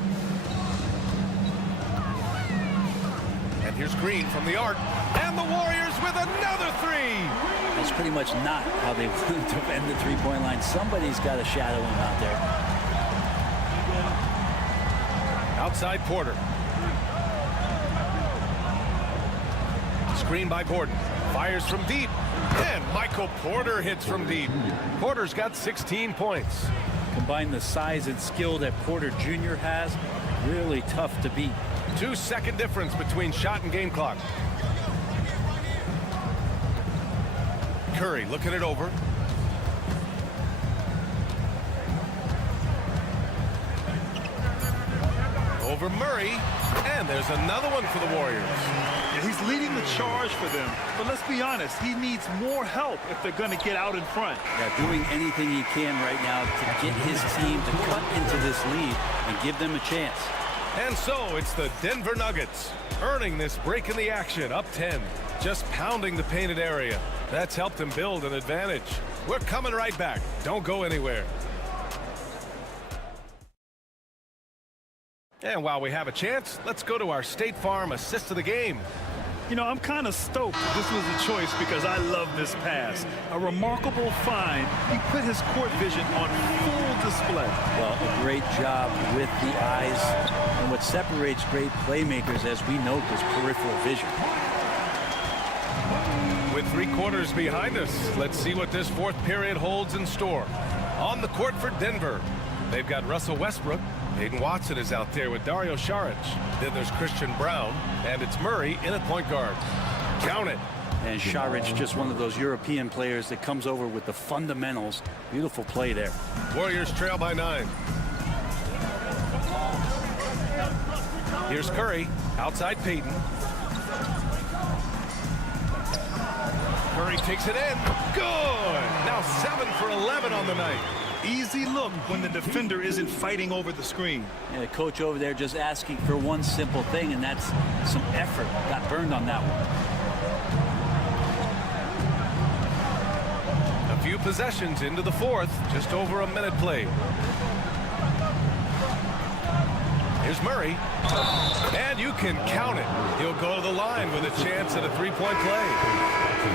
And here's Green from the arc. And the Warriors with another 3. That's pretty much not how they want to defend the three-point line. Somebody's got to shadow him out there. Outside Porter. Screen by Gordon. Fires from deep. And Michael Porter hits from deep. Porter's got 16 points. Combine the size and skill that Porter Jr. has, really tough to beat. 2-second difference between shot and game clock. Curry looking it over. Over Murray. And there's another one for the Warriors. Yeah, he's leading the charge for them. But let's be honest, he needs more help if they're going to get out in front. Yeah, doing anything he can right now to get his team to cut into this lead and give them a chance. And so it's the Denver Nuggets earning this break in the action, up 10, just pounding the painted area. That's helped them build an advantage. We're coming right back. Don't go anywhere. And while we have a chance, let's go to our State Farm assist of the game. You know, I'm kind of stoked this was a choice because I love this pass. A remarkable find. He put his court vision on full display. Well, a great job with the eyes. And what separates great playmakers, as we note, is peripheral vision. With 3 quarters behind us, let's see what this fourth period holds in store. On the court for Denver, they've got Russell Westbrook. Hayden Watson is out there with Dario Saric. Then there's Christian Brown, and it's Murray in at point guard. Count it. And Saric, just one of those European players that comes over with the fundamentals. Beautiful play there. Warriors trail by 9. Here's Curry, outside Payton. Curry takes it in. Good! Now 7 for 11 on the night. easy look when the defender isn't fighting over the screen. Yeah, the coach over there just asking for one simple thing, and that's some effort. Got burned on that one. A few possessions into the fourth, just over a minute played. Here's Murray, and you can count it. He'll go to the line with a chance at a three-point play.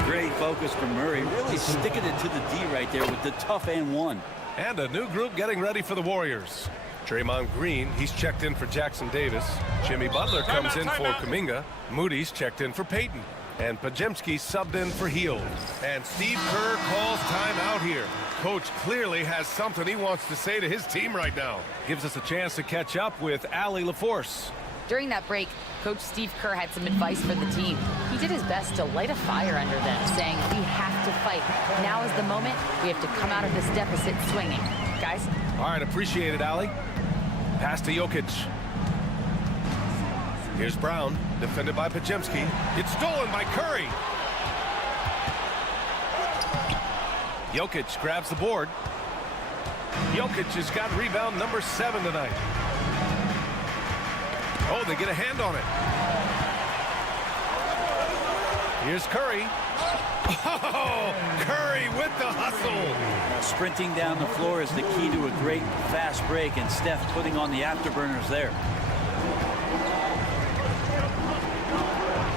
Great focus from Murray, really sticking it to the D right there with the tough and one. And a new group getting ready for the Warriors. Draymond Green, he's checked in for Jackson Davis. Jimmy Butler comes in for Kuminga. Moody's checked in for Payton. And Podziemski subbed in for Hield. And Steve Kerr calls timeout here. Coach clearly has something he wants to say to his team right now. Gives us a chance to catch up with Allie LaForce. During that break, Coach Steve Kerr had some advice for the team. He did his best to light a fire under them, saying, we have to fight. Now is the moment. We have to come out of this deficit swinging. Guys? All right, appreciate it, Allie. Pass to Jokic. Here's Brown, defended by Podziemski. It's stolen by Curry. Jokic grabs the board. Jokic has got rebound number 7 tonight. Oh, they get a hand on it. Here's Curry. Oh, Curry with the hustle. Sprinting down the floor is the key to a great fast break, and Steph putting on the afterburners there.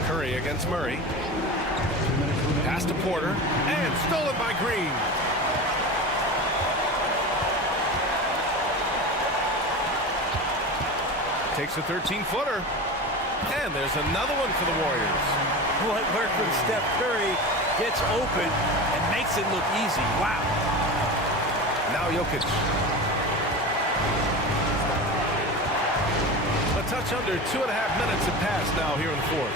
Curry against Murray. Pass to Porter, and stolen by Green. Takes a 13-footer. And there's another one for the Warriors. What work from Steph Curry gets open and makes it look easy. Wow. Now Jokic. A touch under 2.5 minutes have passed now here in the fourth.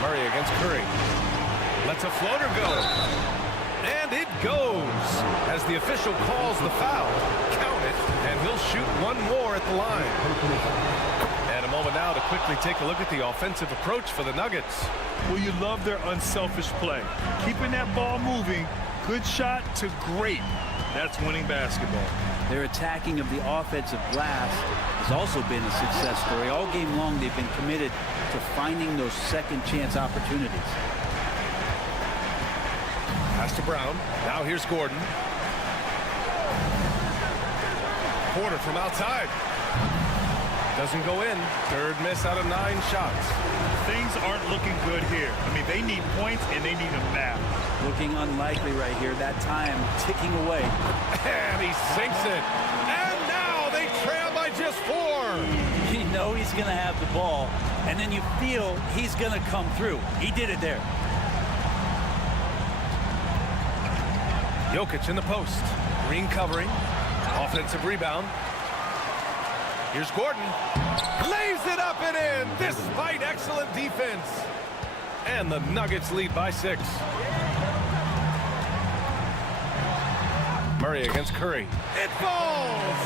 Murray against Curry. Lets a floater go. And it goes as the official calls the foul. Count it, and he'll shoot one more at the line. And a moment now to quickly take a look at the offensive approach for the Nuggets. Well, you love their unselfish play. Keeping that ball moving, good shot to great. That's winning basketball. Their attacking of the offensive glass has also been a success story. All game long, they've been committed to finding those second chance opportunities. Pass to Brown. Now here's Gordon. Porter from outside. Doesn't go in. Third miss out of 9 shots. Things aren't looking good here. I mean, they need points, and they need them now. Looking unlikely right here. That time ticking away. And he sinks it. And now they trail by just 4. You know he's going to have the ball, and then you feel he's going to come through. He did it there. Jokic in the post. Green covering. Offensive rebound. Here's Gordon. Lays it up and in despite excellent defense. And the Nuggets lead by 6. Murray against Curry. It falls!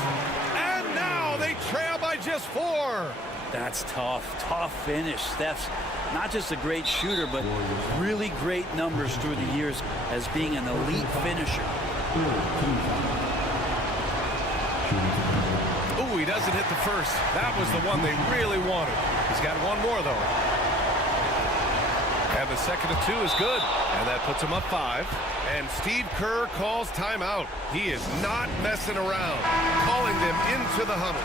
And now they trail by just 4. That's tough. Tough finish. Steph's not just a great shooter, but really great numbers through the years as being an elite finisher. Ooh, he doesn't hit the first. That was the one they really wanted. He's got one more, though. And the second of 2 is good. And that puts him up 5. And Steve Kerr calls timeout. He is not messing around. Calling them into the huddle.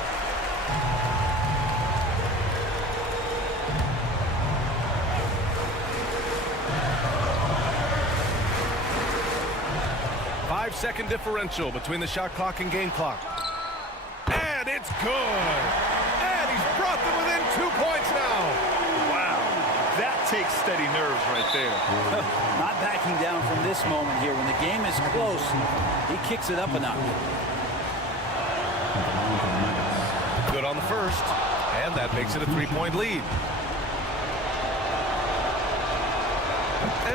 Five-second differential between the shot clock and game clock. And it's good. And he's brought them within 2 points now. Wow. That takes steady nerves right there. Not backing down from this moment here. When the game is close, he kicks it up a notch. Good on the first. And that makes it a 3-point lead.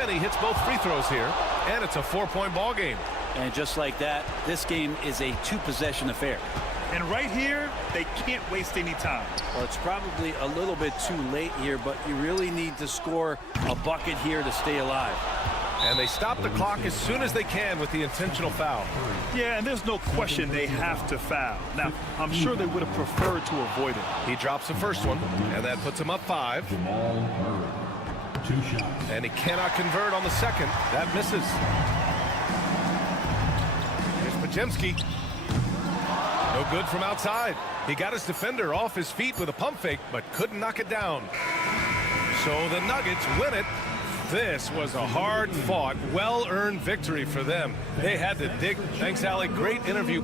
And he hits both free throws here. And it's a 4-point ball game. And just like that, this game is a 2-possession affair. And right here, they can't waste any time. Well, it's probably a little bit too late here, but you really need to score a bucket here to stay alive. And they stop the clock as soon as they can with the intentional foul. Yeah, and there's no question they have to foul. Now, I'm sure they would have preferred to avoid it. He drops the first one, and that puts him up 5. Jamal Murray. 2 shots. And he cannot convert on the second. That misses. Here's Podziemski. No good from outside. He got his defender off his feet with a pump fake, but couldn't knock it down. So the Nuggets win it. This was a hard-fought, well-earned victory for them. They had to dig. Thanks, Allie. Great interview.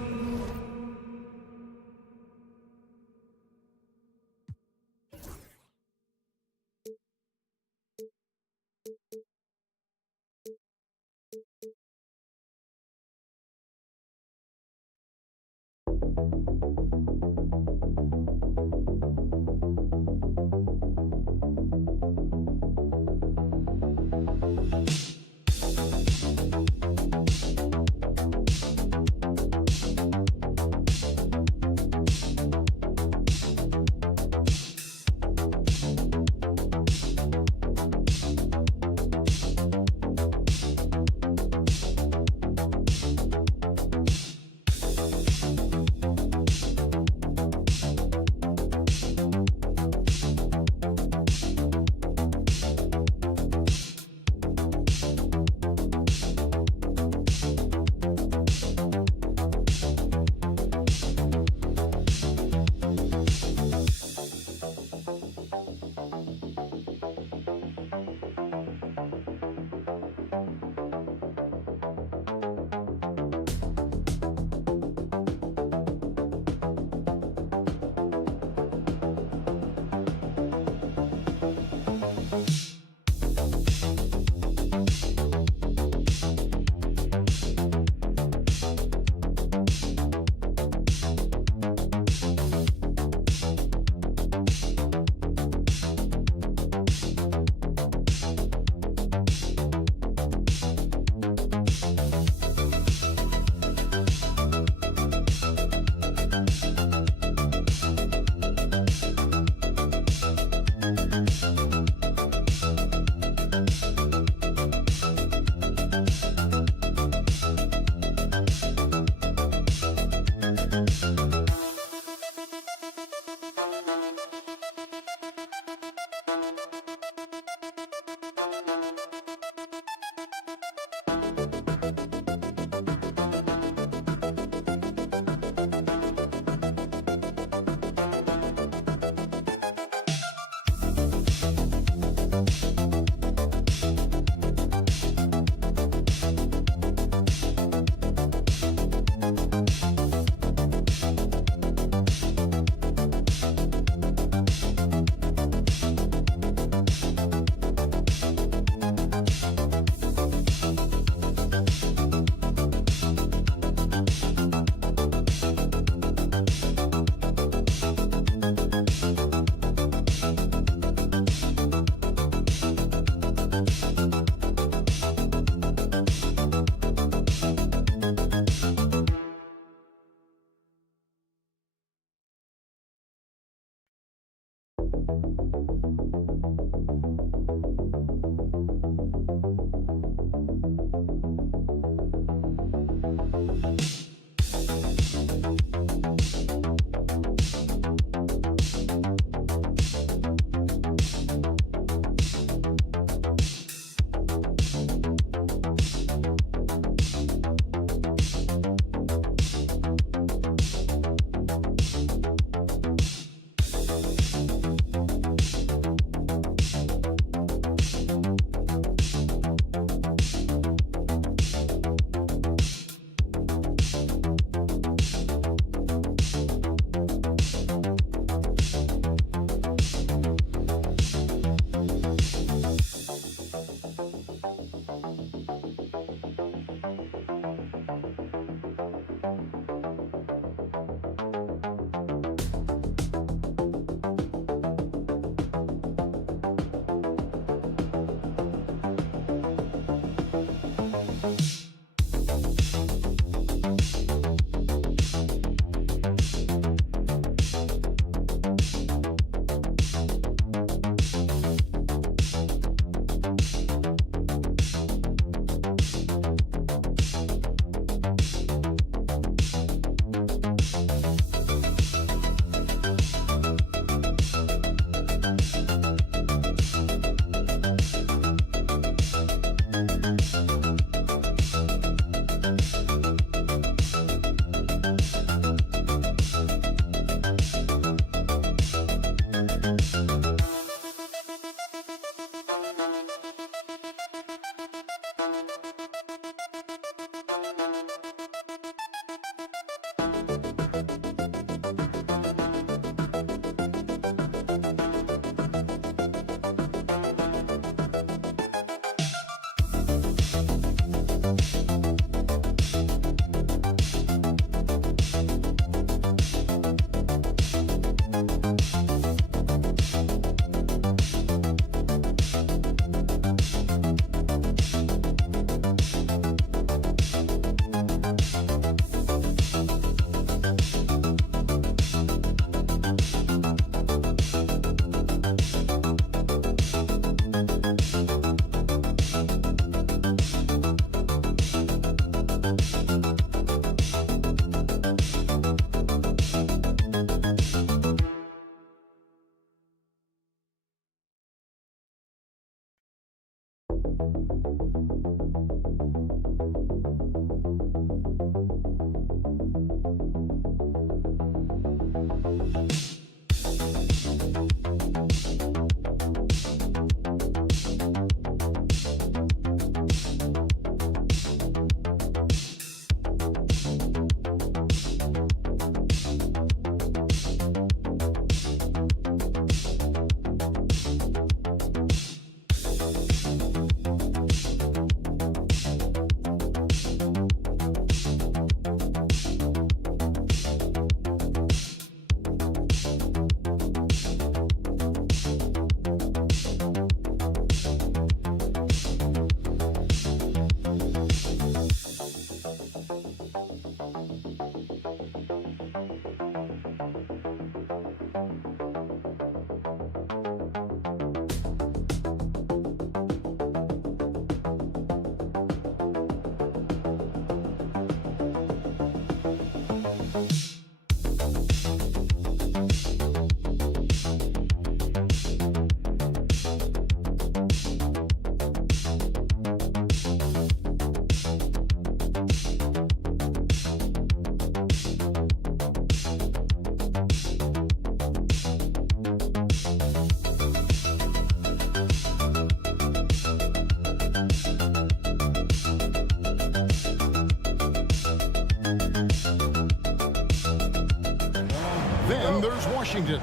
Then there's Washington.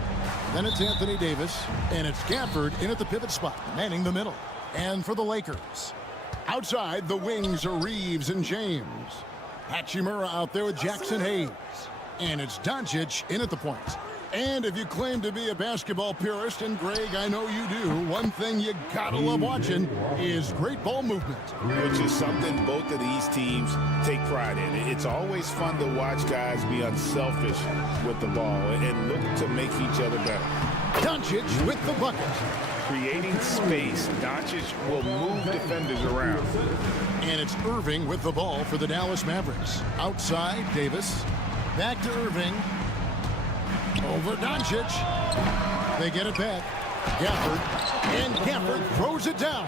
Then it's Anthony Davis. And it's Gafford in at the pivot spot, manning the middle. And for the Lakers, outside the wings are Reeves and James. Hachimura out there with Jackson Hayes. And it's Doncic in at the point. And if you claim to be a basketball purist, and Greg, I know you do, one thing you gotta love watching is great ball movement. Which is something both of these teams take pride in. It's always fun to watch guys be unselfish with the ball and look to make each other better. Doncic with the bucket. Creating space, Doncic will move defenders around. And it's Irving with the ball for the Dallas Mavericks. Outside, Davis. Back to Irving. Over Doncic. They get it back. Gafford. And Gafford throws it down.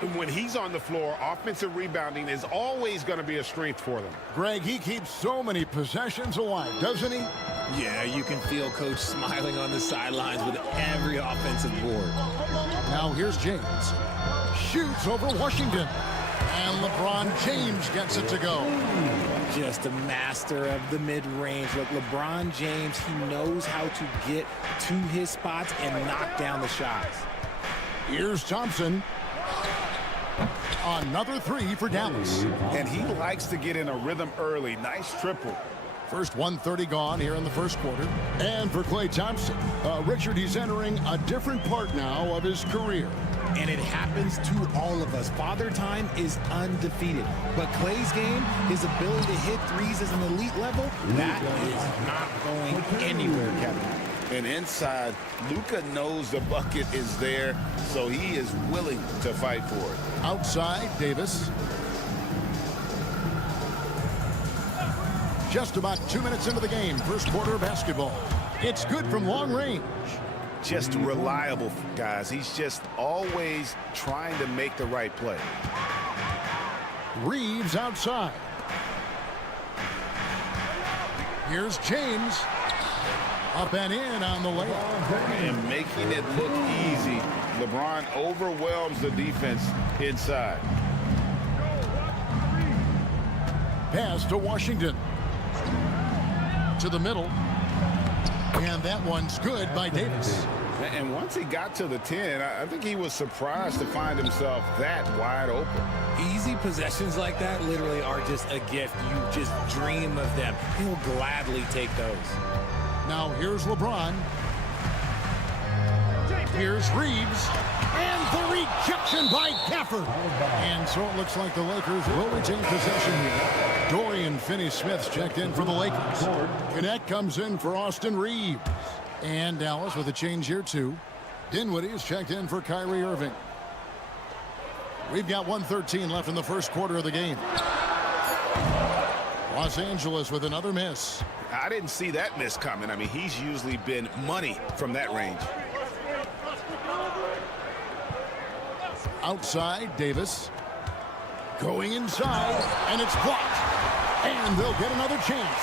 And when he's on the floor, offensive rebounding is always going to be a strength for them. Greg, he keeps so many possessions alive, doesn't he? Yeah, you can feel Coach smiling on the sidelines with every offensive board. Now here's James. Shoots over Washington. And LeBron James gets it to go. Just a master of the mid-range. Look, LeBron James, he knows how to get to his spots and knock down the shots. Here's Thompson. Another three for Dallas. And he likes to get in a rhythm early. Nice triple. First 1:30 gone here in the first quarter. And for Klay Thompson, Richard, he's entering a different part now of his career. And it happens to all of us. Father Time is undefeated. But Klay's game, his ability to hit threes as an elite level, that is not going anywhere, Kevin. And inside, Luka knows the bucket is there, so he is willing to fight for it. Outside, Davis. Just about 2 minutes into the game, first quarter basketball. It's good from long range. Just reliable, guys. He's just always trying to make the right play. Reeves outside. Here's James. Up and in on the layup. And making it look easy. LeBron overwhelms the defense inside. Pass to Washington. To the middle. And that one's good by Davis. And once he got to the 10, I think he was surprised to find himself that wide open. Easy possessions like that literally are just a gift. You just dream of them. He'll gladly take those. Now here's LeBron. Here's Reeves. And the rejection by Gafford. And so it looks like the Lakers will retain possession here. Dorian Finney-Smith's checked in for the Lakers. Connect comes in for Austin Reeves. And Dallas with a change here too. Dinwiddie is checked in for Kyrie Irving. We've got 1:13 left in the first quarter of the game. Los Angeles with another miss. I didn't see that miss coming. I mean, he's usually been money from that range. outside. Davis going inside, and it's blocked. And they'll get another chance.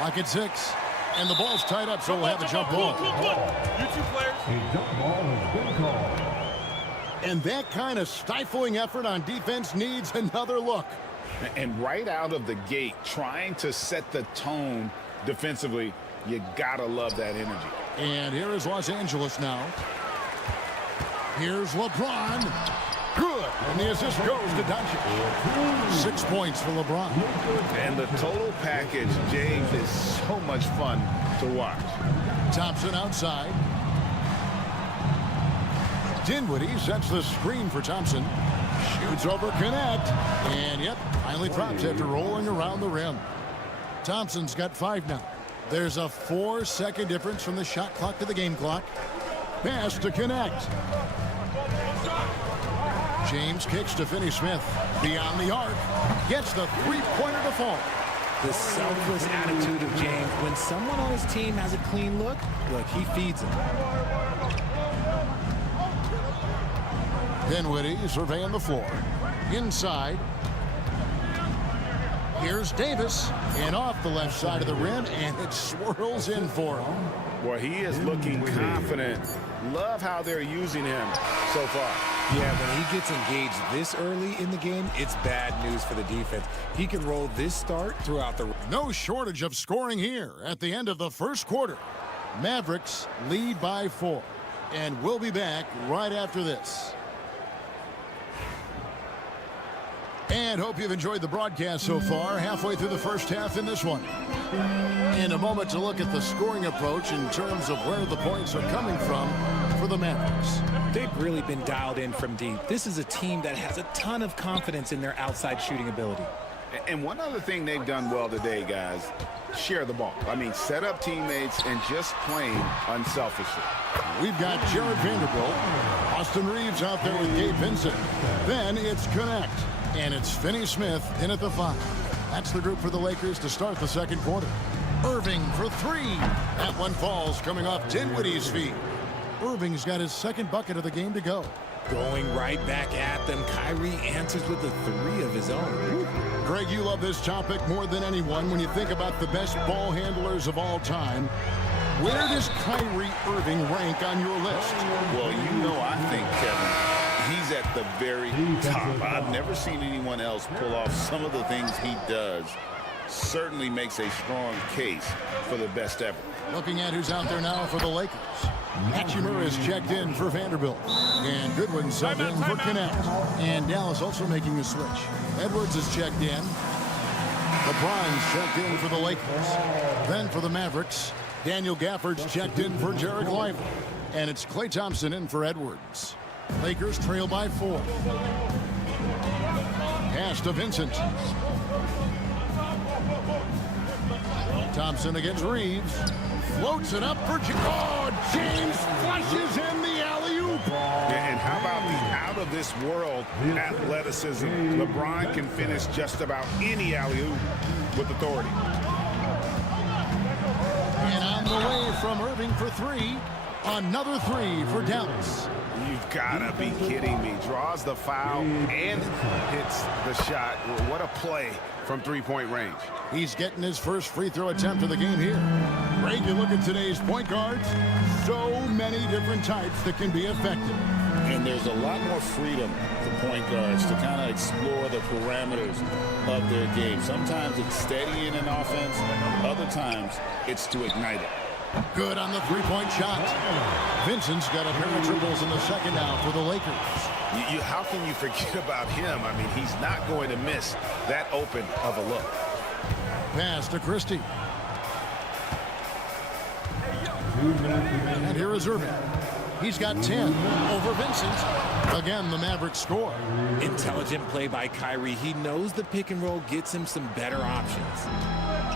Lock at 6. And the ball's tied up, so we'll have a jump ball. You two players. A jump ball has been called. And that kind of stifling effort on defense needs another look. And right out of the gate, trying to set the tone defensively, you gotta love that energy. And here is Los Angeles now. Here's LeBron. Good. And the assist goes to Doncic. 6 points for LeBron. And the total package, James, is so much fun to watch. Thompson outside. Dinwiddie sets the screen for Thompson. Shoots over Connect. And, yep, finally drops after rolling around the rim. Thompson's got 5 now. There's a 4-second difference from the shot clock to the game clock. Pass to Connect. James kicks to Finney-Smith. Beyond the arc. Gets the three-pointer to fall. The selfless attitude of James. When someone on his team has a clean look, he feeds him. Dinwiddie surveying the floor. Inside. Here's Davis. And off the left side of the rim, and it swirls in for him. Well, he is looking confident. Love how they're using him so far. Yeah, when he gets engaged this early in the game, it's bad news for the defense. He can roll this start throughout the... No shortage of scoring here at the end of the first quarter. Mavericks lead by 4. And we'll be back right after this. And hope you've enjoyed the broadcast so far. Halfway through the first half in this one. In a moment to look at the scoring approach in terms of where the points are coming from for the Mavericks. They've really been dialed in from deep. This is a team that has a ton of confidence in their outside shooting ability. And one other thing they've done well today, guys, share the ball. I mean, set up teammates and just playing unselfishly. We've got Jared Vanderbilt, Austin Reeves out there with Gabe Vincent. Then it's Connect, and it's Finney-Smith in at the 5. That's the group for the Lakers to start the second quarter. Irving for 3. That one falls coming off Dinwiddie's feet. Irving's got his second bucket of the game to go. Going right back at them. Kyrie answers with a 3 of his own. Greg, you love this topic more than anyone when you think about the best ball handlers of all time. Where does Kyrie Irving rank on your list? Well, you know, I think, Kevin, he's at the very top. I've never seen anyone else pull off some of the things he does. Certainly makes a strong case for the best ever. Looking at who's out there now for the Lakers. Hatchimer is checked in for Vanderbilt. And Goodwin subbed in for Connect. And Dallas also making a switch. Edwards is checked in. LeBron's checked in for the Lakers. Then for the Mavericks, Daniel Gafford's checked in for Jarek Lively. And it's Klay Thompson in for Edwards. Lakers trail by 4. Pass to Vincent. Thompson against Reeves. Floats it up for James flushes in the alley-oop. And how about the out-of-this-world athleticism? LeBron can finish just about any alley-oop with authority. And on the way from Irving for 3. Another 3 for Dallas. You've got to be kidding me. Draws the foul and hits the shot. What a play from three-point range. He's getting his first free throw attempt of the game here. Greg, you look at today's point guards, so many different types that can be effective. And there's a lot more freedom for point guards to kind of explore the parameters of their game. Sometimes it's steady in an offense. Other times it's to ignite it. Good on the three-point shot. Vincent's got a pair of triples in the second now for the Lakers. How can you forget about him? I mean, he's not going to miss that open of a look. Pass to Christie. And here is Irving. He's got 10 over Vincent. Again, the Mavericks score. Intelligent play by Kyrie. He knows the pick and roll gets him some better options.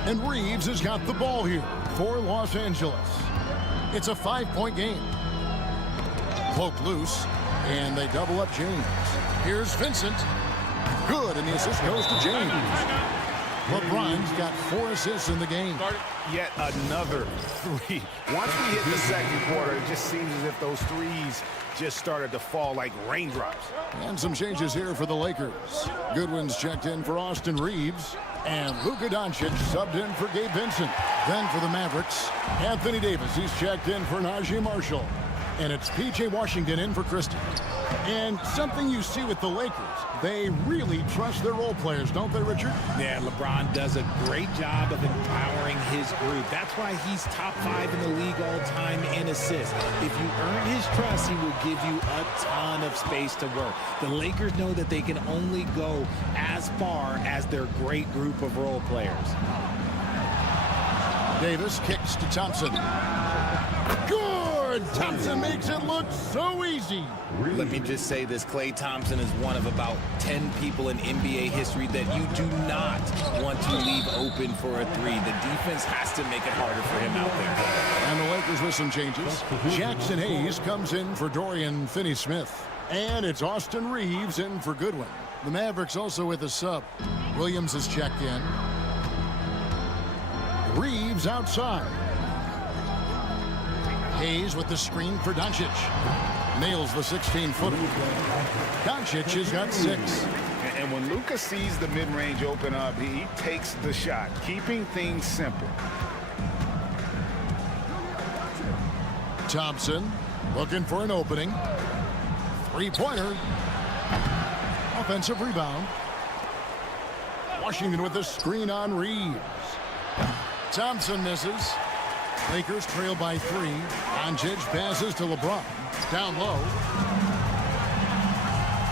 And Reeves has got the ball here for Los Angeles. It's a 5-point game. Cloak loose, and they double up James. Here's Vincent. Good, and the assist goes to James. LeBron's got 4 assists in the game. Yet another 3. Once we hit the second quarter, it just seems as if those threes just started to fall like raindrops. And some changes here for the Lakers. Goodwin's checked in for Austin Reeves. And Luka Doncic subbed in for Gabe Vincent. Then for the Mavericks, Anthony Davis. He's checked in for Najee Marshall. And it's P.J. Washington in for Christie. And something you see with the Lakers, they really trust their role players, don't they, Richard? Yeah, LeBron does a great job of empowering his group. That's why he's top 5 in the league all time in assists. If you earn his trust, he will give you a ton of space to work. The Lakers know that they can only go as far as their great group of role players. Davis kicks to Thompson. Good! Thompson makes it look so easy. Let me just say this, Klay Thompson is one of about 10 people in NBA history that you do not want to leave open for a 3. The defense has to make it harder for him out there. And the Lakers with some changes. Jackson Hayes comes in for Dorian Finney-Smith. And it's Austin Reeves in for Goodwin. The Mavericks also with a sub. Williams is checked in. Reeves outside. Hayes with the screen for Doncic. Nails the 16-footer. Doncic has got 6. And when Luka sees the mid-range open up, he takes the shot, keeping things simple. Thompson looking for an opening. 3-pointer. Offensive rebound. Washington with the screen on Reeves. Thompson misses. Lakers trail by 3. Doncic passes to LeBron. Down low.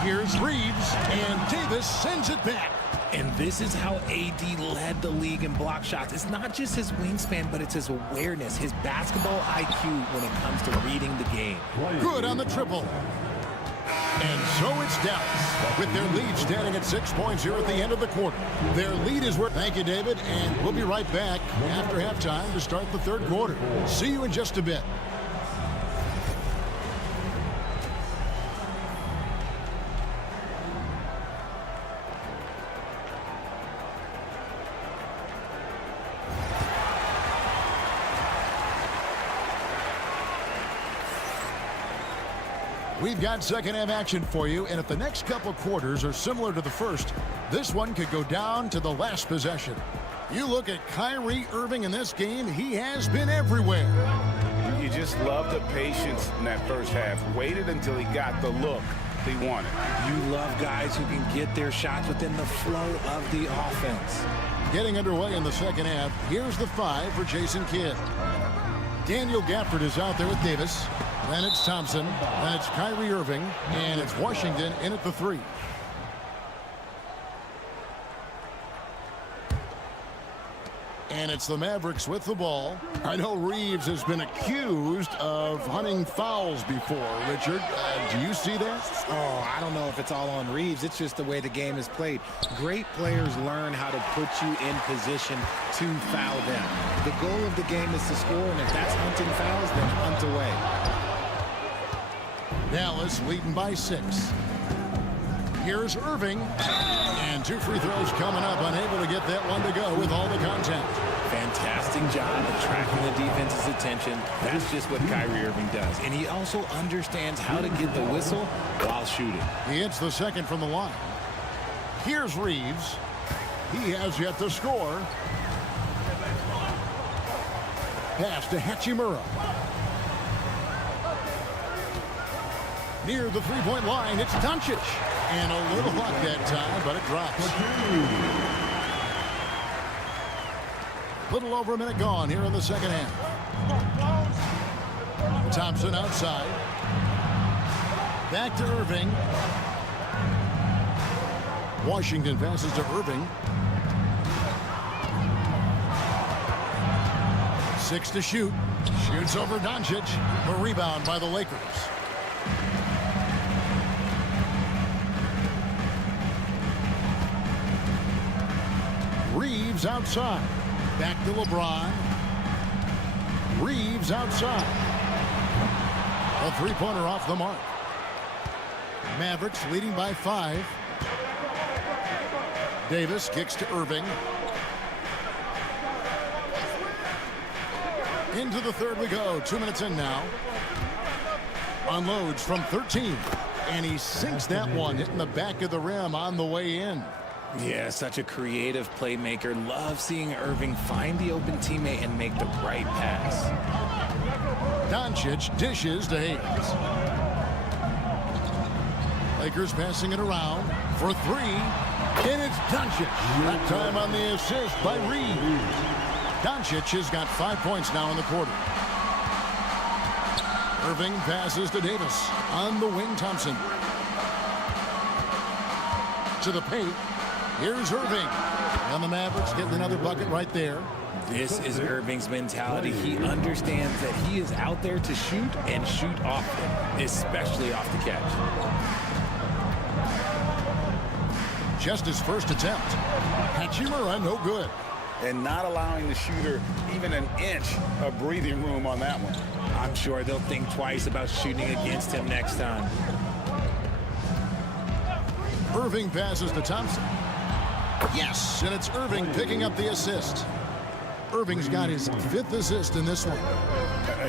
Here's Reeves, and Davis sends it back. And this is how AD led the league in block shots. It's not just his wingspan, but it's his awareness, his basketball IQ when it comes to reading the game. Good on the triple. And so it's Dallas with their lead standing at 6 points here at the end of the quarter. Their lead is worth. Thank you, David. And we'll be right back after halftime to start the third quarter. See you in just a bit. We've got second half action for you, and if the next couple quarters are similar to the first, this one could go down to the last possession. You look at Kyrie Irving in this game, he has been everywhere. You just love the patience in that first half. Waited until he got the look he wanted. You love guys who can get their shots within the flow of the offense. Getting underway in the second half, here's the 5 for Jason Kidd. Daniel Gafford is out there with Davis. Then it's Thompson. Then it's Kyrie Irving. And it's Washington in at the 3. And it's the Mavericks with the ball. I know Reeves has been accused of hunting fouls before. Richard, do you see that? Oh, I don't know if it's all on Reeves. It's just the way the game is played. Great players learn how to put you in position to foul them. The goal of the game is to score, and if that's hunting fouls, then hunt away. Dallas leading by 6. Here's Irving. And 2 free throws coming up. Unable to get that one to go with all the contact. Fantastic job attracting the defense's attention. That's just what Kyrie Irving does. And he also understands how to get the whistle while shooting. He hits the second from the line. Here's Reeves. He has yet to score. Pass to Hachimura. Near the three-point line, it's Doncic. And a little luck that time, but it drops. Little over a minute gone here in the second half. Thompson outside. Back to Irving. Washington passes to Irving. 6 to shoot. Shoots over Doncic. The rebound by the Lakers. Reeves outside. Back to LeBron. Reeves outside. A three-pointer off the mark. Mavericks leading by 5. Davis kicks to Irving. Into the third we go. 2 minutes in now. Unloads from 13. And he sinks that one, hitting the back of the rim on the way in. Yeah, such a creative playmaker. Love seeing Irving find the open teammate and make the right pass. Doncic dishes to Hayes. Lakers passing it around for three. And it's Doncic. That time on the assist by Reed. Doncic has got 5 points now in the quarter. Irving passes to Davis. On the wing, Thompson. To the paint. Here's Irving. And the Mavericks getting another bucket right there. This is Irving's mentality. He understands that he is out there to shoot and shoot often, especially off the catch. Just his first attempt. Hachimura, no good. And not allowing the shooter even an inch of breathing room on that one. I'm sure they'll think twice about shooting against him next time. Irving passes to Thompson. Yes, and it's Irving picking up the assist. Irving's got his 5th assist in this one.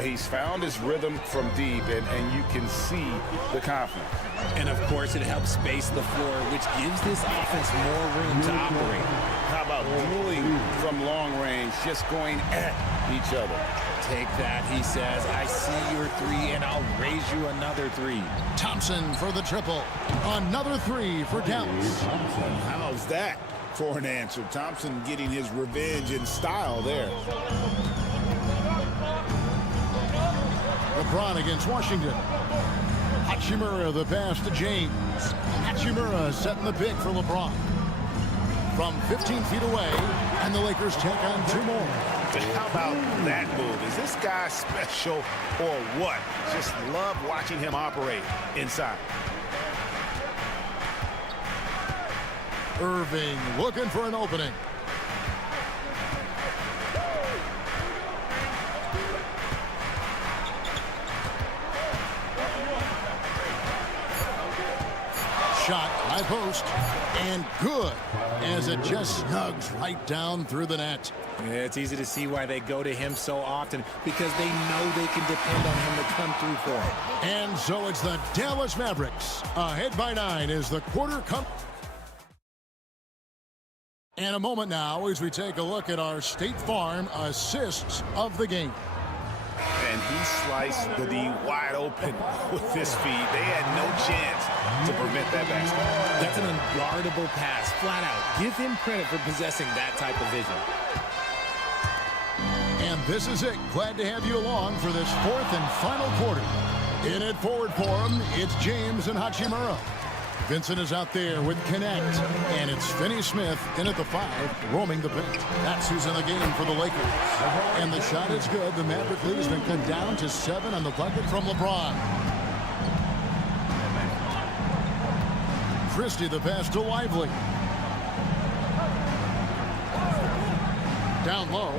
He's found his rhythm from deep, and you can see the confidence. And, of course, it helps space the floor, which gives this offense more room to operate. How about dueling from long range, just going at each other? Take that, he says. I see your three, and I'll raise you another three. Thompson for the triple. Another three for Dallas. How's that for an answer? Thompson getting his revenge in style there. LeBron against Washington. Hachimura the pass to James. Hachimura setting the pick for LeBron. From 15 feet away, and the Lakers take on 2 more. How about that move? Is this guy special or what? Just love watching him operate inside. Irving looking for an opening. Shot, high post, and good, as it just snugs right down through the net. Yeah, it's easy to see why they go to him so often, because they know they can depend on him to come through for them. And so it's the Dallas Mavericks ahead by 9 as the quarter comes. And a moment now as we take a look at our State Farm assists of the game. And he sliced the D wide open with his feet. They had no chance to prevent that basket. That's an unguardable pass, flat out. Give him credit for possessing that type of vision. And this is it. Glad to have you along for this 4th and final quarter. In it forward for him, it's James and Hachimura. Vincent is out there with Connect, and it's Finney-Smith in at the 5, roaming the paint. That's who's in the game for the Lakers. And the shot is good. The Maverick lead has been cut down to 7 on the bucket from LeBron. Christie the pass to Lively. Down low.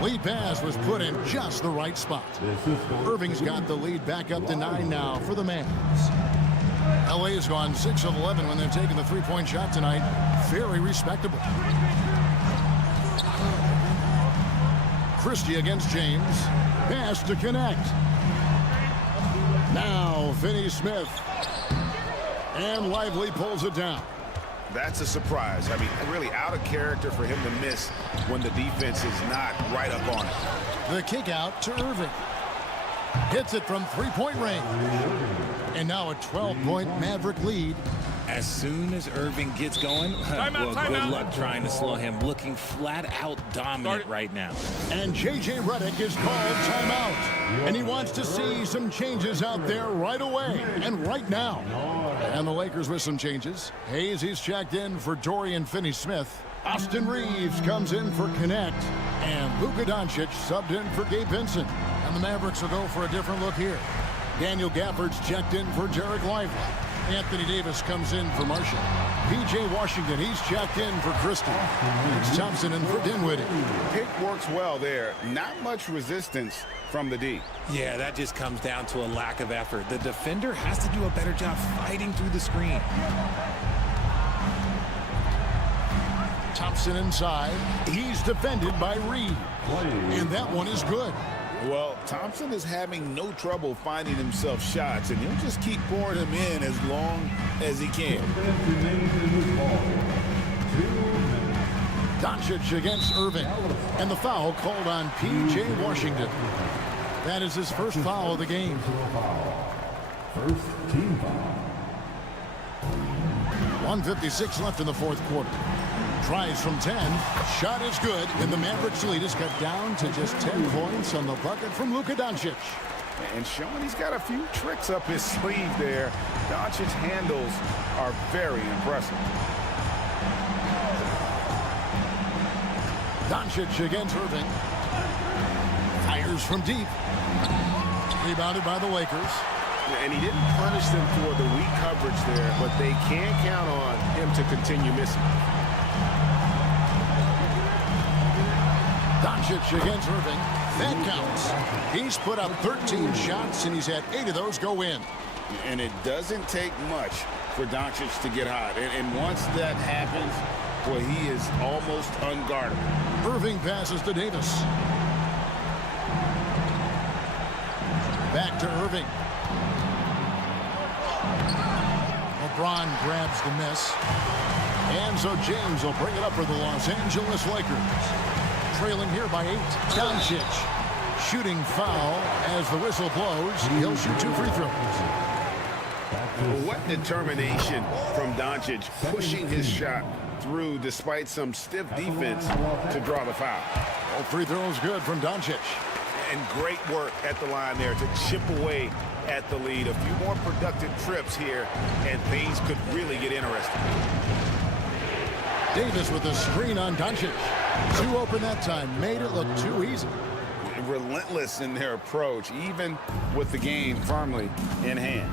Lead pass was put in just the right spot. Irving's got the lead back up to 9 now for the Mavs. LA has gone 6 of 11 when they've taken the 3-point shot tonight. Very respectable. Christie against James. Pass to Connect. Now Finney-Smith. And Lively pulls it down. That's a surprise. I mean, really out of character for him to miss when the defense is not right up on it. The kick out to Irving. Hits it from 3-point range. And now a 12-point Maverick lead. As soon as Irving gets going, well, good luck trying to slow him. Looking flat out dominant right now. And J.J. Redick is called timeout. And he wants to see some changes out there right away and right now. And the Lakers with some changes. Hayes, he's checked in for Dorian Finney-Smith. Austin Reeves comes in for Connect. And Luka Doncic subbed in for Gabe Vincent. And the Mavericks will go for a different look here. Daniel Gafford's checked in for Derek Lively. Anthony Davis comes in for Marshall. P.J. Washington, he's checked in for Christie. It's Thompson in for Dinwiddie. Pick works well there. Not much resistance from the D. Yeah, that just comes down to a lack of effort. The defender has to do a better job fighting through the screen. Thompson inside. He's defended by Reed. And that one is good. Well, Thompson is having no trouble finding himself shots, and he'll just keep pouring them in as long as he can. Doncic against Irving. And the foul called on P.J. Washington. That is his first foul of the game. First team foul. 1:56 left in the fourth quarter. Tries from 10. Shot is good, and the Mavericks lead is cut down to just 10 points on the bucket from Luka Doncic. And showing he's got a few tricks up his sleeve there. Doncic's handles are very impressive. Doncic against Irving. Fires from deep. Rebounded by the Lakers. And he didn't punish them for the weak coverage there, but they can't count on him to continue missing. Doncic against Irving. That counts. He's put up 13 shots, and he's had 8 of those go in. And it doesn't take much for Doncic to get hot. And once that happens, boy, he is almost unguardable. Irving passes to Davis. Back to Irving. LeBron grabs the miss. And so James will bring it up for the Los Angeles Lakers. Trailing here by 8. Doncic. Shooting foul as the whistle blows. He'll shoot 2 free throws. What determination from Doncic, pushing his shot through despite some stiff defense to draw the foul. All free throws good from Doncic. And great work at the line there to chip away at the lead. A few more productive trips here, and things could really get interesting. Davis with a screen on Doncic. 2 open that time. Made it look too easy. Relentless in their approach, even with the game firmly in hand.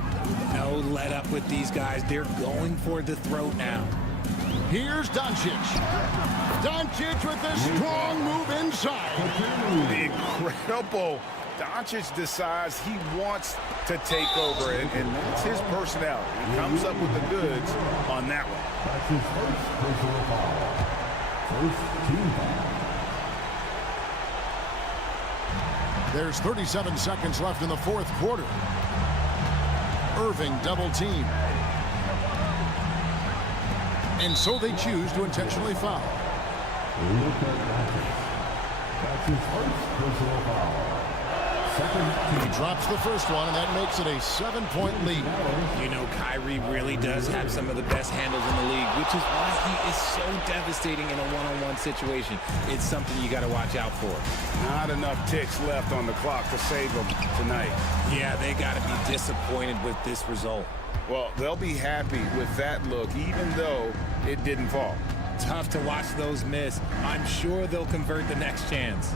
No let up with these guys. They're going for the throat now. Here's Doncic. Doncic with a strong move inside. Incredible. Doncic decides he wants to take over, and that's his personality. He comes up with the goods on that one. That's his first personal foul. First team foul. There's 37 seconds left in the fourth quarter. Irving double team. And so they choose to intentionally foul. That's his first personal foul. He drops the first one, and that makes it a 7-point lead. You know, Kyrie really does have some of the best handles in the league, which is why he is so devastating in a one-on-one situation. It's something you got to watch out for. Not enough ticks left on the clock to save them tonight. Yeah, they got to be disappointed with this result. Well, they'll be happy with that look, even though it didn't fall. Tough to watch those miss. I'm sure they'll convert the next chance.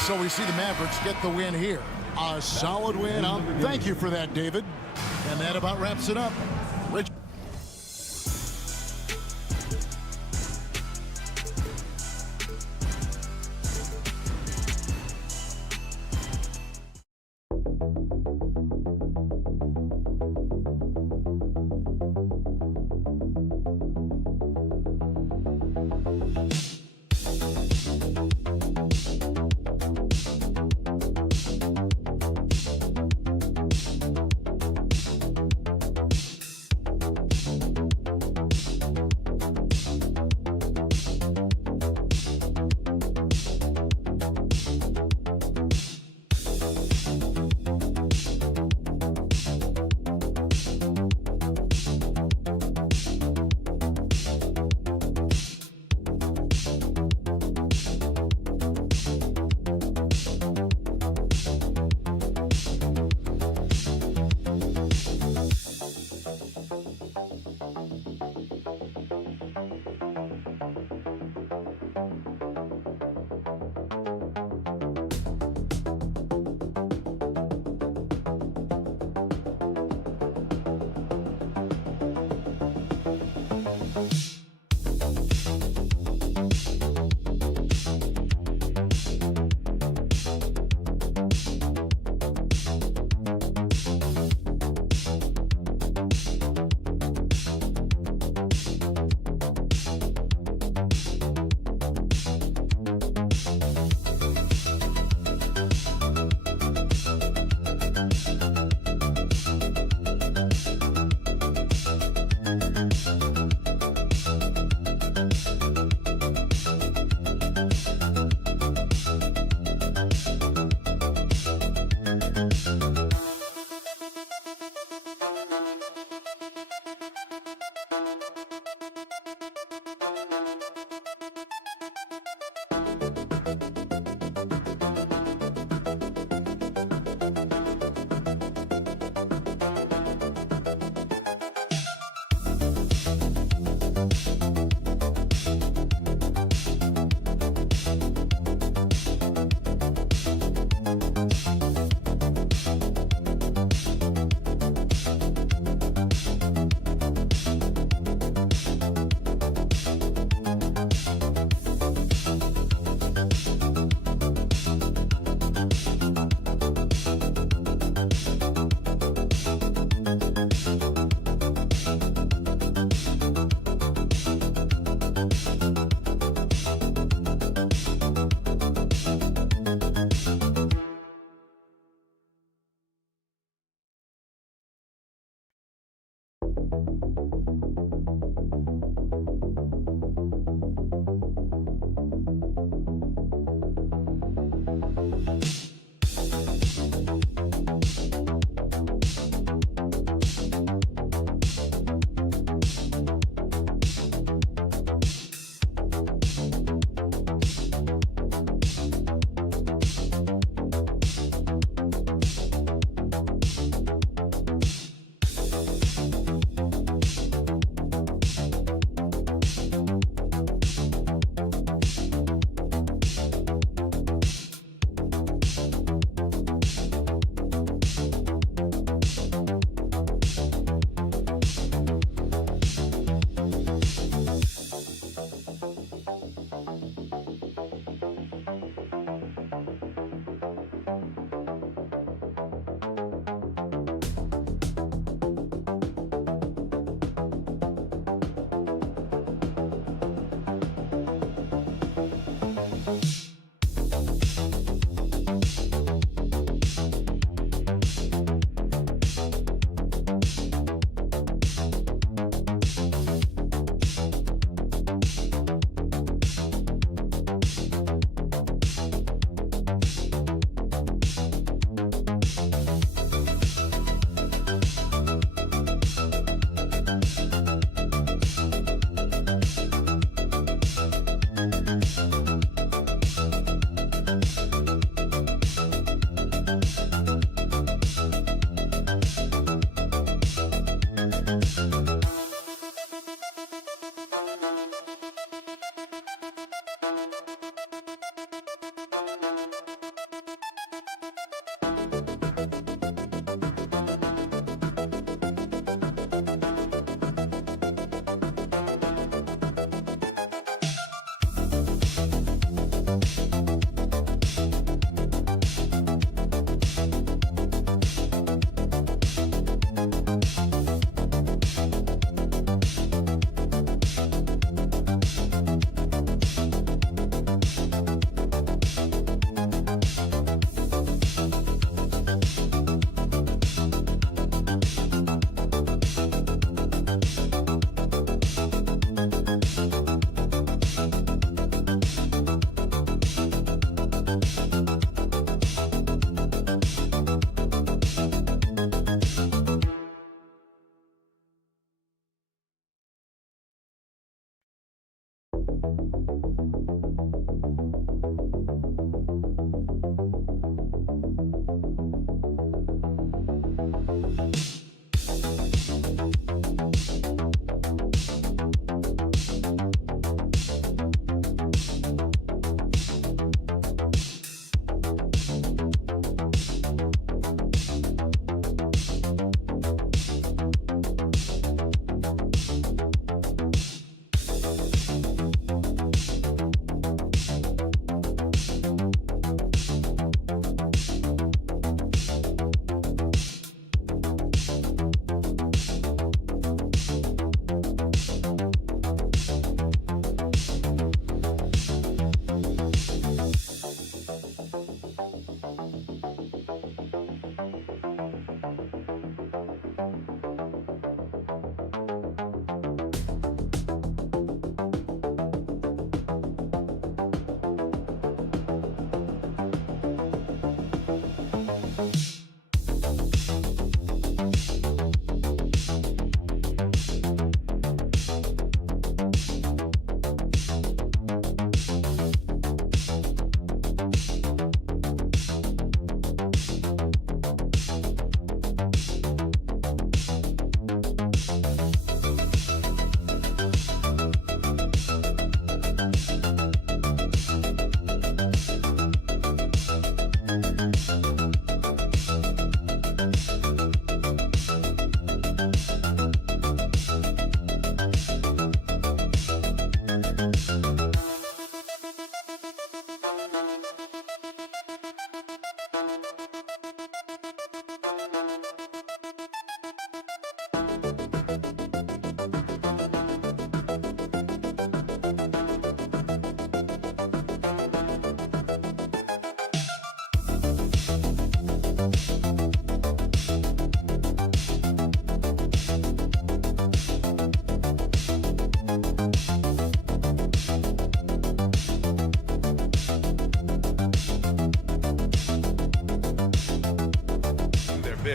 So we see the Mavericks get the win here. A solid win. Thank you for that, David. And that about wraps it up. Rich.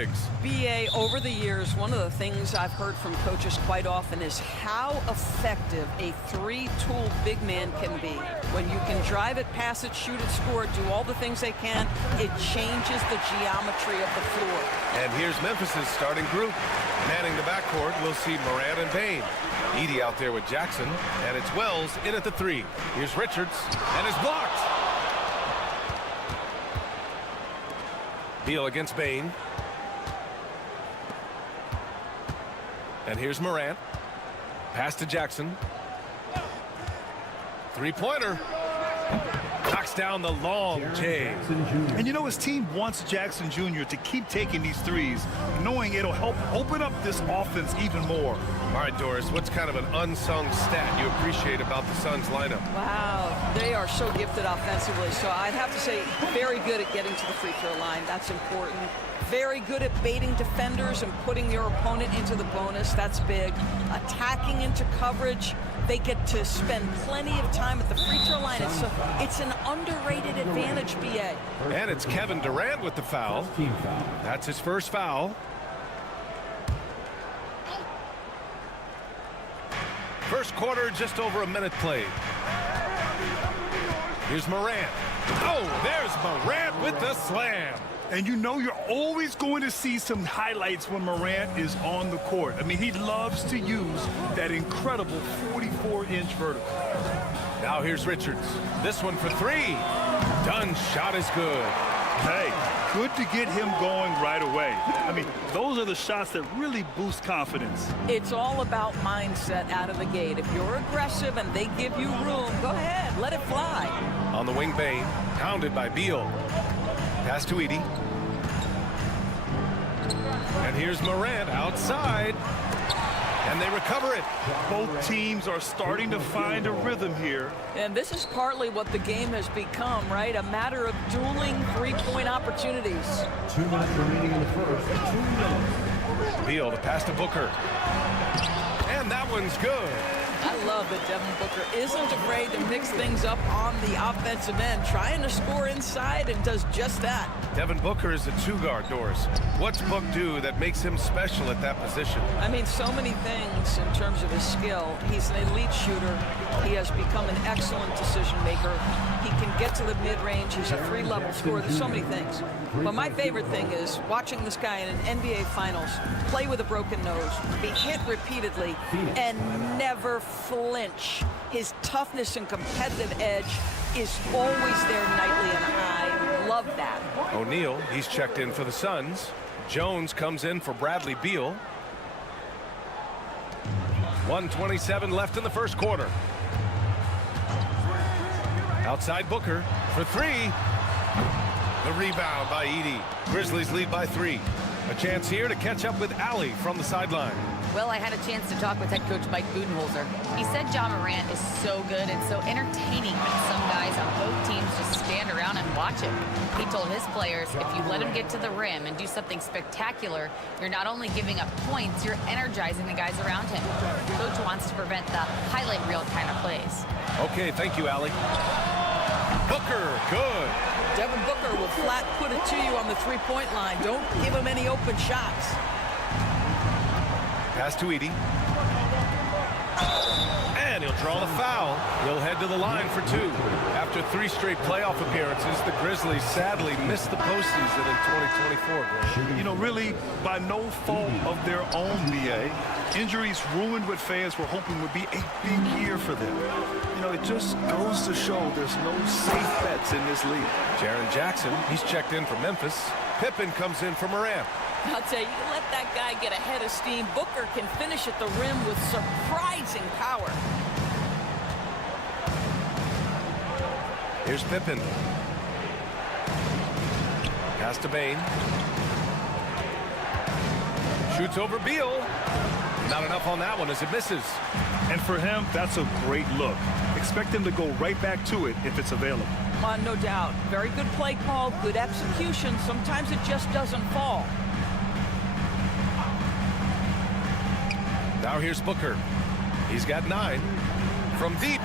Biggs. BA, over the years, one of the things I've heard from coaches quite often is how effective a three-tool big man can be. When you can drive it, pass it, shoot it, score it, do all the things they can, it changes the geometry of the floor. And here's Memphis's starting group. Manning the backcourt, we'll see Morant and Bain. Edey out there with Jackson, and it's Wells in at the 3. Here's Richards, and it's blocked. Beal against Bain. And here's Morant. Pass to Jackson. Three-pointer. Knocks down the long J. And you know, his team wants Jackson Jr. to keep taking these threes, knowing it'll help open up this offense even more. All right, Doris, what's kind of an unsung stat you appreciate about the Suns lineup? Wow, they are so gifted offensively. So I'd have to say very good at getting to the free throw line. That's important. Very good at baiting defenders and putting your opponent into the bonus. That's big. Attacking into coverage. They get to spend plenty of time at the free throw line. It's an underrated advantage, BA. And it's Kevin Durant with the foul. That's his first foul. First quarter, just over a minute played. Here's Morant. Oh, there's Morant with the slam. And you know you're always going to see some highlights when Morant is on the court. I mean, he loves to use that incredible 44-inch vertical. Now here's Richards. This one for 3. Dunn's shot is good. Hey, good to get him going right away. I mean, those are the shots that really boost confidence. It's all about mindset out of the gate. If you're aggressive and they give you room, go ahead, let it fly. On the wing, Bain, pounded by Beal. Pass to Edey. And here's Morant outside. And they recover it. Both teams are starting to find a rhythm here. And this is partly what the game has become, right? A matter of dueling three-point opportunities. 2 minutes remaining in the first. 2 minutes. Beal to pass to Booker. And that one's good. I love that Devin Booker isn't afraid to mix things up on the offensive end, trying to score inside and does just that. Devin Booker is a 2-guard, Doris. What's Book do that makes him special at that position? I mean, so many things in terms of his skill. He's an elite shooter. He has become an excellent decision maker. He can get to the mid-range. He's a 3-level scorer. There's so many things. But my favorite thing is watching this guy in an NBA Finals play with a broken nose, be hit repeatedly, and never flinch. His toughness and competitive edge is always there nightly, and I love that. O'Neal, he's checked in for the Suns. Jones comes in for Bradley Beal. 1:27 left in the first quarter. Outside Booker for 3. The rebound by Edey. Grizzlies lead by 3. A chance here to catch up with Allie from the sideline. Well, I had a chance to talk with head coach Mike Budenholzer. He said Ja Morant is so good and so entertaining that some guys on both teams just stand around and watch him. He told his players, if you let him get to the rim and do something spectacular, you're not only giving up points, you're energizing the guys around him. Coach wants to prevent the highlight reel kind of plays. Okay, thank you, Allie. Booker, good. Devin Booker will flat put it to you on the three-point line. Don't give him any open shots. Pass to Edey. And he'll draw the foul. He'll head to the line for 2. After 3 straight playoff appearances, the Grizzlies sadly missed the postseason in 2024. You know, really, by no fault of their own, BA. Injuries ruined what fans were hoping would be a big year for them. You know, it just goes to show there's no safe bets in this league. Jaren Jackson, he's checked in for Memphis. Pippen comes in for Morant. I'll tell you, you let that guy get ahead of steam. Booker can finish at the rim with surprising power. Here's Pippen. Pass to Bain. Shoots over Beal. Not enough on that one as it misses. And for him, that's a great look. Expect him to go right back to it if it's available. No doubt. Very good play call, good execution. Sometimes it just doesn't fall. Now here's Booker. He's got 9. From deep.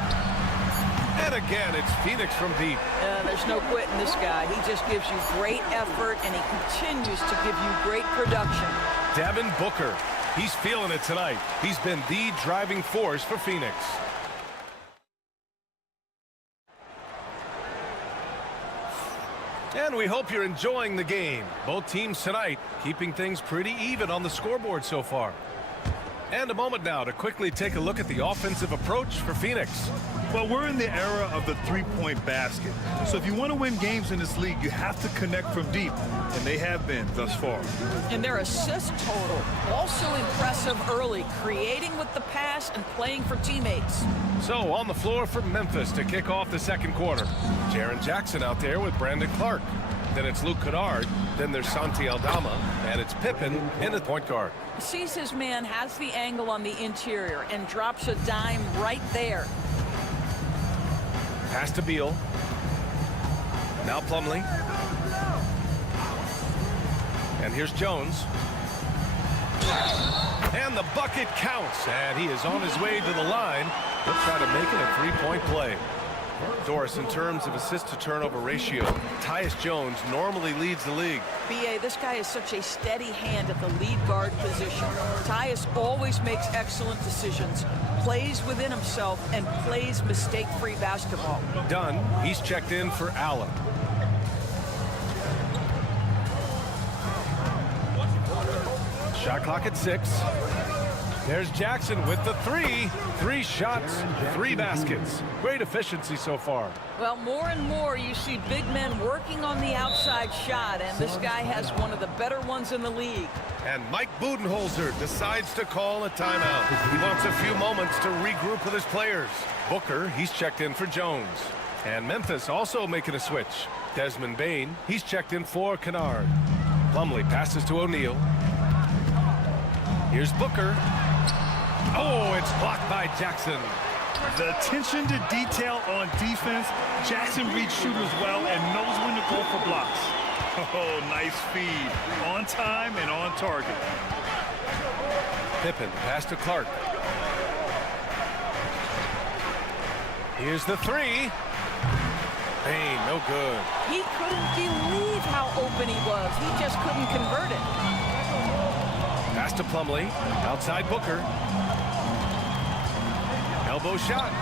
And again, it's Phoenix from deep. There's no quitting this guy. He just gives you great effort, and he continues to give you great production. Devin Booker. He's feeling it tonight. He's been the driving force for Phoenix. And we hope you're enjoying the game. Both teams tonight keeping things pretty even on the scoreboard so far. And a moment now to quickly take a look at the offensive approach for Phoenix. Well, we're in the era of the three-point basket. So if you want to win games in this league, you have to connect from deep, and they have been thus far. And their assist total, also impressive early, creating with the pass and playing for teammates. So on the floor for Memphis to kick off the second quarter. Jaren Jackson out there with Brandon Clark. Then it's Luke Kennard. Then there's Santi Aldama. And it's Pippen in the point guard. Sees his man, has the angle on the interior, and drops a dime right there. Pass to Beal. Now Plumlee. And here's Jones. And the bucket counts. And he is on his way to the line. He'll try to make it a three-point play. Doris, in terms of assist-to-turnover ratio, Tyus Jones normally leads the league. B.A., this guy is such a steady hand at the lead guard position. Tyus always makes excellent decisions, plays within himself, and plays mistake-free basketball. Dunn, he's checked in for Allen. Shot clock at 6. There's Jackson with the three. 3 shots, 3 baskets. Great efficiency so far. Well, more and more you see big men working on the outside shot, and this guy has one of the better ones in the league. And Mike Budenholzer decides to call a timeout. He wants a few moments to regroup with his players. Booker, he's checked in for Jones. And Memphis also making a switch. Desmond Bane, he's checked in for Kennard. Plumlee passes to O'Neal. Here's Booker. Oh, it's blocked by Jackson. The attention to detail on defense. Jackson reads shooters well and knows when to go for blocks. Oh, nice feed. On time and on target. Pippen, pass to Clark. Here's the 3. Bane, no good. He couldn't believe how open he was. He just couldn't convert it. Pass to Plumlee. Outside Booker. Elbow shot.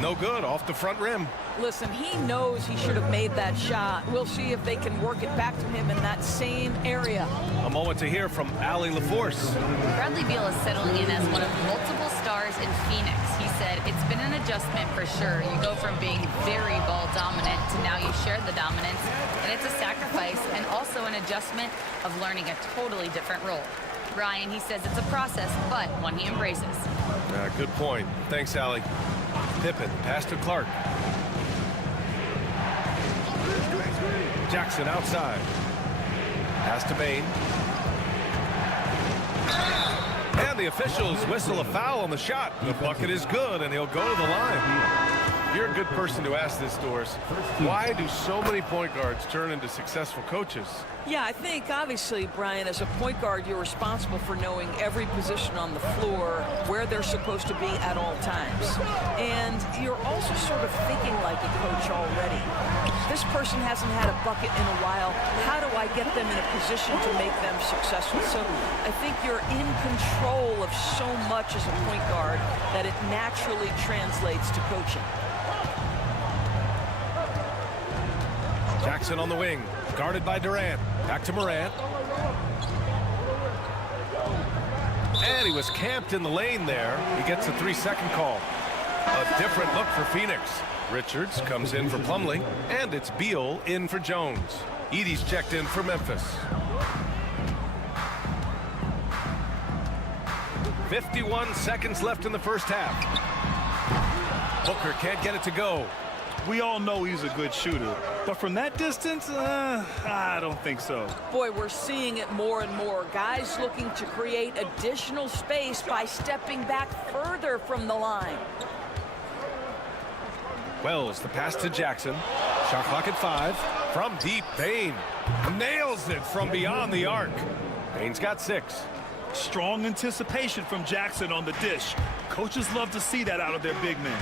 No good, off the front rim. Listen, he knows he should have made that shot. We'll see if they can work it back to him in that same area. A moment to hear from Allie LaForce. Bradley Beal is settling in as one of multiple stars in Phoenix. He said, it's been an adjustment for sure. You go from being very ball dominant to now you share the dominance. And it's a sacrifice and also an adjustment of learning a totally different role. Ryan, he says it's a process, but one he embraces. Good point. Thanks, Allie. Pippen, pass to Clark. Jackson outside. Pass to Bane. And the officials whistle a foul on the shot. The bucket is good, and he'll go to the line. You're a good person to ask this, Doris. Why do so many point guards turn into successful coaches? Yeah, I think, obviously, Brian, as a point guard, you're responsible for knowing every position on the floor, where they're supposed to be at all times. And you're also sort of thinking like a coach already. This person hasn't had a bucket in a while. How do I get them in a position to make them successful? So I think you're in control of so much as a point guard that it naturally translates to coaching. Jackson on the wing, guarded by Durant. Back to Morant. And he was camped in the lane there. He gets a 3-second call. A different look for Phoenix. Richards comes in for Plumlee, and it's Beal in for Jones. Edey's checked in for Memphis. 51 seconds left in the first half. Booker can't get it to go. We all know he's a good shooter, but from that distance, I don't think so. Boy, we're seeing it more and more. Guys looking to create additional space by stepping back further from the line. Wells, the pass to Jackson. Shot clock at 5. From deep, Bane nails it from beyond the arc. Bane's got 6. Strong anticipation from Jackson on the dish. Coaches love to see that out of their big men.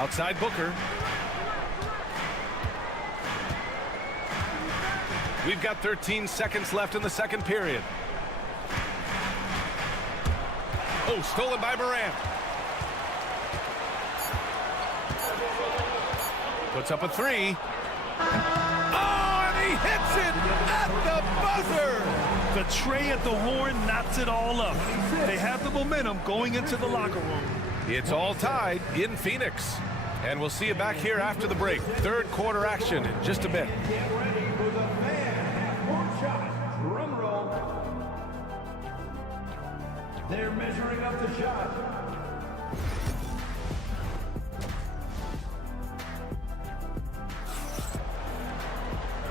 Outside Booker. We've got 13 seconds left in the second period. Oh, stolen by Morant. Puts up a three. Oh, and he hits it at the buzzer. The tray at the horn knocks it all up. They have the momentum going into the locker room. It's all tied in Phoenix. And we'll see you back here after the break. Third quarter action in just a bit. Get ready for the fan half-court shot. Drum roll. They're measuring up the shot.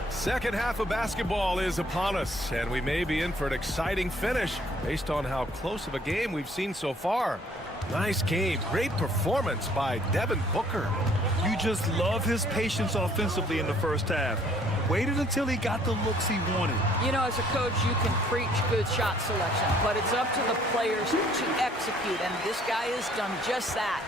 Second half of basketball is upon us, and we may be in for an exciting finish based on how close of a game we've seen so far. Nice game. Great performance by Devin Booker. You just love his patience offensively in the first half. Waited until he got the looks he wanted. You know, as a coach, you can preach good shot selection, but it's up to the players to execute, and this guy has done just that.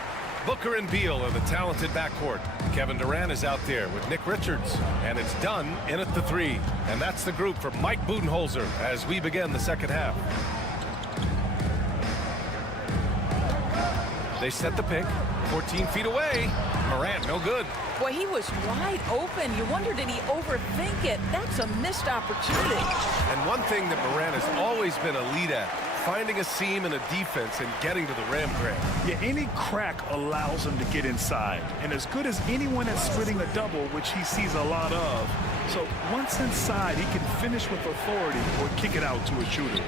Booker and Beal are the talented backcourt. Kevin Durant is out there with Nick Richards, and it's done in at the three. And that's the group for Mike Budenholzer as we begin the second half. They set the pick, 14 feet away. Morant, no good. Boy, he was wide open. You wonder, did he overthink it? That's a missed opportunity. And one thing that Morant has always been a lead at, finding a seam in a defense and getting to the rim, Grant. Yeah, any crack allows him to get inside. And as good as anyone at splitting a double, which he sees a lot of. So once inside, he can finish with authority or kick it out to a shooter.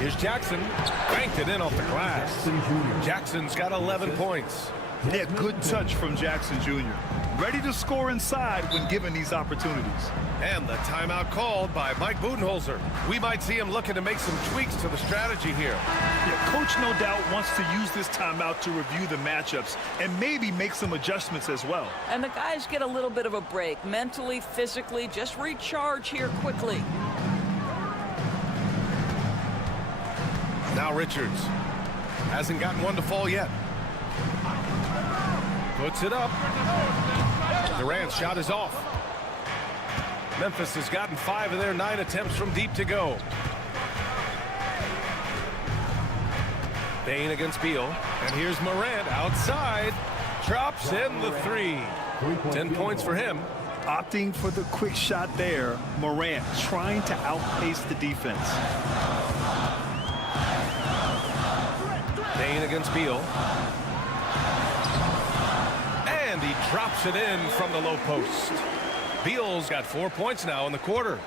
Here's Jackson. Banked it in off the glass. Jackson's got 11 points. Yeah, good touch from Jackson Jr. Ready to score inside when given these opportunities. And the timeout called by Mike Budenholzer. We might see him looking to make some tweaks to the strategy here. Yeah, Coach no doubt wants to use this timeout to review the matchups and maybe make some adjustments as well. And the guys get a little bit of a break, mentally, physically, just recharge here quickly. Now Richards hasn't gotten one to fall yet. Puts it up. Durant's shot is off. Memphis has gotten 5 of their 9 attempts from deep to go. Bane against Beal. And here's Morant outside. Drops in the 3. 10 points for him. Opting for the quick shot there. Morant trying to outpace the defense. Bane against Beal. And he drops it in from the low post. Beal's got 4 points now in the quarter.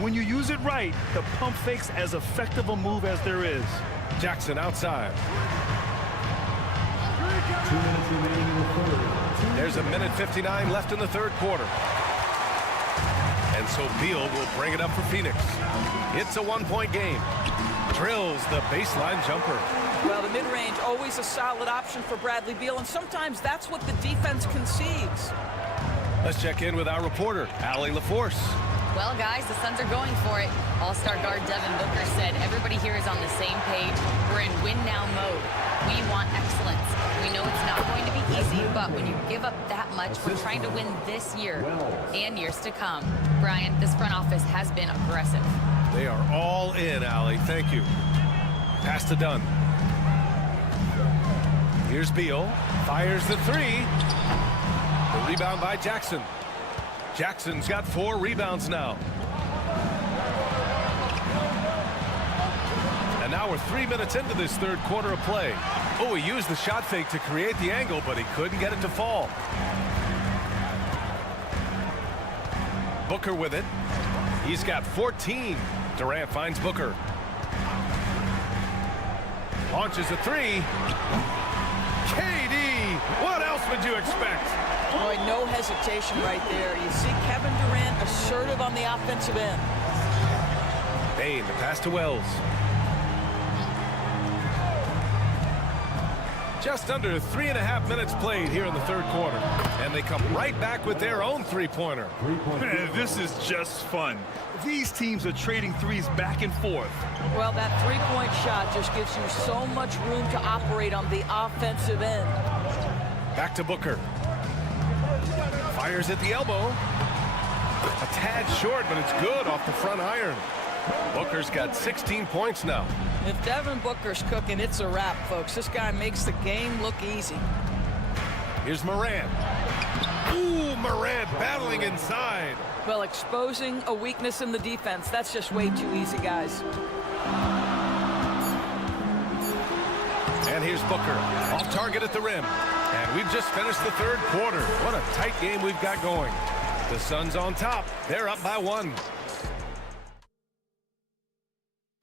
When you use it right, the pump fake's as effective a move as there is. Jackson outside. 2 minutes remaining in the third. There's a minute 59 left in the third quarter. And so Beal will bring it up for Phoenix. It's a 1-point game. Drills the baseline jumper. Well, the mid-range, always a solid option for Bradley Beal, and sometimes that's what the defense concedes. Let's check in with our reporter, Allie LaForce. Well, guys, the Suns are going for it. All-star guard Devin Booker said everybody here is on the same page. We're in win-now mode. We want excellence. We know it's not going to be easy, but when you give up that much, we're trying to win this year and years to come. Brian, this front office has been aggressive. They are all in, Allie. Thank you. Pass to Dunn. Here's Beal. Fires the 3. The rebound by Jackson. Jackson's got 4 rebounds now. And now we're 3 minutes into this third quarter of play. Oh, he used the shot fake to create the angle, but he couldn't get it to fall. Booker with it. He's got 14. Durant finds Booker. Launches a 3. KD, what else would you expect? Boy, no hesitation right there. You see Kevin Durant assertive on the offensive end. Bane, the pass to Wells. Just under 3.5 minutes played here in the third quarter. And they come right back with their own three-pointer. This is just fun. These teams are trading threes back and forth. Well, that three-point shot just gives you so much room to operate on the offensive end. Back to Booker. Fires at the elbow. A tad short, but it's good off the front iron. Booker's got 16 points now. If Devin Booker's cooking, it's a wrap, folks. This guy makes the game look easy. Here's Morant. Ooh, Morant battling inside. Well, exposing a weakness in the defense, that's just way too easy, guys. And here's Booker, off target at the rim. And we've just finished the third quarter. What a tight game we've got going. The Suns on top. They're up by 1.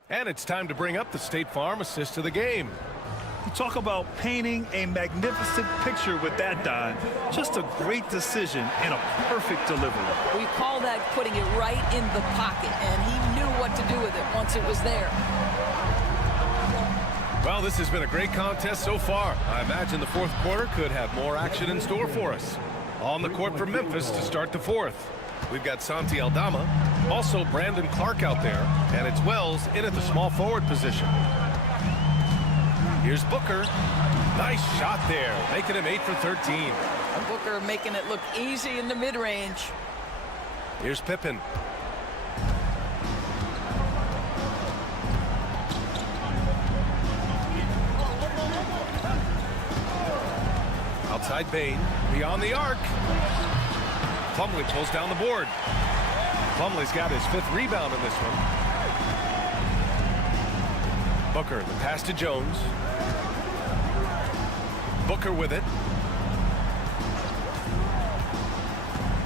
And it's time to bring up the State Farm assist of the game. You talk about painting a magnificent picture with that, Don. Just a great decision and a perfect delivery. We call that putting it right in the pocket, and he knew what to do with it once it was there. Well, this has been a great contest so far. I imagine the fourth quarter could have more action in store for us. On the court for Memphis to start the fourth. We've got Santi Aldama, also Brandon Clark out there, and it's Wells in at the small forward position. Here's Booker. Nice shot there, making him 8 for 13. Booker making it look easy in the mid-range. Here's Pippen. Outside Bain, beyond the arc. Plumlee pulls down the board. Plumlee's got his 5th rebound in this one. Booker, the pass to Jones. Booker with it.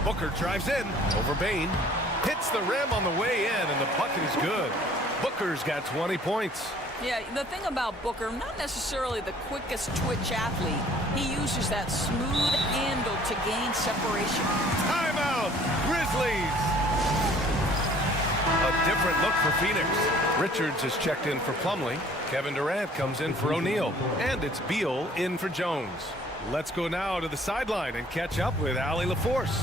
Booker drives in over Bain. Hits the rim on the way in, and the bucket is good. Booker's got 20 points. Yeah, the thing about Booker, not necessarily the quickest twitch athlete. He uses that smooth handle to gain separation. Timeout, Grizzlies. A different look for Phoenix. Richards is checked in for Plumlee. Kevin Durant comes in for O'Neal. And it's Beal in for Jones. Let's go now to the sideline and catch up with Allie LaForce.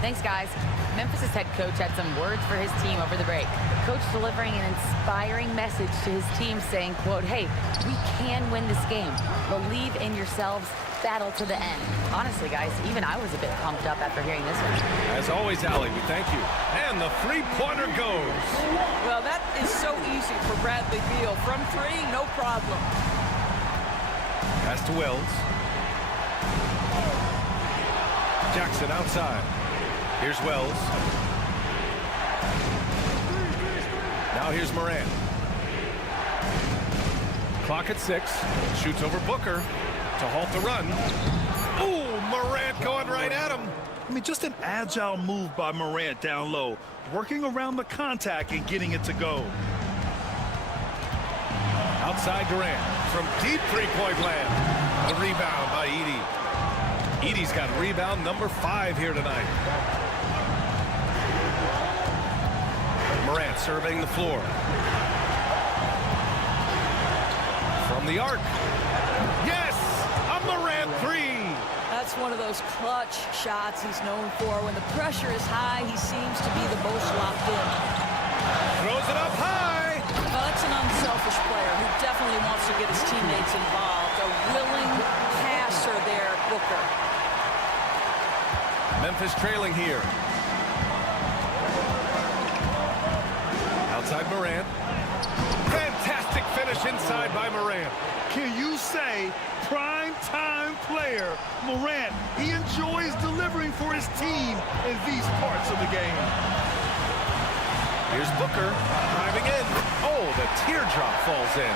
Thanks, guys. Memphis' head coach had some words for his team over the break. Coach delivering an inspiring message to his team saying, quote, hey, we can win this game. Believe in yourselves. Battle to the end. Honestly, guys, even I was a bit pumped up after hearing this one. As always, Allie, we thank you. And the three-pointer goes. Well, that is so easy for Bradley Beal. From 3, no problem. Pass to Wells. Jackson outside. Here's Wells. Now here's Morant. Clock at 6. Shoots over Booker to halt the run. Ooh, Morant going right at him. I mean, just an agile move by Morant down low, working around the contact and getting it to go. Outside Durant from deep three-point land. The rebound by Edey. Edey's got rebound number 5 here tonight. Morant surveying the floor. From the arc. Yes! A Morant 3! That's one of those clutch shots he's known for. When the pressure is high, he seems to be the most locked in. Throws it up high! Well, that's an unselfish player who definitely wants to get his teammates involved. A willing passer there, Booker. Memphis trailing here. Outside Morant. Fantastic finish inside by Morant. Can you say prime-time player Morant? He enjoys delivering for his team in these parts of the game. Here's Booker driving in. Oh, the teardrop falls in.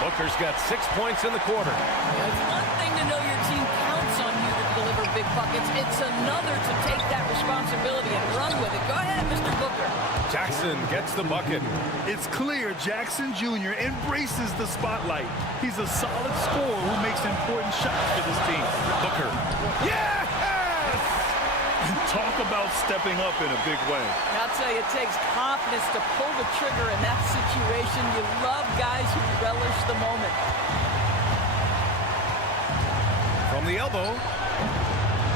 Booker's got 6 points in the quarter. It's one thing to know your team counts on you to deliver big buckets. It's another to take that responsibility and run with it. Go ahead, Mr. Booker. Jackson gets the bucket. It's clear Jackson Jr. embraces the spotlight. He's a solid scorer who makes important shots for this team. Booker. Yes! Talk about stepping up in a big way. I'll tell you, it takes confidence to pull the trigger in that situation. You love guys who relish the moment. From the elbow.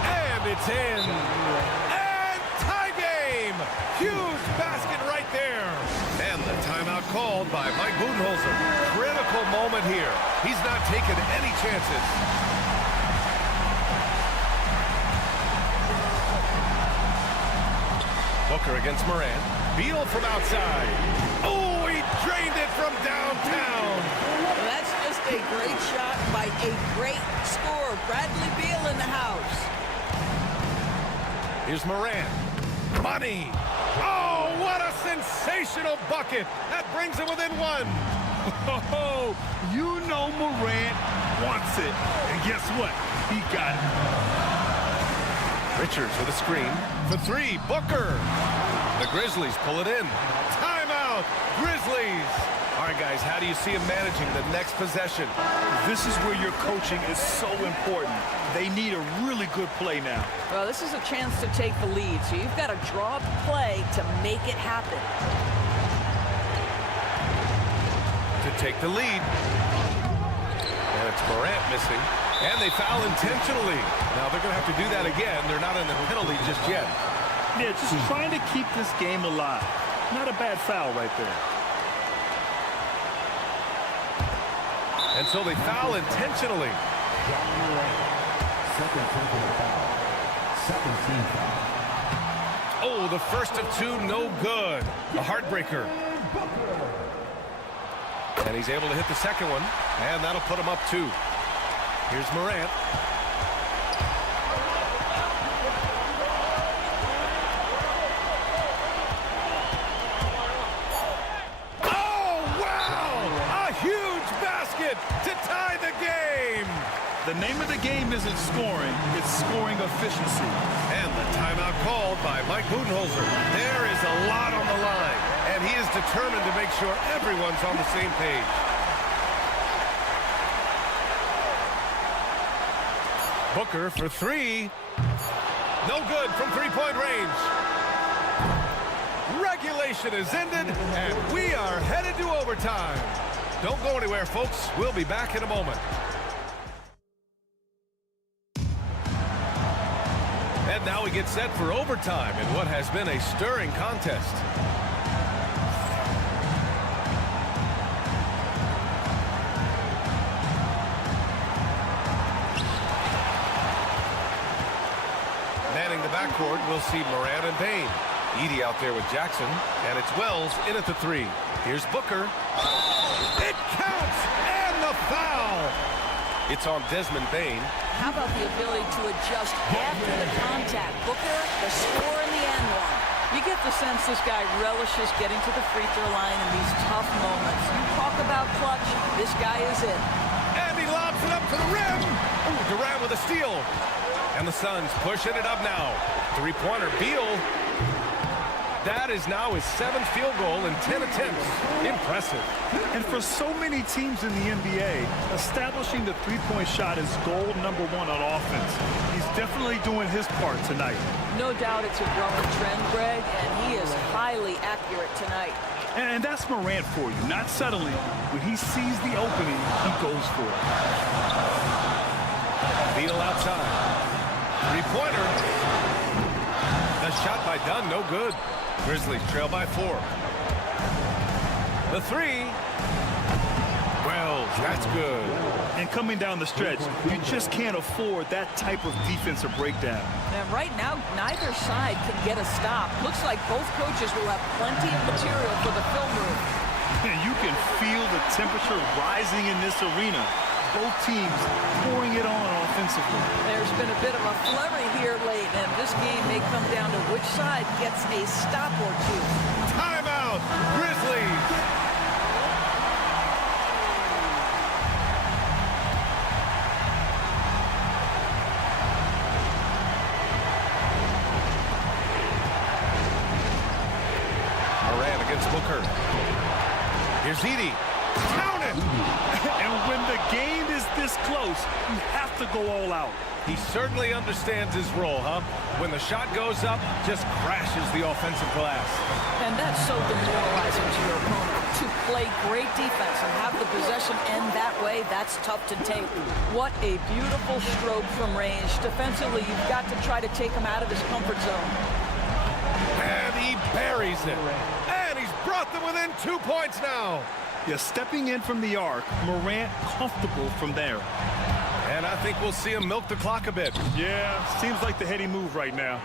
And it's in. And tie game. Huge basket right there. And the timeout called by Mike Budenholzer. Critical moment here. He's not taking any chances. Booker against Morant. Beal from outside. Oh, he drained it from downtown. Well, that's just a great shot by a great scorer. Bradley Beal in the house. Here's Morant. Money. Oh, what a sensational bucket. That brings him within one. Oh, you know Morant wants it. And guess what? He got it. Richards with a screen. For three, Booker. The Grizzlies pull it in. Timeout, Grizzlies. All right, guys, how do you see him managing the next possession? This is where your coaching is so important. They need a really good play now. Well, this is a chance to take the lead, so you've got to draw up a play to make it happen. To take the lead. And it's Morant missing. And they foul intentionally. Now they're going to have to do that again. They're not in the penalty just yet. Yeah, just trying to keep this game alive. Not a bad foul right there. And so they foul intentionally. Oh, the first of two, no good. A heartbreaker. And he's able to hit the second one. And that'll put him up two. Here's Morant. Oh, wow! A huge basket to tie the game. The name of the game isn't scoring, it's scoring efficiency. And the timeout called by Mike Budenholzer. There is a lot on the line, and he is determined to make sure everyone's on the same page. Booker for three. No good from three-point range. Regulation is ended, and we are headed to overtime. Don't go anywhere, folks. We'll be back in a moment. And now we get set for overtime in what has been a stirring contest. Manning the backcourt, we'll see Morant and Payne. Edey out there with Jackson, and it's Wells in at the three. Here's Booker. It counts, and the foul. It's on Desmond Bane. How about the ability to adjust after the contact? Booker, the score in the end one. You get the sense this guy relishes getting to the free throw line in these tough moments. You talk about clutch, this guy is it. And he lobs it up to the rim. Ooh, Durant with a steal. And the Suns pushing it up now. Three-pointer, Beal. That is now his 7th field goal in 10 attempts. Impressive. And for so many teams in the NBA, establishing the three-point shot is goal number one on offense. He's definitely doing his part tonight. No doubt it's a growing trend, Greg, and he is highly accurate tonight. And that's Morant for you, not settling. When he sees the opening, he goes for it. Beal outside. Three-pointer. The shot by Dunn, no good. Grizzlies trail by 4. The three. Wells, that's good. And coming down the stretch, you just can't afford that type of defensive breakdown. And right now, neither side can get a stop. Looks like both coaches will have plenty of material for the film room. And you can feel the temperature rising in this arena. Both teams pouring it on offensively. There's been a bit of a flurry here late, and this game may come down to which side gets a stop or two. Timeout, Grizzlies. Morant against Booker. Here's Edey. Count it! And when the game is this close, you have to go all out. He certainly understands his role, huh? When the shot goes up, just crashes the offensive glass. And that's so demoralizing to your opponent. To play great defense and have the possession end that way, that's tough to take. What a beautiful stroke from range. Defensively, you've got to try to take him out of his comfort zone. And he buries it. And he's brought them within 2 points now. Yeah, stepping in from the arc, Morant comfortable from there. And I think we'll see him milk the clock a bit. Yeah, seems like the heady move right now.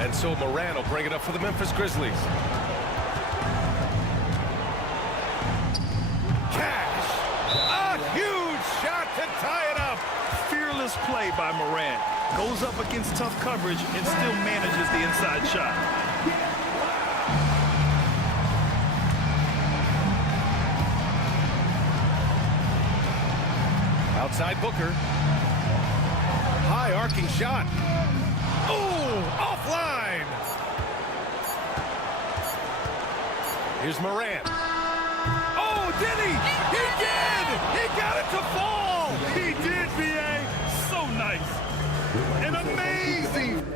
And so Moran will bring it up for the Memphis Grizzlies. Cash! A huge shot to tie it up! Fearless play by Moran. Goes up against tough coverage and still manages the inside shot. Outside Booker. High arcing shot. Oh, offline. Here's Moran. Oh, did he? He did! He got it to fall! He did, B.A. So nice. An amazing